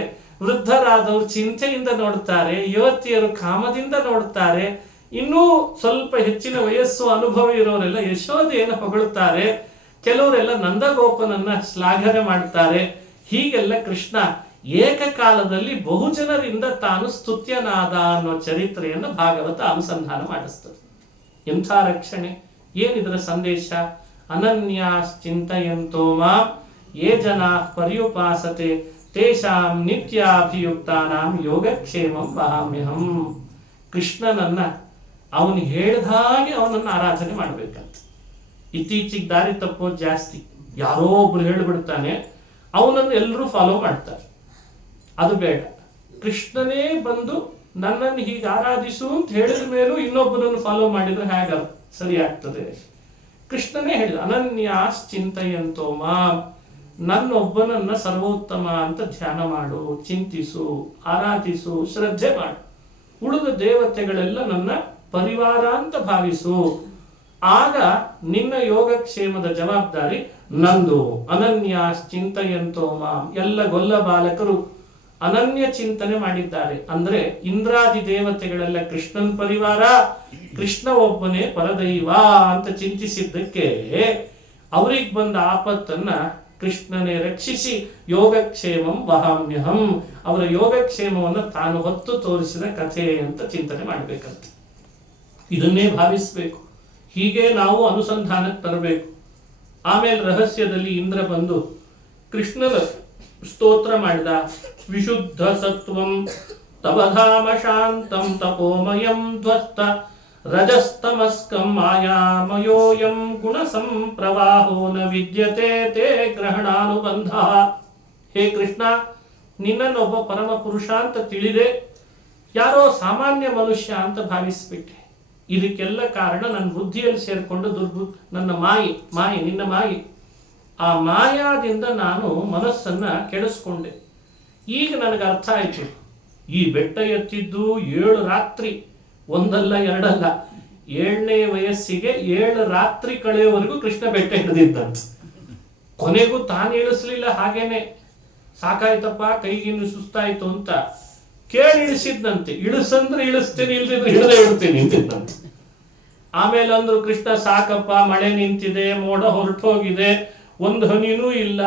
ವೃದ್ಧರಾದವರು ಚಿಂತೆಯಿಂದ ನೋಡ್ತಾರೆ, ಯುವತಿಯರು ಕಾಮದಿಂದ ನೋಡ್ತಾರೆ, ಇನ್ನೂ ಸ್ವಲ್ಪ ಹೆಚ್ಚಿನ ವಯಸ್ಸು ಅನುಭವ ಇರೋರೆಲ್ಲ ಯಶೋದೆಯನ್ನು ಹೊಗಳುತ್ತಾರೆ, ಕೆಲವರೆಲ್ಲ ನಂದಗೋಪನನ್ನ ಶ್ಲಾಘನೆ ಮಾಡ್ತಾರೆ. ಹೀಗೆಲ್ಲ ಕೃಷ್ಣ ಏಕಕಾಲದಲ್ಲಿ ಬಹುಜನರಿಂದ ತಾನು ಸ್ತುತ್ಯನಾದ ಅನ್ನೋ ಚರಿತ್ರೆಯನ್ನು ಭಾಗವತ ಅನುಸಂಧಾನ ಮಾಡಿಸ್ತದೆ. ಎಂಥ ರಕ್ಷಣೆ! ಏನಿದರ ಸಂದೇಶ? ಅನನ್ಯಾಶ್ಚಿಂತಯಂತೋ ಮಾಂ ಯೇ ಜನಾ ಪರ್ಯುಪಾಸತೆ ತೇಷಾಂ ನಿತ್ಯಾಭಿಯುಕ್ತಾನಾಂ ಯೋಗಕ್ಷೇಮಂ ವಹಾಮ್ಯಹಂ. ಕೃಷ್ಣನನ್ನ ಅವನು ಹೇಳ್ದಾಗೆ ಅವನನ್ನು ಆರಾಧನೆ ಮಾಡ್ಬೇಕಂತ. ಇತ್ತೀಚೆಗೆ ದಾರಿ ತಪ್ಪೋದು ಜಾಸ್ತಿ. ಯಾರೋ ಒಬ್ರು ಹೇಳಿಬಿಡ್ತಾನೆ, ಅವನನ್ನು ಎಲ್ಲರೂ ಫಾಲೋ ಮಾಡ್ತಾರೆ. ಅದು ಬೇಡ. ಕೃಷ್ಣನೇ ಬಂದು ನನ್ನನ್ನು ಹೀಗೆ ಆರಾಧಿಸು ಅಂತ ಹೇಳಿದ ಮೇಲೂ ಇನ್ನೊಬ್ಬನನ್ನು ಫಾಲೋ ಮಾಡಿದ್ರೆ ಹೇಗ ಸರಿ ಆಗ್ತದೆ? ಕೃಷ್ಣನೇ ಹೇಳಿದ, ಅನನ್ಯಾಶ್ಚಿಂತಯಂತೋ ಮಾಂ, ನನ್ನೊಬ್ಬನನ್ನ ಸರ್ವೋತ್ತಮ ಅಂತ ಧ್ಯಾನ ಮಾಡು, ಚಿಂತಿಸು, ಆರಾಧಿಸು, ಶ್ರದ್ಧೆ ಮಾಡು. ಉಳಿದ ದೇವತೆಗಳೆಲ್ಲ ನನ್ನ ಪರಿವಾರ ಅಂತ ಭಾವಿಸು. ಆಗ ನಿನ್ನ ಯೋಗಕ್ಷೇಮದ ಜವಾಬ್ದಾರಿ ನಂದು. ಅನನ್ಯಾಶ್ಚಿಂತಯಂತೋ ಮಾಂ. ಎಲ್ಲ ಗೊಲ್ಲ ಬಾಲಕರು ಅನನ್ಯ ಚಿಂತನೆ ಮಾಡಿದ್ದಾರೆ. ಅಂದ್ರೆ ಇಂದ್ರಾದಿ ದೇವತೆಗಳೆಲ್ಲ ಕೃಷ್ಣನ್ ಪರಿವಾರ, ಕೃಷ್ಣ ಒಬ್ಬನೇ ಪರದೈವ ಅಂತ ಚಿಂತಿಸಿದ್ದಕ್ಕೆ ಅವ್ರಿಗೆ ಬಂದ ಆಪತ್ತನ್ನ ಕೃಷ್ಣನೇ ರಕ್ಷಿಸಿ ಯೋಗಕ್ಷೇಮಂ ವಹಾಮ್ಯಹಂ, ಅವರ ಯೋಗಕ್ಷೇಮವನ್ನು ತಾನು ಹೊತ್ತು ತೋರಿಸಿದ ಕಥೆ ಅಂತ ಚಿಂತನೆ ಮಾಡಬೇಕಂತ. ಇದನ್ನೇ ಭಾವಿಸ್ಬೇಕು. ಹೀಗೆ ನಾವು ಅನುಸಂಧಾನಕ್ಕೆ ತರಬೇಕು. ಆಮೇಲೆ ರಹಸ್ಯದಲ್ಲಿ ಇಂದ್ರ ಬಂದು ಕೃಷ್ಣನ ಸ್ತೋತ್ರ ಮಾಡಿದ. ವಿಶುದ್ಧ ಸತ್ವಂ ತವಧಾಮ ಶಾಂತಂ ತಪೋಮಯಂ ಧ್ವಸ್ತ ರಜಸ್ತಮಸ್ಕಂ ಮಾಯಾಮಯೋಯಂ ಗುಣ ಸಂಪ್ರವಾಹೋ ನ ವಿದ್ಯತೆ ತೇ ಗ್ರಹಣಾನುಬಂಧ. ಹೇ ಕೃಷ್ಣ, ನಿನ್ನನ್ನೊಬ್ಬ ಪರಮ ಪುರುಷ ಅಂತ ತಿಳಿದೆ, ಯಾರೋ ಸಾಮಾನ್ಯ ಮನುಷ್ಯ ಅಂತ ಭಾವಿಸ್ಬಿಟ್ಟೆ. ಇದಕ್ಕೆಲ್ಲ ಕಾರಣ ನನ್ನ ಬುದ್ಧಿಯಲ್ಲಿ ಸೇರಿಕೊಂಡು ನನ್ನ ಮಾಯಿ ನಿನ್ನ ಮಾಯಿ. ಆ ಮಾಯಾದಿಂದ ನಾನು ಮನಸ್ಸನ್ನ ಕೆಡಿಸ್ಕೊಂಡೆ. ಈಗ ನನಗೆ ಅರ್ಥ ಆಯ್ತು, ಈ ಬೆಟ್ಟ ಎತ್ತಿದ್ದು 7 ರಾತ್ರಿ, ಒಂದಲ್ಲ ಎರಡಲ್ಲ, 7ನೇ ವಯಸ್ಸಿಗೆ 7 ರಾತ್ರಿ ಕಳೆಯುವವರೆಗೂ ಕೃಷ್ಣ ಬೆಟ್ಟ ಹಿಡಿದಿದ್ದಂತ. ಕೊನೆಗೂ ತಾನು ಇಳಿಸ್ಲಿಲ್ಲ, ಹಾಗೇನೆ ಸಾಕಾಯ್ತಪ್ಪ, ಕೈಗಿನ್ನು ಸುಸ್ತಾಯ್ತು ಅಂತ ಕೇಳಿ ಇಳಿಸಿದ್ದಂತೆ. ಇಳಿಸಂದ್ರೆ ಇಳಿಸ್ತೇನೆ, ಇಲ್ದಿದ್ರೆ ಹಿಡಿದೇ ಇಡ್ತೇನೆ ನಿಂತಿದ್ದಂತೆ. ಆಮೇಲೆ ಅಂದ್ರು ಕೃಷ್ಣ, ಸಾಕಪ್ಪ, ಮಳೆ ನಿಂತಿದೆ, ಮೋಡ ಹೊರಟೋಗಿದೆ, ಒಂದು ಹನಿನೂ ಇಲ್ಲ,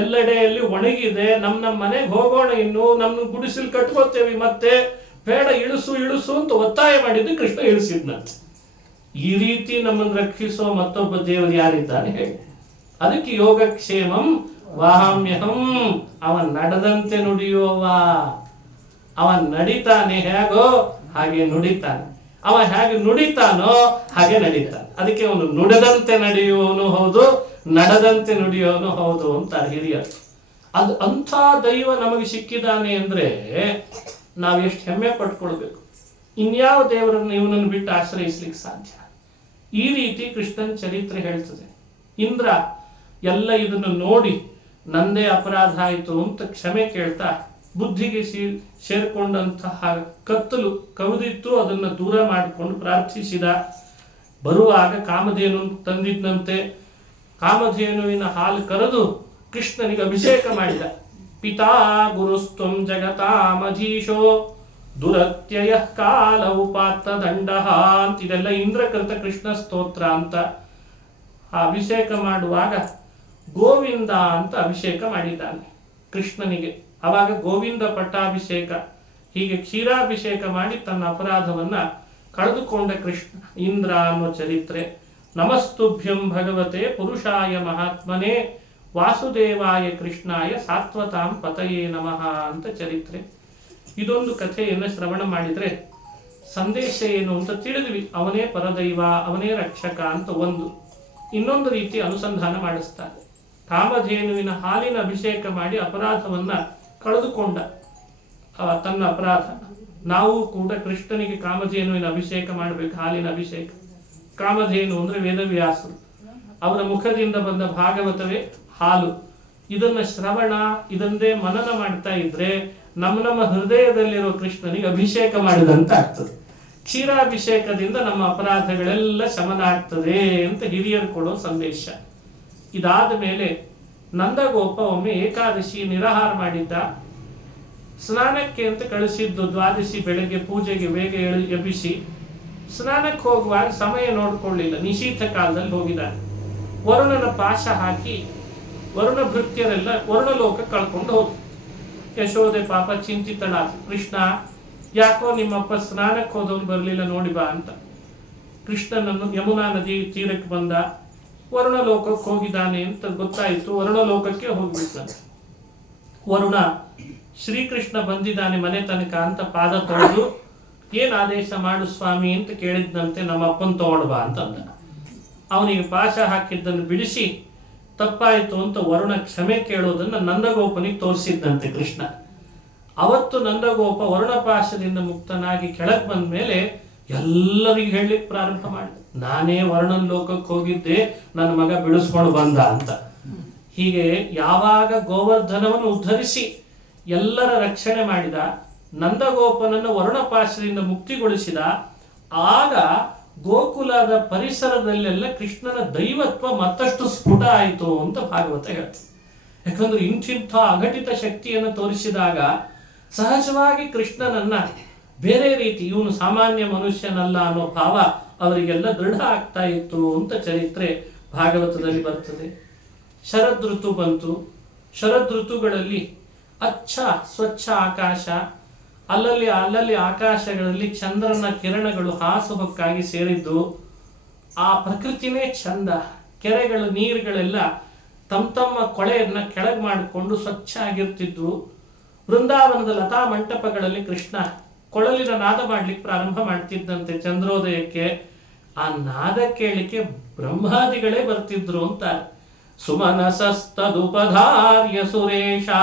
ಎಲ್ಲೆಡೆಯಲ್ಲಿ ಒಣಗಿದೆ, ನಮ್ಮ ಮನೆಗೆ ಹೋಗೋಣ, ಇನ್ನು ನಮ್ಮ ಗುಡಿಸಲು ಕಟ್ಕೋತೇವೆ, ಮತ್ತೆ ಬೇಡ ಇಳಿಸು ಅಂತ ಒತ್ತಾಯ ಮಾಡಿದ್ದು ಕೃಷ್ಣ ಇಳಿಸಿದ್ನಂತೆ. ಈ ರೀತಿ ನಮ್ಮನ್ನು ರಕ್ಷಿಸೋ ಮತ್ತೊಬ್ಬ ದೇವರು ಯಾರಿದ್ದಾನೆ ಹೇಳಿ? ಅದಕ್ಕೆ ಯೋಗಕ್ಷೇಮಂ ವಾಹಾಮ್ಯಹಂ. ಅವನ್ ನಡೆದಂತೆ ನುಡಿಯುವವ. ಅವನ್ ನಡಿತಾನೆ ಹೇಗೋ ಹಾಗೆ ನುಡಿತಾನೆ. ಅವ ಹೇಗೆ ನುಡಿತಾನೋ ಹಾಗೆ ನಡೀತಾನೆ. ಅದಕ್ಕೆ ಅವನು ನುಡಿದಂತೆ ನಡೆಯುವವನು ಹೌದು, ನಡೆದಂತೆ ನುಡಿಯೋನು ಹೌದು ಅಂತ ಹಿರಿಯರು. ಅದು ಅಂಥ ದೈವ ನಮಗೆ ಸಿಕ್ಕಿದ್ದಾನೆ ಅಂದ್ರೆ ನಾವು ಎಷ್ಟು ಹೆಮ್ಮೆ ಪಟ್ಕೊಳ್ಬೇಕು. ಇನ್ಯಾವ ದೇವರನ್ನು ಇವನನ್ನು ಬಿಟ್ಟು ಆಶ್ರಯಿಸ್ಲಿಕ್ಕೆ ಸಾಧ್ಯ? ಈ ರೀತಿ ಕೃಷ್ಣನ ಚರಿತ್ರೆ ಹೇಳ್ತದೆ. ಇಂದ್ರ ಎಲ್ಲ ಇದನ್ನು ನೋಡಿ ನಂದೇ ಅಪರಾಧ ಆಯಿತು ಅಂತ ಕ್ಷಮೆ ಕೇಳ್ತಾ ಬುದ್ಧಿಗೆ ಸೇರ್ಕೊಂಡಂತಹ ಕತ್ತಲು ಕವಿದಿತ್ತು, ಅದನ್ನು ದೂರ ಮಾಡಿಕೊಂಡು ಪ್ರಾರ್ಥಿಸಿದ. ಬರುವಾಗ ಕಾಮಧೇನು ತಂದಿದ್ದಂತೆ. ಕಾಮಧೇನುವಿನ ಹಾಲು ಕರೆದು ಕೃಷ್ಣನಿಗೆ ಅಭಿಷೇಕ ಮಾಡಿದ. ಪಿತಾ ಗುರುಸ್ತ್ವಂ ಜಗತಾಮಧೀಶೋ ದುರತ್ಯಯ ಕಾಲ ಉಪಾತ್ತ ದಂಡ ಅಂತ ಇದೆಲ್ಲ ಇಂದ್ರಕೃತ ಕೃಷ್ಣ ಸ್ತೋತ್ರ ಅಂತ. ಆ ಅಭಿಷೇಕ ಮಾಡುವಾಗ ಗೋವಿಂದ ಅಂತ ಅಭಿಷೇಕ ಮಾಡಿದ್ದಾನೆ ಕೃಷ್ಣನಿಗೆ. ಆವಾಗ ಗೋವಿಂದ ಪಟ್ಟಾಭಿಷೇಕ, ಹೀಗೆ ಕ್ಷೀರಾಭಿಷೇಕ ಮಾಡಿ ತನ್ನ ಅಪರಾಧವನ್ನ ಕಳೆದುಕೊಂಡ ಕೃಷ್ಣ ಇಂದ್ರ ಅನ್ನೋ ಚರಿತ್ರೆ. ನಮಸ್ತುಭ್ಯಂ ಭಗವತೆ ಪುರುಷಾಯ ಮಹಾತ್ಮನೇ ವಾಸುದೇವಾಯ ಕೃಷ್ಣಾಯ ಸಾತ್ವತಾಂ ಪತಯೇ ನಮಃ ಅಂತ ಚರಿತ್ರೆ. ಇದೊಂದು ಕಥೆಯನ್ನು ಶ್ರವಣ ಮಾಡಿದ್ರೆ ಸಂದೇಶ ಏನು ಅಂತ ತಿಳಿದ್ವಿ. ಅವನೇ ಪರದೈವ, ಅವನೇ ರಕ್ಷಕ ಅಂತ ಒಂದು. ಇನ್ನೊಂದು ರೀತಿ ಅನುಸಂಧಾನ ಮಾಡಿಸ್ತಾರೆ. ಕಾಮಧೇನುವಿನ ಹಾಲಿನ ಅಭಿಷೇಕ ಮಾಡಿ ಅಪರಾಧವನ್ನ ಕಳೆದುಕೊಂಡ ತನ್ನ ಅಪರಾಧ. ನಾವು ಕೂಡ ಕೃಷ್ಣನಿಗೆ ಕಾಮಧೇನುವಿನ ಅಭಿಷೇಕ ಮಾಡಬೇಕು, ಹಾಲಿನ ಅಭಿಷೇಕ. ಕಾಮಧೇನು ಅಂದ್ರೆ ವೇದವ್ಯಾಸರು, ಅವರ ಮುಖದಿಂದ ಬಂದ ಭಾಗವತವೇ ಹಾಲು. ಇದನ್ನ ಶ್ರವಣ, ಇದನ್ನೇ ಮನನ ಮಾಡ್ತಾ ಇದ್ರೆ ನಮ್ಮ ಹೃದಯದಲ್ಲಿರೋ ಕೃಷ್ಣನಿಗೆ ಅಭಿಷೇಕ ಮಾಡಿದಂತ ಆಗ್ತದೆ. ಕ್ಷೀರಾಭಿಷೇಕದಿಂದ ನಮ್ಮ ಅಪರಾಧಗಳೆಲ್ಲ ಶಮನ ಆಗ್ತದೆ ಅಂತ ಹಿರಿಯರು ಕೊಡೋ ಸಂದೇಶ. ಇದಾದ ಮೇಲೆ ನಂದಗೋಪ ಒಮ್ಮೆ ಏಕಾದಶಿ ನಿರಾಹಾರ ಮಾಡಿದ್ದ. ಸ್ನಾನಕ್ಕೆ ಅಂತ ಕಳಿಸಿದ್ದು ದ್ವಾದಶಿ ಬೆಳಗ್ಗೆ ಪೂಜೆಗೆ ಬೇಗ ಎಬ್ಬಿಸಿ ಸ್ನಾನಕ್ಕೆ ಹೋಗುವಾಗ ಸಮಯ ನೋಡ್ಕೊಳ್ಳಿಲ್ಲ, ನಿಶೀಥ ಕಾಲದಲ್ಲಿ ಹೋಗಿದ್ದಾನೆ. ವರುಣನ ಪಾಶ ಹಾಕಿ ವರುಣ ಭೃತ್ಯರೆಲ್ಲ ವರುಣಲೋಕ ಕಳ್ಕೊಂಡು ಹೋದ್ರು. ಯಶೋದೆ ಪಾಪ ಚಿಂತಿತಳಾದ, ಕೃಷ್ಣ ಯಾಕೋ ನಿಮ್ಮಪ್ಪ ಸ್ನಾನಕ್ಕೆ ಹೋದವನು ಬರಲಿಲ್ಲ ನೋಡಿ ಬಾ ಅಂತ. ಕೃಷ್ಣನನ್ನು ಯಮುನಾ ನದಿ ತೀರಕ್ಕೆ ಬಂದ. ವರುಣ ಲೋಕಕ್ಕೆ ಹೋಗಿದ್ದಾನೆ ಅಂತ ಗೊತ್ತಾಯಿತು. ವರುಣ ಲೋಕಕ್ಕೆ ಹೋಗ್ಬಿಡ್ತಾನೆ. ವರುಣ ಶ್ರೀಕೃಷ್ಣ ಬಂದಿದ್ದಾನೆ ಮನೆ ತನಕ ಅಂತ ಪಾದ ತೊಳೆದು ಏನ್ ಆದೇಶ ಮಾಡು ಸ್ವಾಮಿ ಅಂತ ಕೇಳಿದ್ದಂತೆ, ನಮ್ಮ ಅಪ್ಪನ ತಗೊಂಡು ಬಾ ಅಂತಂದ. ಅವನಿಗೆ ಪಾಶ ಹಾಕಿದ್ದನ್ನು ಬಿಡಿಸಿ ತಪ್ಪಾಯಿತು ಅಂತ ವರುಣ ಕ್ಷಮೆ ಕೇಳೋದನ್ನು ನಂದಗೋಪನಿಗೆ ತೋರಿಸಿದ್ದಂತೆ ಕೃಷ್ಣ. ಅವತ್ತು ನಂದಗೋಪ ವರುಣಪಾಶದಿಂದ ಮುಕ್ತನಾಗಿ ಕೆಳಗೆ ಬಂದ ಮೇಲೆ ಎಲ್ಲರಿಗೂ ಹೇಳಲಿಕ್ಕೆ ಪ್ರಾರಂಭ ಮಾಡಿದ, ನಾನೇ ವರುಣನ ಲೋಕಕ್ಕೆ ಹೋಗಿದ್ದೆ, ನನ್ನ ಮಗ ಬಿಡಿಸ್ಕೊಂಡು ಬಂದ ಅಂತ. ಹೀಗೆ ಯಾವಾಗ ಗೋವರ್ಧನವನ್ನು ಉದ್ಧರಿಸಿ ಎಲ್ಲರ ರಕ್ಷಣೆ ಮಾಡಿದ, ನಂದಗೋಪನನ್ನು ವರುಣಪಾಶದಿಂದ ಮುಕ್ತಿಗೊಳಿಸಿದ, ಆಗ ಗೋಕುಲದ ಪರಿಸರದಲ್ಲೆಲ್ಲ ಕೃಷ್ಣನ ದೈವತ್ವ ಮತ್ತಷ್ಟು ಸ್ಫುಟ ಆಯಿತು ಅಂತ ಭಾಗವತ ಹೇಳ್ತದೆ. ಯಾಕಂದ್ರೆ ಇಂಥ ಅಘಟಿತ ಶಕ್ತಿಯನ್ನು ತೋರಿಸಿದಾಗ ಸಹಜವಾಗಿ ಕೃಷ್ಣನನ್ನ ಬೇರೆ ರೀತಿ ಇವನು ಸಾಮಾನ್ಯ ಮನುಷ್ಯನಲ್ಲ ಅನ್ನೋ ಭಾವ ಅವರಿಗೆಲ್ಲ ದೃಢ ಆಗ್ತಾ ಇತ್ತು ಅಂತ ಚರಿತ್ರೆ ಭಾಗವತದಲ್ಲಿ ಬರ್ತದೆ. ಶರದ್ ಋತು ಬಂತು. ಶರದ್ ಋತುಗಳಲ್ಲಿ ಸ್ವಚ್ಛ ಆಕಾಶ, ಅಲ್ಲಲ್ಲಿ ಆಕಾಶಗಳಲ್ಲಿ ಚಂದ್ರನ ಕಿರಣಗಳು ಹಾಸುಹೊಕ್ಕಾಗಿ ಸೇರಿದ್ದು. ಆ ಪ್ರಕೃತಿನೇ ಚಂದ. ಕೆರೆಗಳು ನೀರುಗಳೆಲ್ಲ ತಮ್ಮ ಕೊಳೆಯನ್ನ ಕೆಳಗೆ ಮಾಡಿಕೊಂಡು ಸ್ವಚ್ಛ ಆಗಿರ್ತಿದ್ವು. ವೃಂದಾವನದ ಲತಾ ಮಂಟಪಗಳಲ್ಲಿ ಕೃಷ್ಣ ಕೊಳಲಿನ ನಾದ ಮಾಡ್ಲಿಕ್ಕೆ ಪ್ರಾರಂಭ ಮಾಡ್ತಿದ್ದಂತೆ ಚಂದ್ರೋದಯಕ್ಕೆ. ಆ ನಾದ ಕೇಳಿಕೆ ಬ್ರಹ್ಮಾದಿಗಳೇ ಬರ್ತಿದ್ರು ಅಂತ. ಸುಮನಸಸ್ತದುಪಧಾರ್ಯ ಸುರೇಶಾ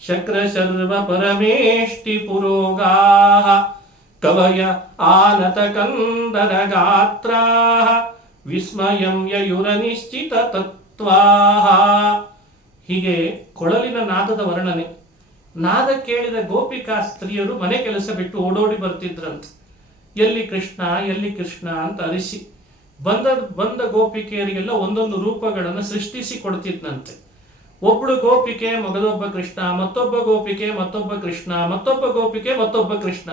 ಶಕ್ರ ಶರ್ವ ಪರಮೇಷ್ಟಿ ಪುರೋಗಾ ಕವಯ ಆನತ ಕಂದರ ಗಾತ್ರಾ ವಿಸ್ಮಯಂ ಯಯುರ ನಿಶ್ಚಿತ ತತ್ವಾಹ. ಹೀಗೆ ಕೊಳಲಿನ ನಾದದ ವರ್ಣನೆ. ನಾದ ಕೇಳಿದ ಗೋಪಿಕಾ ಸ್ತ್ರೀಯರು ಮನೆ ಕೆಲಸ ಬಿಟ್ಟು ಓಡೋಡಿ ಬರ್ತಿದ್ರಂತೆ. ಎಲ್ಲಿ ಕೃಷ್ಣ ಅಂತ ಅರಿಸಿ ಬಂದ ಗೋಪಿಕೆಯರಿಗೆಲ್ಲ ಒಂದೊಂದು ರೂಪಗಳನ್ನು ಸೃಷ್ಟಿಸಿ ಕೊಡ್ತಿದ್ನಂತೆ. ಒಬ್ಬಳು ಗೋಪಿಕೆ ಮಗದೊಬ್ಬ ಕೃಷ್ಣ, ಮತ್ತೊಬ್ಬ ಗೋಪಿಕೆ ಮತ್ತೊಬ್ಬ ಕೃಷ್ಣ, ಮತ್ತೊಬ್ಬ ಗೋಪಿಕೆ ಮತ್ತೊಬ್ಬ ಕೃಷ್ಣ.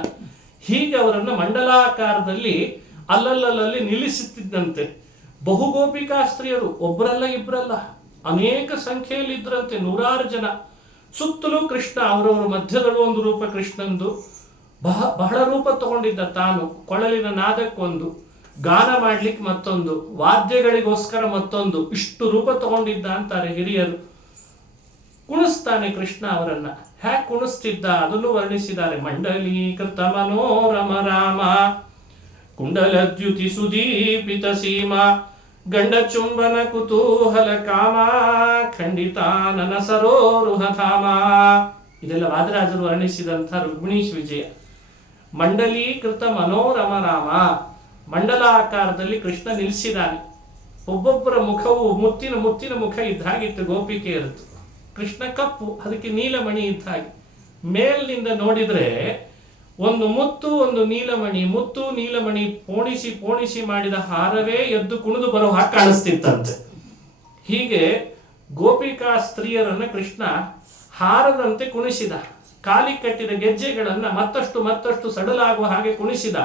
ಹೀಗೆ ಅವರನ್ನು ಮಂಡಲಾಕಾರದಲ್ಲಿ ಅಲ್ಲಲ್ಲಿ ನಿಲ್ಲಿಸುತ್ತಿದ್ದಂತೆ. ಬಹುಗೋಪಿಕಾ ಸ್ತ್ರೀಯರು ಒಬ್ಬರಲ್ಲ ಇಬ್ಬರಲ್ಲ ಅನೇಕ ಸಂಖ್ಯೆಯಲ್ಲಿ ಇದ್ರಂತೆ, 100 ಜನ. ಸುತ್ತಲೂ ಕೃಷ್ಣ, ಅವರವರ ಮಧ್ಯದಲ್ಲೂ ಒಂದು ರೂಪ ಕೃಷ್ಣಂದು. ಬಹಳ ರೂಪ ತಗೊಂಡಿದ್ದ ತಾನು. ಕೊಳಲಿನ ನಾದಕ್ಕೊಂದು, ಗಾನ ಮಾಡ್ಲಿಕ್ಕೆ ಮತ್ತೊಂದು, ವಾದ್ಯಗಳಿಗೋಸ್ಕರ ಮತ್ತೊಂದು, ಇಷ್ಟು ರೂಪ ತಗೊಂಡಿದ್ದ ಅಂತಾರೆ ಹಿರಿಯರು. ಕುಣಿಸ್ತಾನೆ ಕೃಷ್ಣ ಅವರನ್ನ. ಹ್ಯಾಕ್ ಕುಣಿಸ್ತಿದ್ದ ಅದನ್ನು ವರ್ಣಿಸಿದ್ದಾರೆ. ಮಂಡಲೀಕೃತ ಮನೋರಮ ರಾಮ ಕುಂಡಲದ್ಯುತಿ ಸುದೀಪಿತ ಸೀಮಾ ಗಂಡ ಚುಂಬನ ಕುತೂಹಲ ಕಾಮ ಖಂಡಿತಾನನ ಸರೋರುಹ ಧಾಮ. ಇದೆಲ್ಲ ವಾದರಾಜರು ವರ್ಣಿಸಿದಂಥ ರುಕ್ಮಿಣೀಶ್ ವಿಜಯ. ಮಂಡಲೀಕೃತ ಮನೋರಮ ರಾಮ, ಮಂಡಲಾಕಾರದಲ್ಲಿ ಕೃಷ್ಣ ನಿಲ್ಲಿಸಿದಾನೆ. ಒಬ್ಬೊಬ್ಬರ ಮುಖವು ಮುತ್ತಿನ ಮುಖ ಇದ್ದ ಹಾಗಿತ್ತು ಗೋಪಿಕೆಯರದ್ದು. ಕೃಷ್ಣ ಕಪ್ಪು, ಅದಕ್ಕೆ ನೀಲಮಣಿ ಇದ್ದ ಹಾಗೆ. ಮೇಲಿನಿಂದ ನೋಡಿದ್ರೆ ಒಂದು ಮುತ್ತು ಒಂದು ನೀಲಮಣಿ, ಮುತ್ತು ನೀಲಮಣಿ ಪೋಣಿಸಿ ಮಾಡಿದ ಹಾರವೇ ಎದ್ದು ಕುಣಿದು ಬರೋ ಹಾಗೆ ಕಾಣಿಸ್ತಿತ್ತಂತೆ. ಹೀಗೆ ಗೋಪಿಕಾ ಸ್ತ್ರೀಯರನ್ನ ಕೃಷ್ಣ ಹಾರದಂತೆ ಕುಣಿಸಿದ. ಕಾಲಿ ಕಟ್ಟಿದ ಗೆಜ್ಜೆಗಳನ್ನ ಮತ್ತಷ್ಟು ಸಡಲಾಗುವ ಹಾಗೆ ಕುಣಿಸಿದ.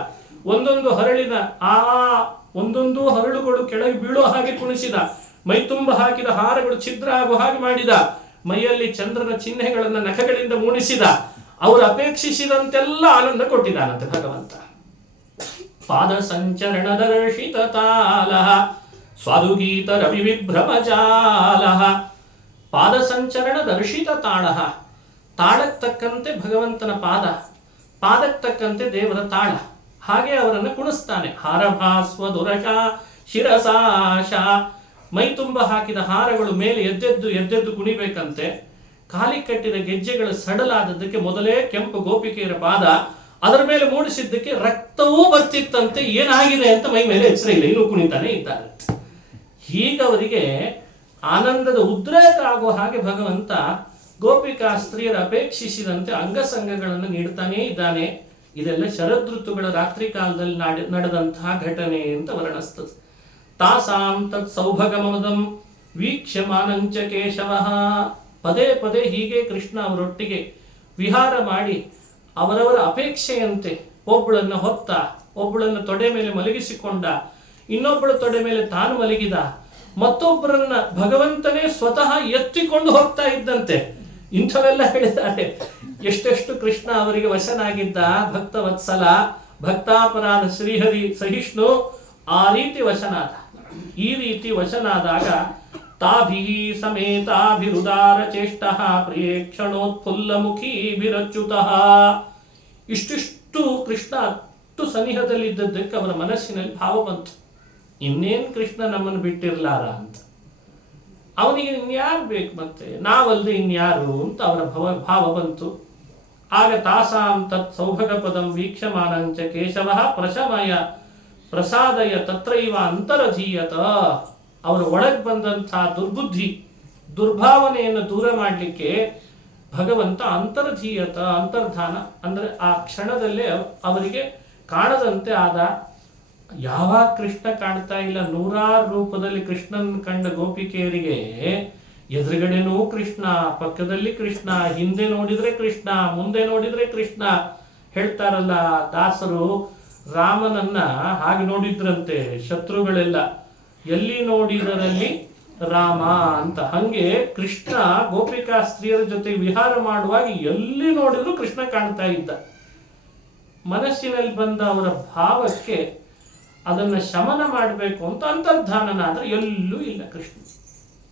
ಒಂದೊಂದು ಹರಳುಗಳು ಕೆಳಗೆ ಬೀಳೋ ಹಾಗೆ ಕುಣಿಸಿದ. ಮೈತುಂಬ ಹಾಕಿದ ಹಾರಗಳು ಛಿದ್ರ ಆಗುವ ಹಾಗೆ ಮಾಡಿದ. ಮೈಯಲ್ಲಿ ಚಂದ್ರನ ಚಿಹ್ನೆಗಳನ್ನ ನಖಗಳಿಂದ ಮೂಡಿಸಿದ. ಅವರು ಅಪೇಕ್ಷಿಸಿದಂತೆಲ್ಲ ಆನಂದ ಕೊಟ್ಟಿದ್ದಾನಂತೆ ಭಗವಂತ. ಪಾದ ಸಂಚರಣ ದರ್ಶಿತ ತಾಲ ಸ್ವಾದುಗೀತ ರವಿ ವಿಭ್ರಮ ಜಾಲ. ಪಾದ ಸಂಚರಣ ದರ್ಶಿತ ತಾಳ, ತಾಳಕ್ಕೆ ತಕ್ಕಂತೆ ಭಗವಂತನ ಪಾದಕ್ಕೆ ತಕ್ಕಂತೆ ದೇವರ ತಾಳ. ಹಾಗೆ ಅವರನ್ನು ಕುಣಿಸ್ತಾನೆ. ಹಾರಭಾಸ್ವ ದುರಶ ಶಿರಸಾಶ. ಮೈ ತುಂಬ ಹಾಕಿದ ಹಾರಗಳು ಮೇಲೆ ಎದ್ದೆದ್ದು ಕುಣಿಬೇಕಂತೆ. ಕಾಲಿ ಕಟ್ಟಿದ ಗೆಜ್ಜೆಗಳು ಸಡಲಾದದ್ದಕ್ಕೆ ಮೊದಲೇ ಕೆಂಪು ಗೋಪಿಕೆಯರ ಪಾದ, ಅದರ ಮೇಲೆ ಮೂಡಿಸಿದ್ದಕ್ಕೆ ರಕ್ತವೂ ಬರ್ತಿತ್ತಂತೆ. ಏನಾಗಿದೆ ಅಂತ ಮೈ ಮೇಲೆ ಎಚ್ಚರ ಇಲ್ಲ, ಇನ್ನೂ ಕುಣಿತಾನೆ ಇದ್ದಾರೆ. ಹೀಗವರಿಗೆ ಆನಂದದ ಉದ್ರೇಕ ಆಗುವ ಹಾಗೆ ಭಗವಂತ ಗೋಪಿಕಾ ಸ್ತ್ರೀಯರ ಅಪೇಕ್ಷಿಸಿದಂತೆ ಅಂಗಸಂಗಗಳನ್ನು ನೀಡ್ತಾನೇ ಇದ್ದಾನೆ. ಇದೆಲ್ಲ ಶರದೃತುಗಳ ರಾತ್ರಿ ಕಾಲದಲ್ಲಿ ನಡೆದಂತಹ ಘಟನೆ ಅಂತ ವರ್ಣಿಸ್ತದೆ. ತಾಸಾಂ ತತ್ ಸೌಭಗಮದಂ ವೀಕ್ಷ್ಯಮಾನಂಚ ಕೇಶವಃ. ಪದೇ ಪದೇ ಹೀಗೆ ಕೃಷ್ಣ ಅವರೊಟ್ಟಿಗೆ ವಿಹಾರ ಮಾಡಿ ಅವರವರ ಅಪೇಕ್ಷೆಯಂತೆ ಒಬ್ಬಳನ್ನು ಹೊತ್ತ, ಒಬ್ಬಳನ್ನು ತೊಡೆ ಮೇಲೆ ಮಲಗಿಸಿಕೊಂಡ, ಇನ್ನೊಬ್ಬಳ ತೊಡೆ ಮೇಲೆ ತಾನು ಮಲಗಿದ, ಮತ್ತೊಬ್ಬರನ್ನ ಭಗವಂತನೇ ಸ್ವತಃ ಎತ್ತಿಕೊಂಡು ಹೋಗ್ತಾ ಇದ್ದಂತೆ. ಇಂಥವೆಲ್ಲ ಹೇಳಿದ್ದಾರೆ. ಎಷ್ಟೆಷ್ಟು ಕೃಷ್ಣ ಅವರಿಗೆ ವಶನಾಗಿದ್ದ. ಭಕ್ತವತ್ಸಲ, ಭಕ್ತಾಪರಾಧ ಶ್ರೀಹರಿ ಸಹಿಷ್ಣು ಆ ರೀತಿ ವಶನಾದ. ಈ ರೀತಿ ವಶನಾದಾಗ ತಾಭಿ ಸಮೇತಾಭಿರುದಾರ ಚೇಷ್ಟಃ ಪ್ರಿಯೇಕ್ಷಣೋತ್ಫುಲ್ಲಮುಖೀಭಿರಚ್ಯುತಃ. ಇಷ್ಟಿಷ್ಟು ಕೃಷ್ಣ ಅಷ್ಟು ಸನಿಹದಲ್ಲಿದ್ದದ್ದಕ್ಕೆ ಅವರ ಮನಸ್ಸಿನಲ್ಲಿ ಭಾವ ಬಂತು, ಇನ್ನೇನು ಕೃಷ್ಣ ನಮ್ಮನ್ನು ಬಿಟ್ಟಿರ್ಲಾರ ಅಂತ. ಅವನಿಗೆ ಇನ್ಯಾರು ಬೇಕು, ಮತ್ತೆ ನಾವಲ್ಲದೆ ಇನ್ಯಾರು ಅಂತ ಅವರ ಭಾವ ಬಂತು. ಆಗ ತಾಸಾಂ ತತ್ ಸೌಭಗ ಪದಂ ವೀಕ್ಷಮಾನಂಚ ಕೇಶವ ಪ್ರಶಮಯ ಪ್ರಸಾದಯ ತತ್ರೈವ ಅಂತರಧೀಯತ. ಅವರ ಒಳಗೆ ಬಂದಂತಹ ದುರ್ಬುದ್ಧಿ, ದುರ್ಭಾವನೆಯನ್ನು ದೂರ ಮಾಡಲಿಕ್ಕೆ ಭಗವಂತ ಅಂತರ್ಧೀಯತ, ಅಂತರ್ಧಾನ ಅಂದರೆ ಆ ಕ್ಷಣದಲ್ಲೇ ಅವರಿಗೆ ಕಾಣದಂತೆ ಆದ. ಯಾವಾಗ ಕೃಷ್ಣ ಕಾಣ್ತಾ ಇಲ್ಲ, ನೂರಾರು ರೂಪದಲ್ಲಿ ಕೃಷ್ಣನ್ ಕಂಡ ಗೋಪಿಕೆಯರಿಗೆ ಎದುರುಗಡೆನೂ ಕೃಷ್ಣ, ಪಕ್ಕದಲ್ಲಿ ಕೃಷ್ಣ, ಹಿಂದೆ ನೋಡಿದ್ರೆ ಕೃಷ್ಣ, ಮುಂದೆ ನೋಡಿದ್ರೆ ಕೃಷ್ಣ. ಹೇಳ್ತಾರಲ್ಲ ದಾಸರು, ರಾಮನನ್ನ ಹಾಗೆ ನೋಡಿದ್ರಂತೆ ಶತ್ರುಗಳೆಲ್ಲ, ಎಲ್ಲಿ ನೋಡಿದರಲ್ಲಿ ರಾಮ ಅಂತ. ಹಂಗೆ ಕೃಷ್ಣ ಗೋಪಿಕಾ ಸ್ತ್ರೀಯರ ಜೊತೆ ವಿಹಾರ ಮಾಡುವಾಗ ಎಲ್ಲಿ ನೋಡಿದ್ರು ಕೃಷ್ಣ ಕಾಣ್ತಾ ಇದ್ದ. ಮನಸ್ಸಿನಲ್ಲಿ ಬಂದ ಅವರ ಭಾವಕ್ಕೆ ಅದನ್ನು ಶಮನ ಮಾಡಬೇಕು ಅಂತ ಅಂತರ್ಧಾನನಾದ್ರೆ ಎಲ್ಲೂ ಇಲ್ಲ ಕೃಷ್ಣ.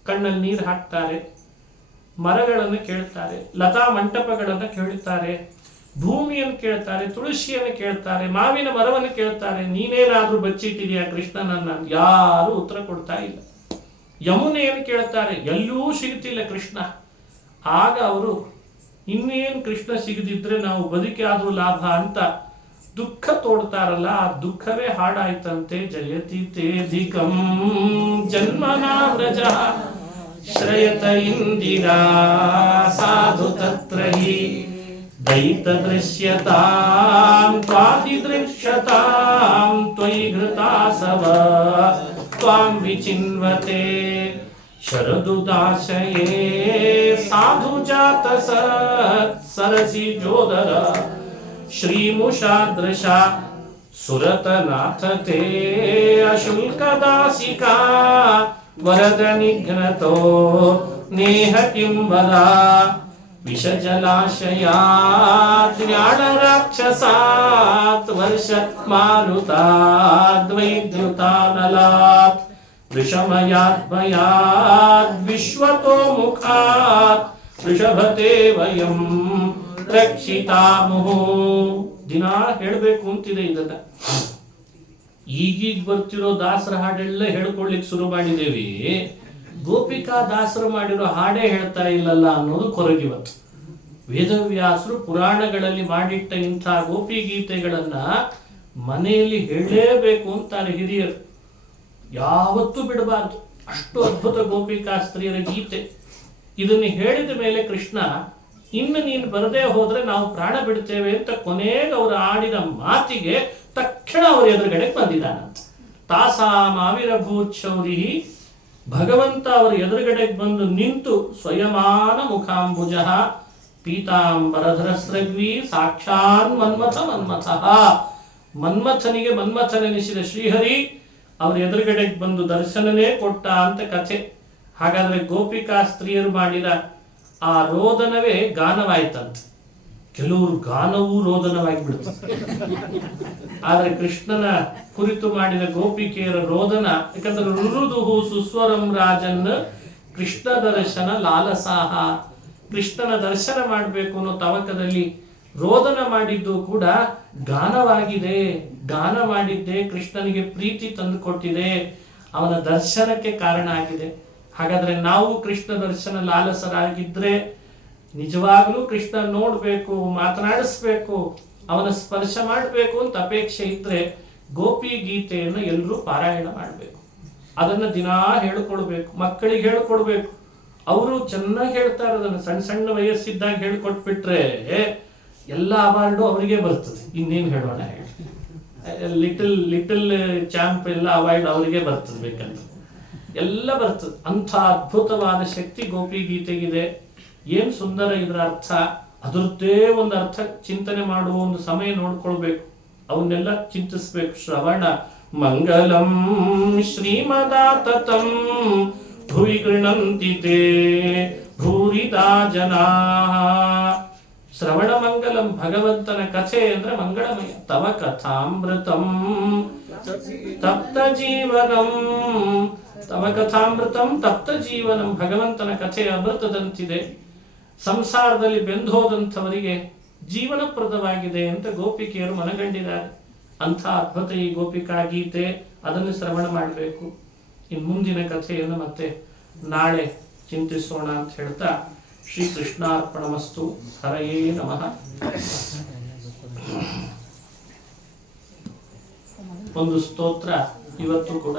ಕಣ್ಣಲ್ಲಿ ನೀರು ಹಾಕ್ತಾರೆ, ಮರಗಳನ್ನು ಕೇಳ್ತಾರೆ, ಲತಾ ಮಂಟಪಗಳನ್ನು ಕೇಳ್ತಾರೆ, ಭೂಮಿಯನ್ನು ಕೇಳ್ತಾರೆ, ತುಳಸಿಯನ್ನು ಕೇಳ್ತಾರೆ, ಮಾವಿನ ಮರವನ್ನು ಕೇಳ್ತಾರೆ. ನೀನೇನಾದ್ರೂ ಬಚ್ಚಿಟ್ಟಿದೆಯಾ ಕೃಷ್ಣನನ್ನ? ಯಾರು ಉತ್ತರ ಕೊಡ್ತಾ ಇಲ್ಲ. ಯಮುನೆಯನ್ನು ಕೇಳ್ತಾರೆ, ಎಲ್ಲೂ ಸಿಗ್ತಿಲ್ಲ ಕೃಷ್ಣ. ಆಗ ಅವರು ಇನ್ನೇನು ಕೃಷ್ಣ ಸಿಗದಿದ್ರೆ ನಾವು ಬದುಕಿ ಆದ್ರೂ ಲಾಭ ಅಂತ ದುಃಖ ತೋಡ್ತಾರಲ್ಲ, ಆ ದುಃಖವೇ ಹಾಡಾಯ್ತಂತೆ. ಜಯತಿ ತೇಧಿಕಂ ಜನ್ಮನಾ ವ್ರಜ ಶ್ರಯತ ಇಂದಿರಾ ಸಾಧು ತತ್ರ ಹಿ ದೈತ ದೃಶ್ಯತಾಂ ತ್ವಾದಿ ದೃಶ್ಯತಾಂ ತ್ವಯಿ ಘೃತಾಸವ ತ್ವಾಂ ವಿಚಿನ್ವತೆ ಶರದುದಾಶಯೇ ಸಾಧು ಜಾತ ಸರಸಿ ಜೋದರ ಶ್ರೀಮುಷಾದೃಶ ಸುರತನಾಥತೆ ಅಶುಲ್ಕದಾಸಿಕಾ ವರದ ನಿಘ್ನತೋ ನೇಹ ಕಿಂವದ ವಿಷಜಲಾಶಯಾತ್ ಜ್ಞಾನರಾಕ್ಷಸಾತ್ ವರ್ಷ ಮಾರುತಾದ್ ವೈದ್ಯುತಾನಲಾತ್ ವಿಷಮಯಾದ್ಭಯಾದ್ ವಿಶ್ವತೋ ಮುಖಾತ್ ವೃಷಭತೆ ವಯಂ ರಕ್ಷಿತಾಮುಹು. ದಿನ ಹೇಳ್ಬೇಕು ಅಂತಿದೆ ಇದನ್ನ. ಈಗೀಗ ಬರ್ತಿರೋ ದಾಸರ ಹಾಡೆಲ್ಲ ಹೇಳ್ಕೊಳ್ಲಿಕ್ಕೆ ಶುರು ಮಾಡಿದ್ದೇವೆ. ಗೋಪಿಕಾ ದಾಸರು ಮಾಡಿರೋ ಹಾಡೇ ಹೇಳ್ತಾ ಇಲ್ಲಲ್ಲ ಅನ್ನೋದು ಕೊರಗಿವತ್ತು. ವೇದವ್ಯಾಸರು ಪುರಾಣಗಳಲ್ಲಿ ಮಾಡಿಟ್ಟ ಇಂಥ ಗೋಪಿ ಗೀತೆಗಳನ್ನ ಮನೆಯಲ್ಲಿ ಹೇಳಲೇಬೇಕು ಅಂತಾರೆ ಹಿರಿಯರು. ಯಾವತ್ತೂ ಬಿಡಬಾರ್ದು. ಅಷ್ಟು ಅದ್ಭುತ ಗೋಪಿಕಾ ಸ್ತ್ರೀಯರ ಗೀತೆ. ಇದನ್ನು ಹೇಳಿದ ಮೇಲೆ ಕೃಷ್ಣ, ಇನ್ನು ನೀನು ಬರದೇ ಹೋದ್ರೆ ನಾವು ಪ್ರಾಣ ಬಿಡ್ತೇವೆ ಅಂತ ಕೊನೆಗೆ ಅವರು ಆಡಿದ ಮಾತಿಗೆ ತಕ್ಷಣ ಅವ್ರ ಎದುರುಗಡೆ ಬಂದಿದ್ದಾನಂತ. ತಾಸಾಂ ಆವಿರಭೂತ್ ಶೌರಿ. ಭಗವಂತ ಅವರ ಎದುರುಗಡೆಗೆ ಬಂದು ನಿಂತು ಸ್ವಯಮಾನ ಮುಖಾಂಬುಜ ಪೀತಾಂಬರಧರಸ್ರಗ್ವಿ ಸಾಕ್ಷಾನ್ ಮನ್ಮಥ ಮನ್ಮಥಃ. ಮನ್ಮಥನಿಗೆ ಮನ್ಮಥನೆನಿಸಿದ ಶ್ರೀಹರಿ ಅವರ ಎದುರುಗಡೆಗೆ ಬಂದು ದರ್ಶನನೇ ಕೊಟ್ಟ ಅಂತ ಕಥೆ. ಹಾಗಾದ್ರೆ ಗೋಪಿಕಾ ಸ್ತ್ರೀಯರು ಮಾಡಿದ ಆ ರೋದನವೇ ಗಾನವಾಯ್ತಂತೆ. ಕೆಲವರು ಗಾನವೂ ರೋದನವಾಗಿ ಬಿಡುತ್ತೆ. ಆದ್ರೆ ಕೃಷ್ಣನ ಕುರಿತು ಮಾಡಿದ ಗೋಪಿಕೆಯರ ರೋದನ, ಯಾಕಂದ್ರೆ ರುರುದುಹು ಸುಸ್ವರಂ ರಾಜನ್ ಕೃಷ್ಣ ದರ್ಶನ ಲಾಲಸಾಹ. ಕೃಷ್ಣನ ದರ್ಶನ ಮಾಡಬೇಕು ಅನ್ನೋ ತವಕದಲ್ಲಿ ರೋದನ ಮಾಡಿದ್ದು ಕೂಡ ಗಾನವಾಗಿದೆ. ಗಾನ ಮಾಡಿದ್ದೆ ಕೃಷ್ಣನಿಗೆ ಪ್ರೀತಿ ತಂದು ಕೊಟ್ಟಿದೆ, ಅವನ ದರ್ಶನಕ್ಕೆ ಕಾರಣ ಆಗಿದೆ. ಹಾಗಾದ್ರೆ ನಾವು ಕೃಷ್ಣ ದರ್ಶನ ಲಾಲಸರಾಗಿದ್ರೆ, ನಿಜವಾಗ್ಲೂ ಕೃಷ್ಣ ನೋಡ್ಬೇಕು, ಮಾತನಾಡಿಸ್ಬೇಕು, ಅವನ ಸ್ಪರ್ಶ ಮಾಡಬೇಕು ಅಂತ ಅಪೇಕ್ಷೆ ಇದ್ರೆ ಗೋಪಿ ಗೀತೆಯನ್ನು ಎಲ್ಲರೂ ಪಾರಾಯಣ ಮಾಡಬೇಕು. ಅದನ್ನ ದಿನಾ ಹೇಳಿಕೊಡ್ಬೇಕು, ಮಕ್ಕಳಿಗೆ ಹೇಳಿಕೊಡ್ಬೇಕು. ಅವರು ಚೆನ್ನಾಗಿ ಹೇಳ್ತಾರೆ ಅದನ್ನು. ಸಣ್ಣ ಸಣ್ಣ ವಯಸ್ಸಿದ್ದಾಗ ಹೇಳ್ಕೊಟ್ಬಿಟ್ರೆ ಎಲ್ಲ ಅವಾರ್ಡು ಅವರಿಗೆ ಬರ್ತದೆ. ಇನ್ನೇನು ಹೇಳೋಣ, ಲಿಟಲ್ ಲಿಟಲ್ ಚಾಂಪ್ ಎಲ್ಲ ಅವಾರ್ಡ್ ಅವರಿಗೆ ಬರ್ತದೆ, ಬೇಕಂತ ಎಲ್ಲ ಬರ್ತದೆ. ಅಂಥ ಅದ್ಭುತವಾದ ಶಕ್ತಿ ಗೋಪಿ ಗೀತೆಗಿದೆ. ಏನ್ ಸುಂದರ ಇದರ ಅರ್ಥ. ಅದರದ್ದೇ ಒಂದು ಅರ್ಥ ಚಿಂತನೆ ಮಾಡುವ ಒಂದು ಸಮಯ ನೋಡ್ಕೊಳ್ಬೇಕು, ಅವನ್ನೆಲ್ಲ ಚಿಂತಿಸ್ಬೇಕು. ಶ್ರವಣ ಮಂಗಲಂ ಶ್ರೀಮದಾತತಂ ಭುವಿ ಗೃಣಂತಿ ತೇ ಭೂರಿದಾ ಜನಾ. ಶ್ರವಣ ಮಂಗಲಂ, ಭಗವಂತನ ಕಥೆ ಅಂದ್ರೆ ಮಂಗಳಮಯ. ತವ ಕಥಾಮೃತಂ ತಪ್ತ ಜೀವನಂ, ತವ ಕಥಾಮೃತಂ ತಪ್ತ ಜೀವನಂ. ಭಗವಂತನ ಕಥೆ ಅಮೃತದಂತಿದೆ, ಸಂಸಾರದಲ್ಲಿ ಬೆಂದೋದಂಥವರಿಗೆ ಜೀವನಪ್ರದವಾಗಿದೆ ಅಂತ ಗೋಪಿಕೆಯರು ಮನಗಂಡಿದ್ದಾರೆ. ಅಂಥ ಅದ್ಭುತ ಈ ಗೋಪಿಕಾ ಗೀತೆ. ಅದನ್ನು ಶ್ರವಣ ಮಾಡಬೇಕು. ಇನ್ನು ಮುಂದಿನ ಕಥೆಯನ್ನು ಮತ್ತೆ ನಾಳೆ ಚಿಂತಿಸೋಣ ಅಂತ ಹೇಳ್ತಾ ಶ್ರೀ ಕೃಷ್ಣಾರ್ಪಣಮಸ್ತು. ಹರಯೇ ನಮಃ. ಒಂದು ಸ್ತೋತ್ರ ಇವತ್ತು ಕೂಡ